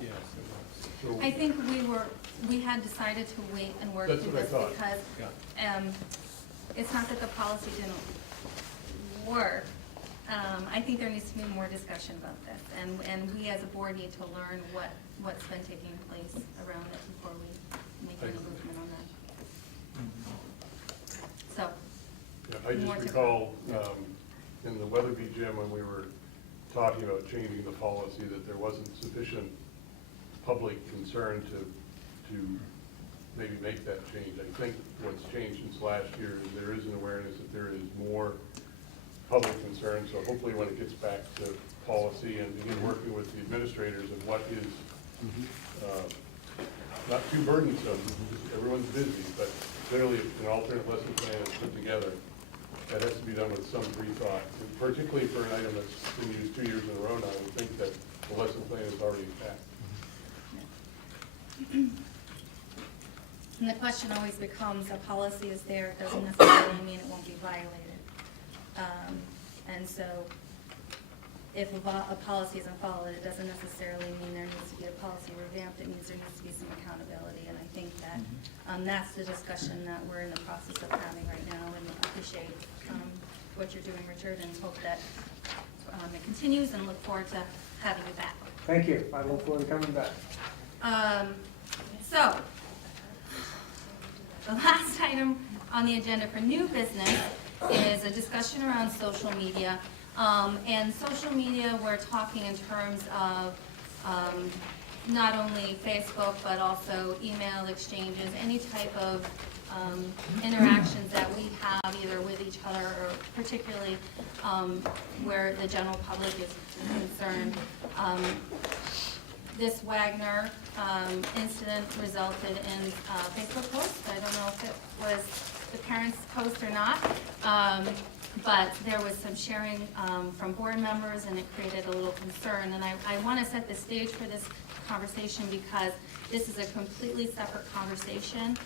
Yes. I think we had decided to wait and work That's through what I this thought. because it's not that the policy didn't work. I think there needs to be more discussion about this, and we as a board need to learn what's been taking place around it before we make any movement on that. So, Yeah, I more just to recall, in the Weatherby gym, when we were talking about changing the policy, that there wasn't sufficient public concern to maybe make that change. I think what's changed since last year is there is an awareness that there is more public concern, so hopefully when it gets back to policy and begin working with the administrators of what is not too burdensome, everyone's busy, but clearly if an alternate lesson plan is put together, that has to be done with some pre-thought, and particularly for an item that's been used 2 years in a row now. I would think that the lesson plan is already intact. and the question always becomes, a policy is there, it doesn't necessarily mean it won't be violated. And so, if a policy isn't followed, it doesn't necessarily mean there needs to be a policy revamped. It means there needs to be some accountability, and I think that that's the discussion that we're in the process of having right now, and I appreciate what you're doing, Richard, and hope that it continues, and look forward to having you back. Thank you. I look forward to coming back. So, the last item on the agenda for new business is a discussion around social media. And social media, we're talking in terms of not only Facebook, but also email exchanges, any type of interactions that we have either with each other or particularly where the general public is concerned. This Wagner incident resulted in a Facebook post. I don't know if it was the parents' post or not, but there was some sharing from board members, and it created a little concern. And I want to set the stage for this conversation because this is a completely separate conversation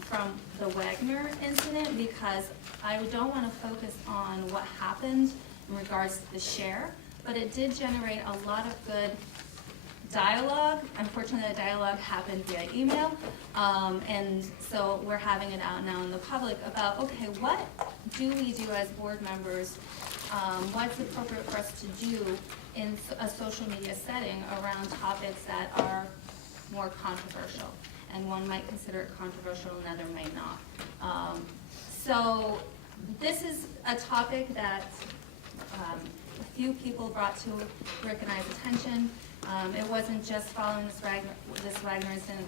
from the Wagner incident, because I don't want to focus on what happened in regards to the share, but it did generate a lot of good dialogue. Unfortunately, the dialogue happened via email, and so we're having it out now in the public about, okay, what do we do as board members? What's appropriate for us to do in a social media setting around topics that are more controversial? And one might consider it controversial, another may not. So this is a topic that a few people brought to Rick and I's attention. It wasn't just following this Wagner incident,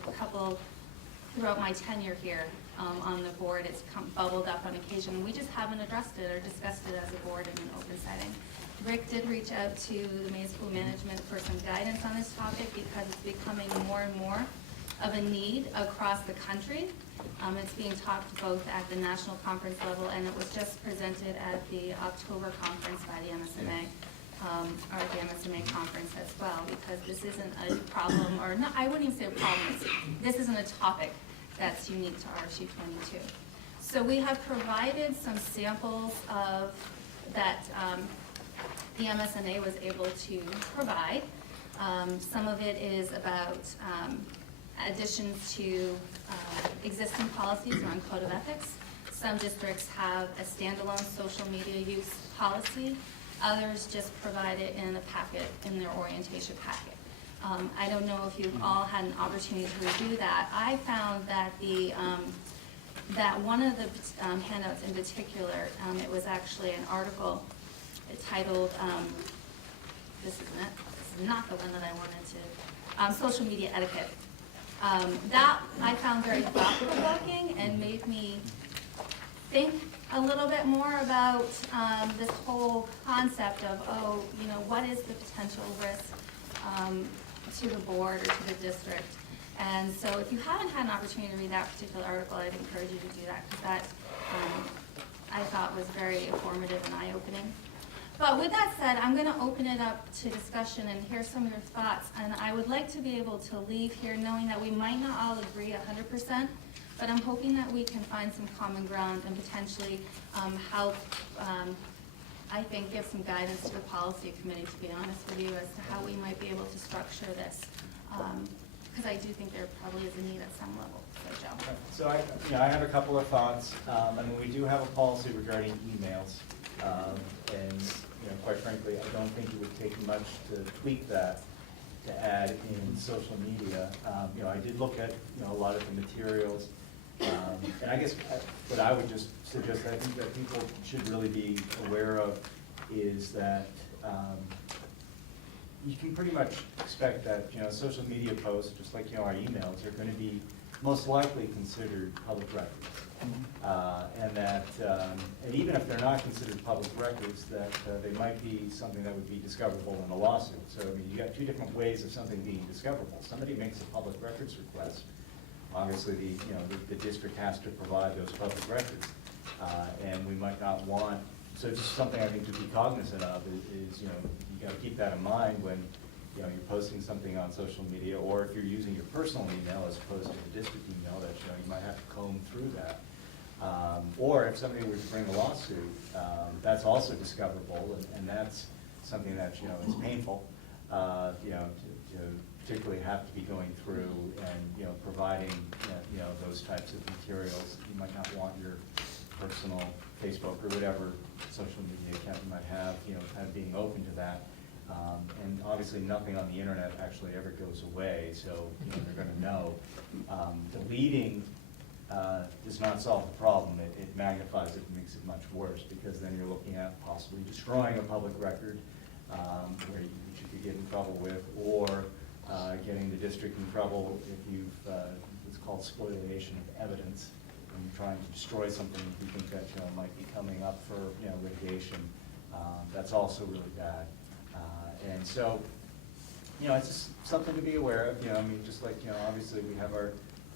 throughout my tenure here on the board. It's bubbled up on occasion. We just haven't addressed it or discussed it as a board in an open setting. Rick did reach out to the Maine School Management for some guidance on this topic because it's becoming more and more of a need across the country. It's being talked both at the national conference level, and it was just presented at the October conference by the MSMA. Or the MSMA conference as well, because this isn't a problem, or not, I wouldn't even say a problem, this isn't a topic that's unique to RSU 22. So we have provided some samples of that the MSMA was able to provide. Some of it is about additions to existing policies around code of ethics. Some districts have a standalone social media use policy. Others just provide it in a packet, in their orientation packet. I don't know if you've all had an opportunity to review that. I found that that one of the handouts in particular, it was actually an article titled, this is not the one that I wanted to, social media etiquette. That I found very thought-provoking and made me think a little bit more about this whole concept of, what is the potential risk to the board or to the district. And so if you haven't had an opportunity to read that particular article, I'd encourage you to do that, because that I thought was very informative and eye-opening. But with that said, I'm going to open it up to discussion and hear some of your thoughts. And I would like to be able to leave here knowing that we might not all agree 100%, but I'm hoping that we can find some common ground and potentially help, I think, give some guidance to the policy committee, to be honest with you, as to how we might be able to structure this. Because I do think there probably is a need at some level. So, Joe. So I have a couple of thoughts. We do have a policy regarding emails. And quite frankly, I don't think it would take much to tweak that to add in social media. I did look at a lot of the materials, and I guess what I would just suggest, I think that people should really be aware of is that you can pretty much expect that social media posts, just like our emails, are going to be most likely considered public records. And that, and even if they're not considered public records, that they might be something that would be discoverable in a lawsuit. So I mean, you got two different ways of something being discoverable. Somebody makes a public records request. Obviously, the district has to provide those public records, and we might not want. So just something I think to be cognizant of is you got to keep that in mind when you're posting something on social media, or if you're using your personal email as opposed to the district email, that you might have to comb through that. Or if somebody were to bring a lawsuit, that's also discoverable, and that's something that is painful. To particularly have to be going through and providing those types of materials. You might not want your personal Facebook or whatever social media account you might have, kind of being open to that. And obviously nothing on the internet actually ever goes away, so they're going to know. Deleting does not solve the problem. It magnifies it and makes it much worse, because then you're looking at possibly destroying a public record where you could get in trouble with, or getting the district in trouble if you've what's called spoliation of evidence, when you're trying to destroy something you think that might be coming up for litigation. That's also really bad. And so, it's just something to be aware of. Just like, obviously we have our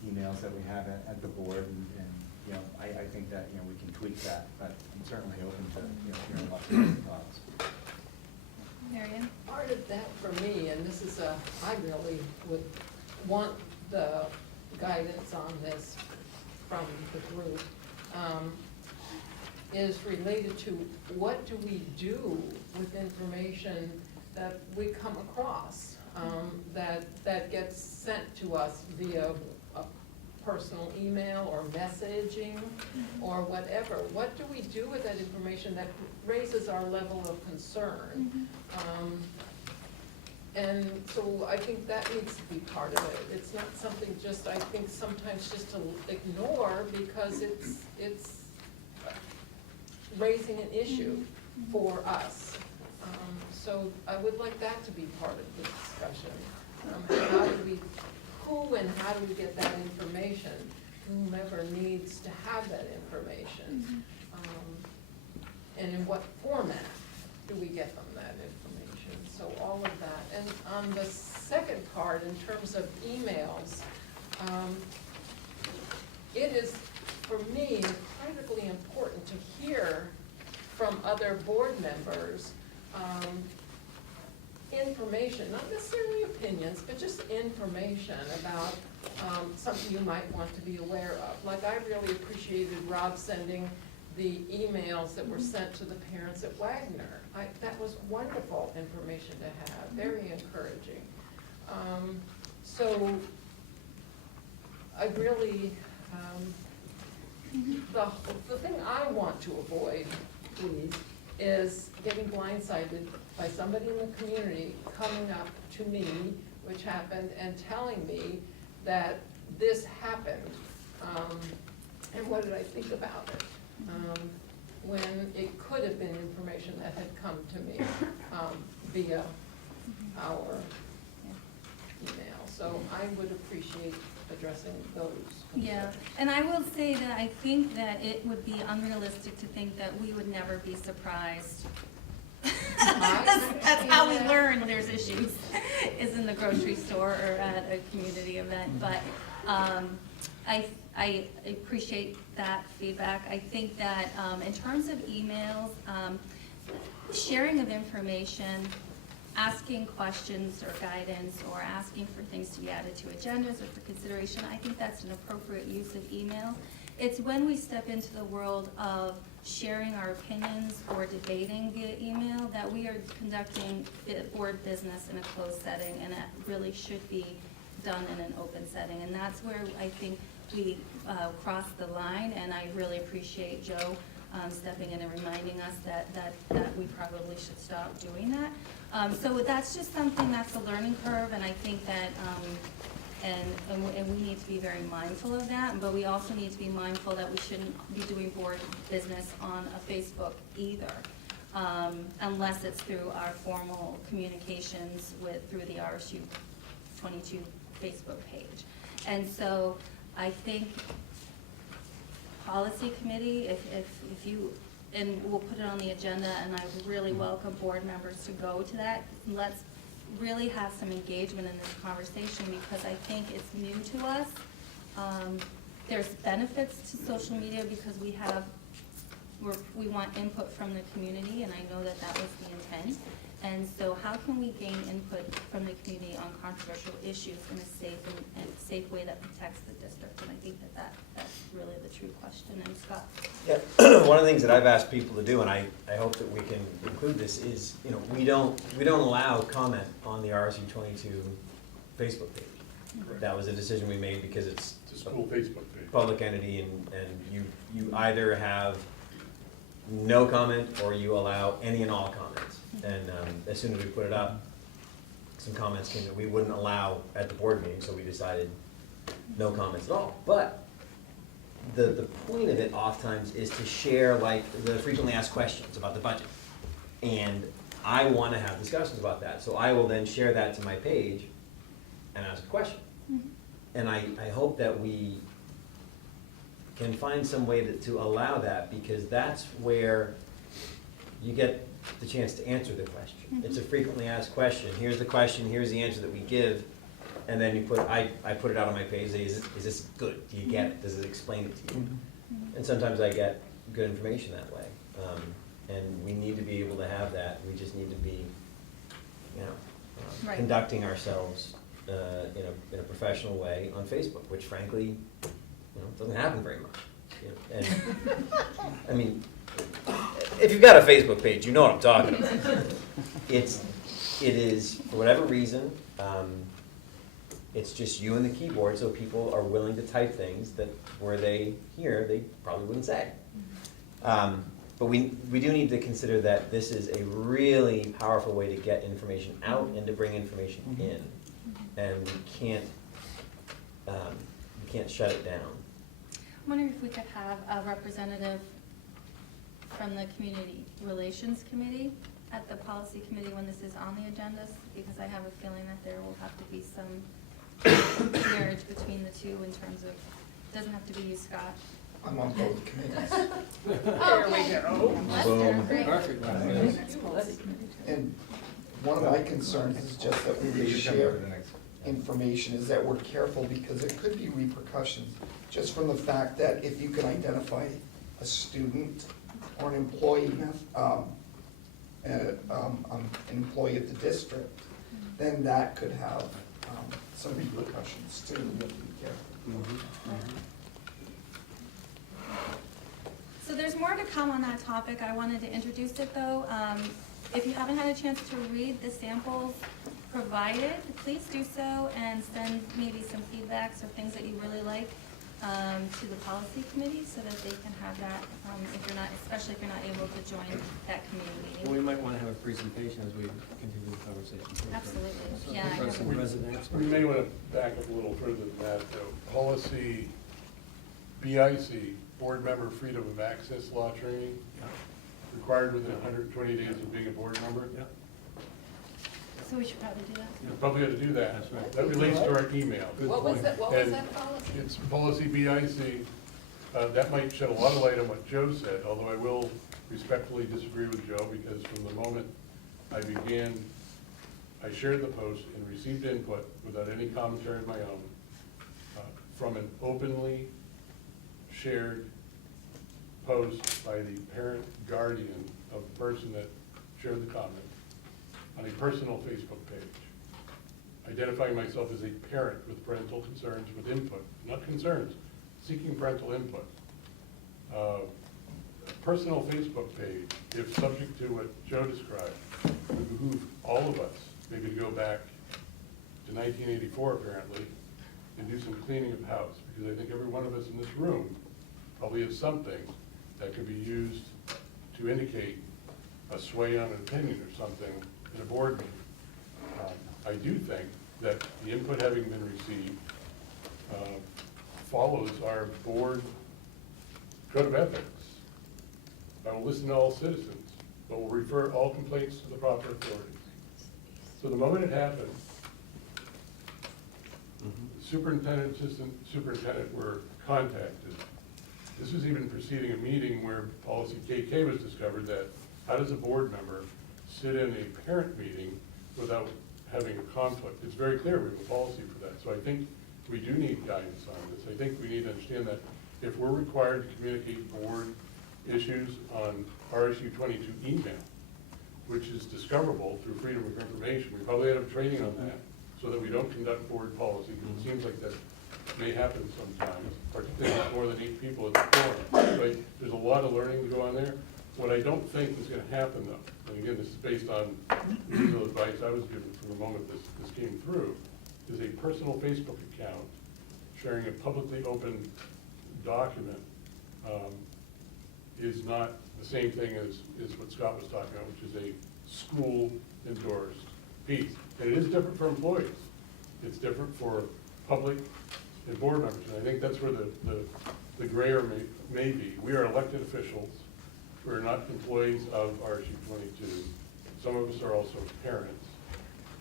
emails that we have at the board, and I think that, we can tweak that, but I'm certainly open to, hearing lots of different thoughts. Marion? Part of that for me, and this is I really would want the guidance on this from the group, is related to what do we do with information that we come across that gets sent to us via a personal email or messaging or whatever. What do we do with that information that raises our level of concern? And so I think that needs to be part of it. It's not something just, I think sometimes just to ignore, because it's raising an issue for us. So I would like that to be part of the discussion. Who and how do we get that information? Whomever needs to have that information. And in what format do we get them that information? So all of that. And on the second part, in terms of emails, it is, for me, critically important to hear from other board members information, not necessarily opinions, but just information about something you might want to be aware of. Like, I really appreciated Rob sending the emails that were sent to the parents at Wagner. That was wonderful information to have, very encouraging. So I really, the thing I want to avoid, please, is getting blindsided by somebody in the community coming up to me, which happened, and telling me that this happened, and what did I think about it, when it could have been information that had come to me via our email. So I would appreciate addressing those. Yeah, and I will say that I think that it would be unrealistic to think that we would never be surprised. That's how we learn there's issues, is in the grocery store or at a community event. But I appreciate that feedback. I think that in terms of emails, sharing of information, asking questions or guidance, or asking for things to be added to agendas or for consideration, I think that's an appropriate use of email. It's when we step into the world of sharing our opinions or debating via email that we are conducting board business in a closed setting, and it really should be done in an open setting. And that's where I think we cross the line, and I really appreciate Joe stepping in and reminding us that we probably should stop doing that. So that's just something that's a learning curve, and I think that and we need to be very mindful of that, but we also need to be mindful that we shouldn't be doing board business on a Facebook either, unless it's through our formal communications through the RSU 22 Facebook page. And so I think policy committee, if you, and we'll put it on the agenda, and I really welcome board members to go to that. Let's really have some engagement in this conversation, because I think it's new to us. There's benefits to social media because we want input from the community, and I know that that was the intent. And so how can we gain input from the community on controversial issues in a safe way that protects the district? And I think that's really the true question. And Scott? Yeah, one of the things that I've asked people to do, and I hope that we can include this, is, you know, we don't allow comment on the RSU 22 Facebook page. Correct. That was a decision we made because it's a school Facebook page, public entity, and you either have no comment or you allow any and all comments. And as soon as we put it up, some comments came that we wouldn't allow at the board meeting, so we decided no comments at all. But the point of it oftentimes is to share, like, the frequently asked questions about the budget. And I want to have discussions about that, so I will then share that to my page and ask a question. And I hope that we can find some way to allow that, because that's where you get the chance to answer the question. It's a frequently asked question. Here's the question, here's the answer that we give, and then you put, I put it out on my page, is this good? Do you get it? Does it explain it to you? And sometimes I get good information that way. And we need to be able to have that. We just need to be, you know, conducting ourselves in a professional way on Facebook, which frankly, you know, doesn't happen very much. You know, and I mean, if you've got a Facebook page, you know what I'm talking about. It is, for whatever reason, it's just you and the keyboard, so people are willing to type things that where they probably wouldn't say. But we do need to consider that this is a really powerful way to get information out and to bring information in, and we can't shut it down. I'm wondering if we could have a representative from the Community Relations Committee at the Policy Committee when this is on the agendas, because I have a feeling that there will have to be some marriage between the two in terms of, doesn't have to be you, Scott. I'm on both committees. There we go. Boom. Perfect. And one of my concerns is just that when we share information, is that we're careful, because it could be repercussions, just from the fact that if you can identify a student or an employee, an employee of the district, then that could have some repercussions too. We have to be careful. So there's more to come on that topic. I wanted to introduce it though. If you haven't had a chance to read the samples provided, please do so and send maybe some feedbacks or things that you really like to the policy committee, so that they can have that, especially if you're not able to join that committee meeting. Well, we might want to have a presentation as we continue the conversation. Absolutely, yeah. For some resident experts. We may want to back up a little further than that, though. Policy BIC, Board Member Freedom of Access Law Training, required within 120 days of being a board member. So we should probably do that. You probably ought to do that. That relates to our email. What was that policy? It's policy BIC. That might shed a lot of light on what Joe said, although I will respectfully disagree with Joe, because from the moment I shared the post and received input without any commentary of my own, from an openly shared post by the parent guardian of the person that shared the comment on a personal Facebook page, identifying myself as a parent with parental concerns, with input, not concerns, seeking parental input. A personal Facebook page, if subject to what Joe described, would behoove all of us maybe to go back to 1984 apparently and do some cleaning of house, because I think every one of us in this room probably has something that could be used to indicate a sway on an opinion or something in a board meeting. I do think that the input having been received follows our board code of ethics. I will listen to all citizens, but will refer all complaints to the proper authorities. So the moment it happened, the superintendent, assistant superintendent were contacted. This was even preceding a meeting where policy KK was discovered, that how does a board member sit in a parent meeting without having a conflict? It's very clear we have a policy for that. So I think we do need guidance on this. I think we need to understand that if we're required to communicate board issues on RSU 22 email, which is discoverable through Freedom of Information, we probably ought to have training on that so that we don't conduct board policy, because it seems like that may happen sometimes, particularly with more than 8 people at the forum. Right? There's a lot of learning to go on there. What I don't think is going to happen, though, and again, this is based on legal advice I was given from the moment this came through, is a personal Facebook account sharing a publicly open document is not the same thing as what Scott was talking about, which is a school-endorsed piece. And it is different for employees. It's different for public and board members. And I think that's where the grayer may be. We are elected officials. We're not employees of RSU 22. Some of us are also parents.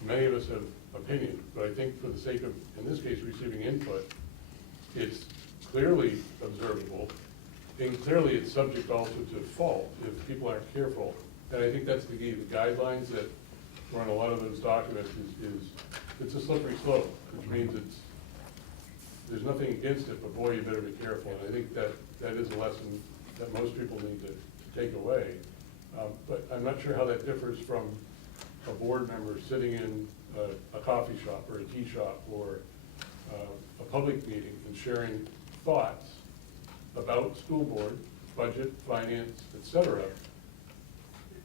Many of us have opinions, but I think for the sake of, in this case, receiving input, it's clearly observable, and clearly it's subject also to fault if people aren't careful. And I think that's the key. The guidelines that were on a lot of those documents is it's a slippery slope, which means there's nothing against it, but boy, you better be careful. And I think that is a lesson that most people need to take away. But I'm not sure how that differs from a board member sitting in a coffee shop or a tea shop or a public meeting and sharing thoughts about school board, budget, finance, etc.,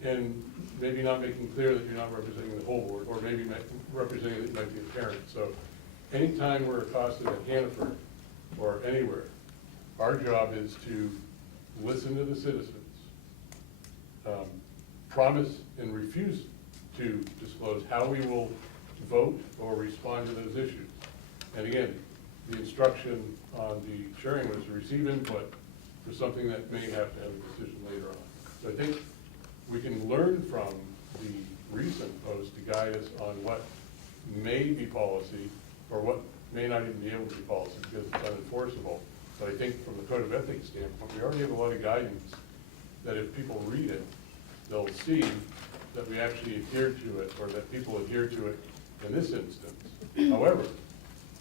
and maybe not making clear that you're not representing the whole board, or maybe representing that you might be a parent. So anytime we're accosted at Hannaford or anywhere, our job is to listen to the citizens, promise and refuse to disclose how we will vote or respond to those issues. And again, the instruction on the sharing was to receive input for something that may have to have a decision later on. So I think we can learn from the recent post to guide us on what may be policy or what may not even be able to be policy because it's unenforceable. But I think from the code of ethics standpoint, we already have a lot of guidance that if people read it, they'll see that we actually adhere to it, or that people adhere to it in this instance. However,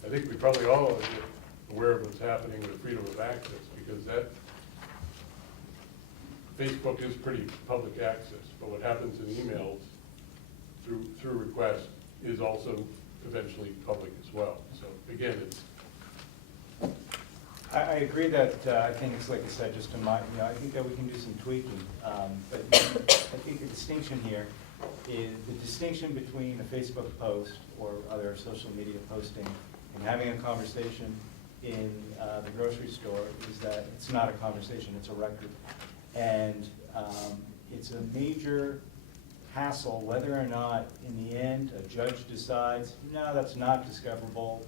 I think we probably all are aware of what's happening with freedom of access, because that Facebook is pretty public access, but what happens in emails through requests is also eventually public as well. So again, it's. I agree that I think it's like I said, just I think that we can do some tweaking. But I think the distinction here is the distinction between a Facebook post or other social media posting and having a conversation in the grocery store is that it's not a conversation, it's a record. And it's a major hassle whether or not in the end a judge decides, no, that's not discoverable.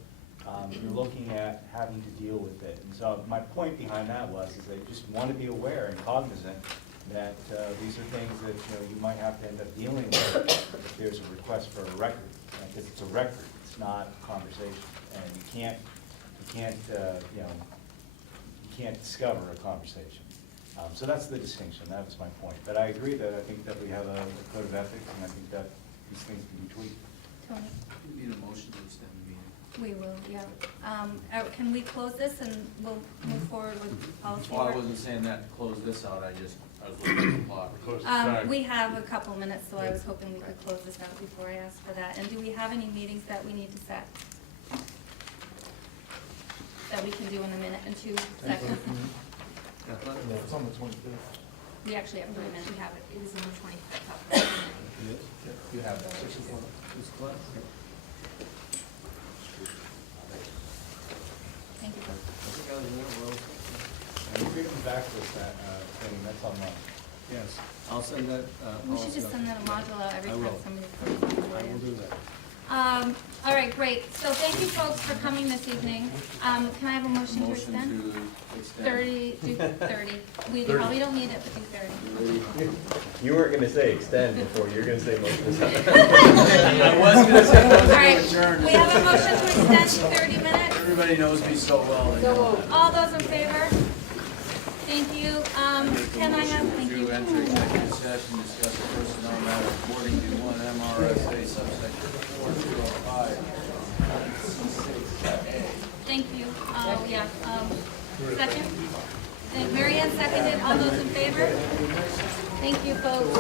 You're looking at having to deal with it. And so my point behind that was is they just want to be aware and cognizant that these are things that, you might have to end up dealing with if there's a request for a record. Because it's a record, it's not a conversation, and you can't discover a conversation. So that's the distinction, that was my point. But I agree that I think that we have a code of ethics, and I think that these things can be tweaked. Tony? We need a motion to extend the meeting. We will, yeah. Can we close this and we'll move forward with policy Well, I work? wasn't saying that to close this out, I was looking at the clock. We have a couple minutes, so I was hoping we could close this out before I ask for that. And do we have any meetings that we need to set? That we can do in a minute and 2 seconds? It's on the 25th. We actually have 3 minutes, we have it, it is on the 25th. You have that. 6 o'clock. 6 o'clock? Thank you. And if you come back with that thing, that's online. Yes, I'll send that. We should just send that a module out every I time will. somebody comes on. I will do that. All right, great. So thank you folks for coming this evening. Can I have a motion to Motion extend? to extend. 30, do 30. We probably don't need it, but do 30. You weren't gonna say extend before, you're gonna say motion to I was gonna say All motion to right, adjourn. we have a motion to extend to 30 minutes. Everybody knows me so well. they know. All those in favor? Thank you. Can I have, thank you. To enter executive session, discuss a personnel matter according to 1 MRSA subsection 4205. Thank you. Yeah, second? Mary Ann seconded. All those in favor? Thank you, folks.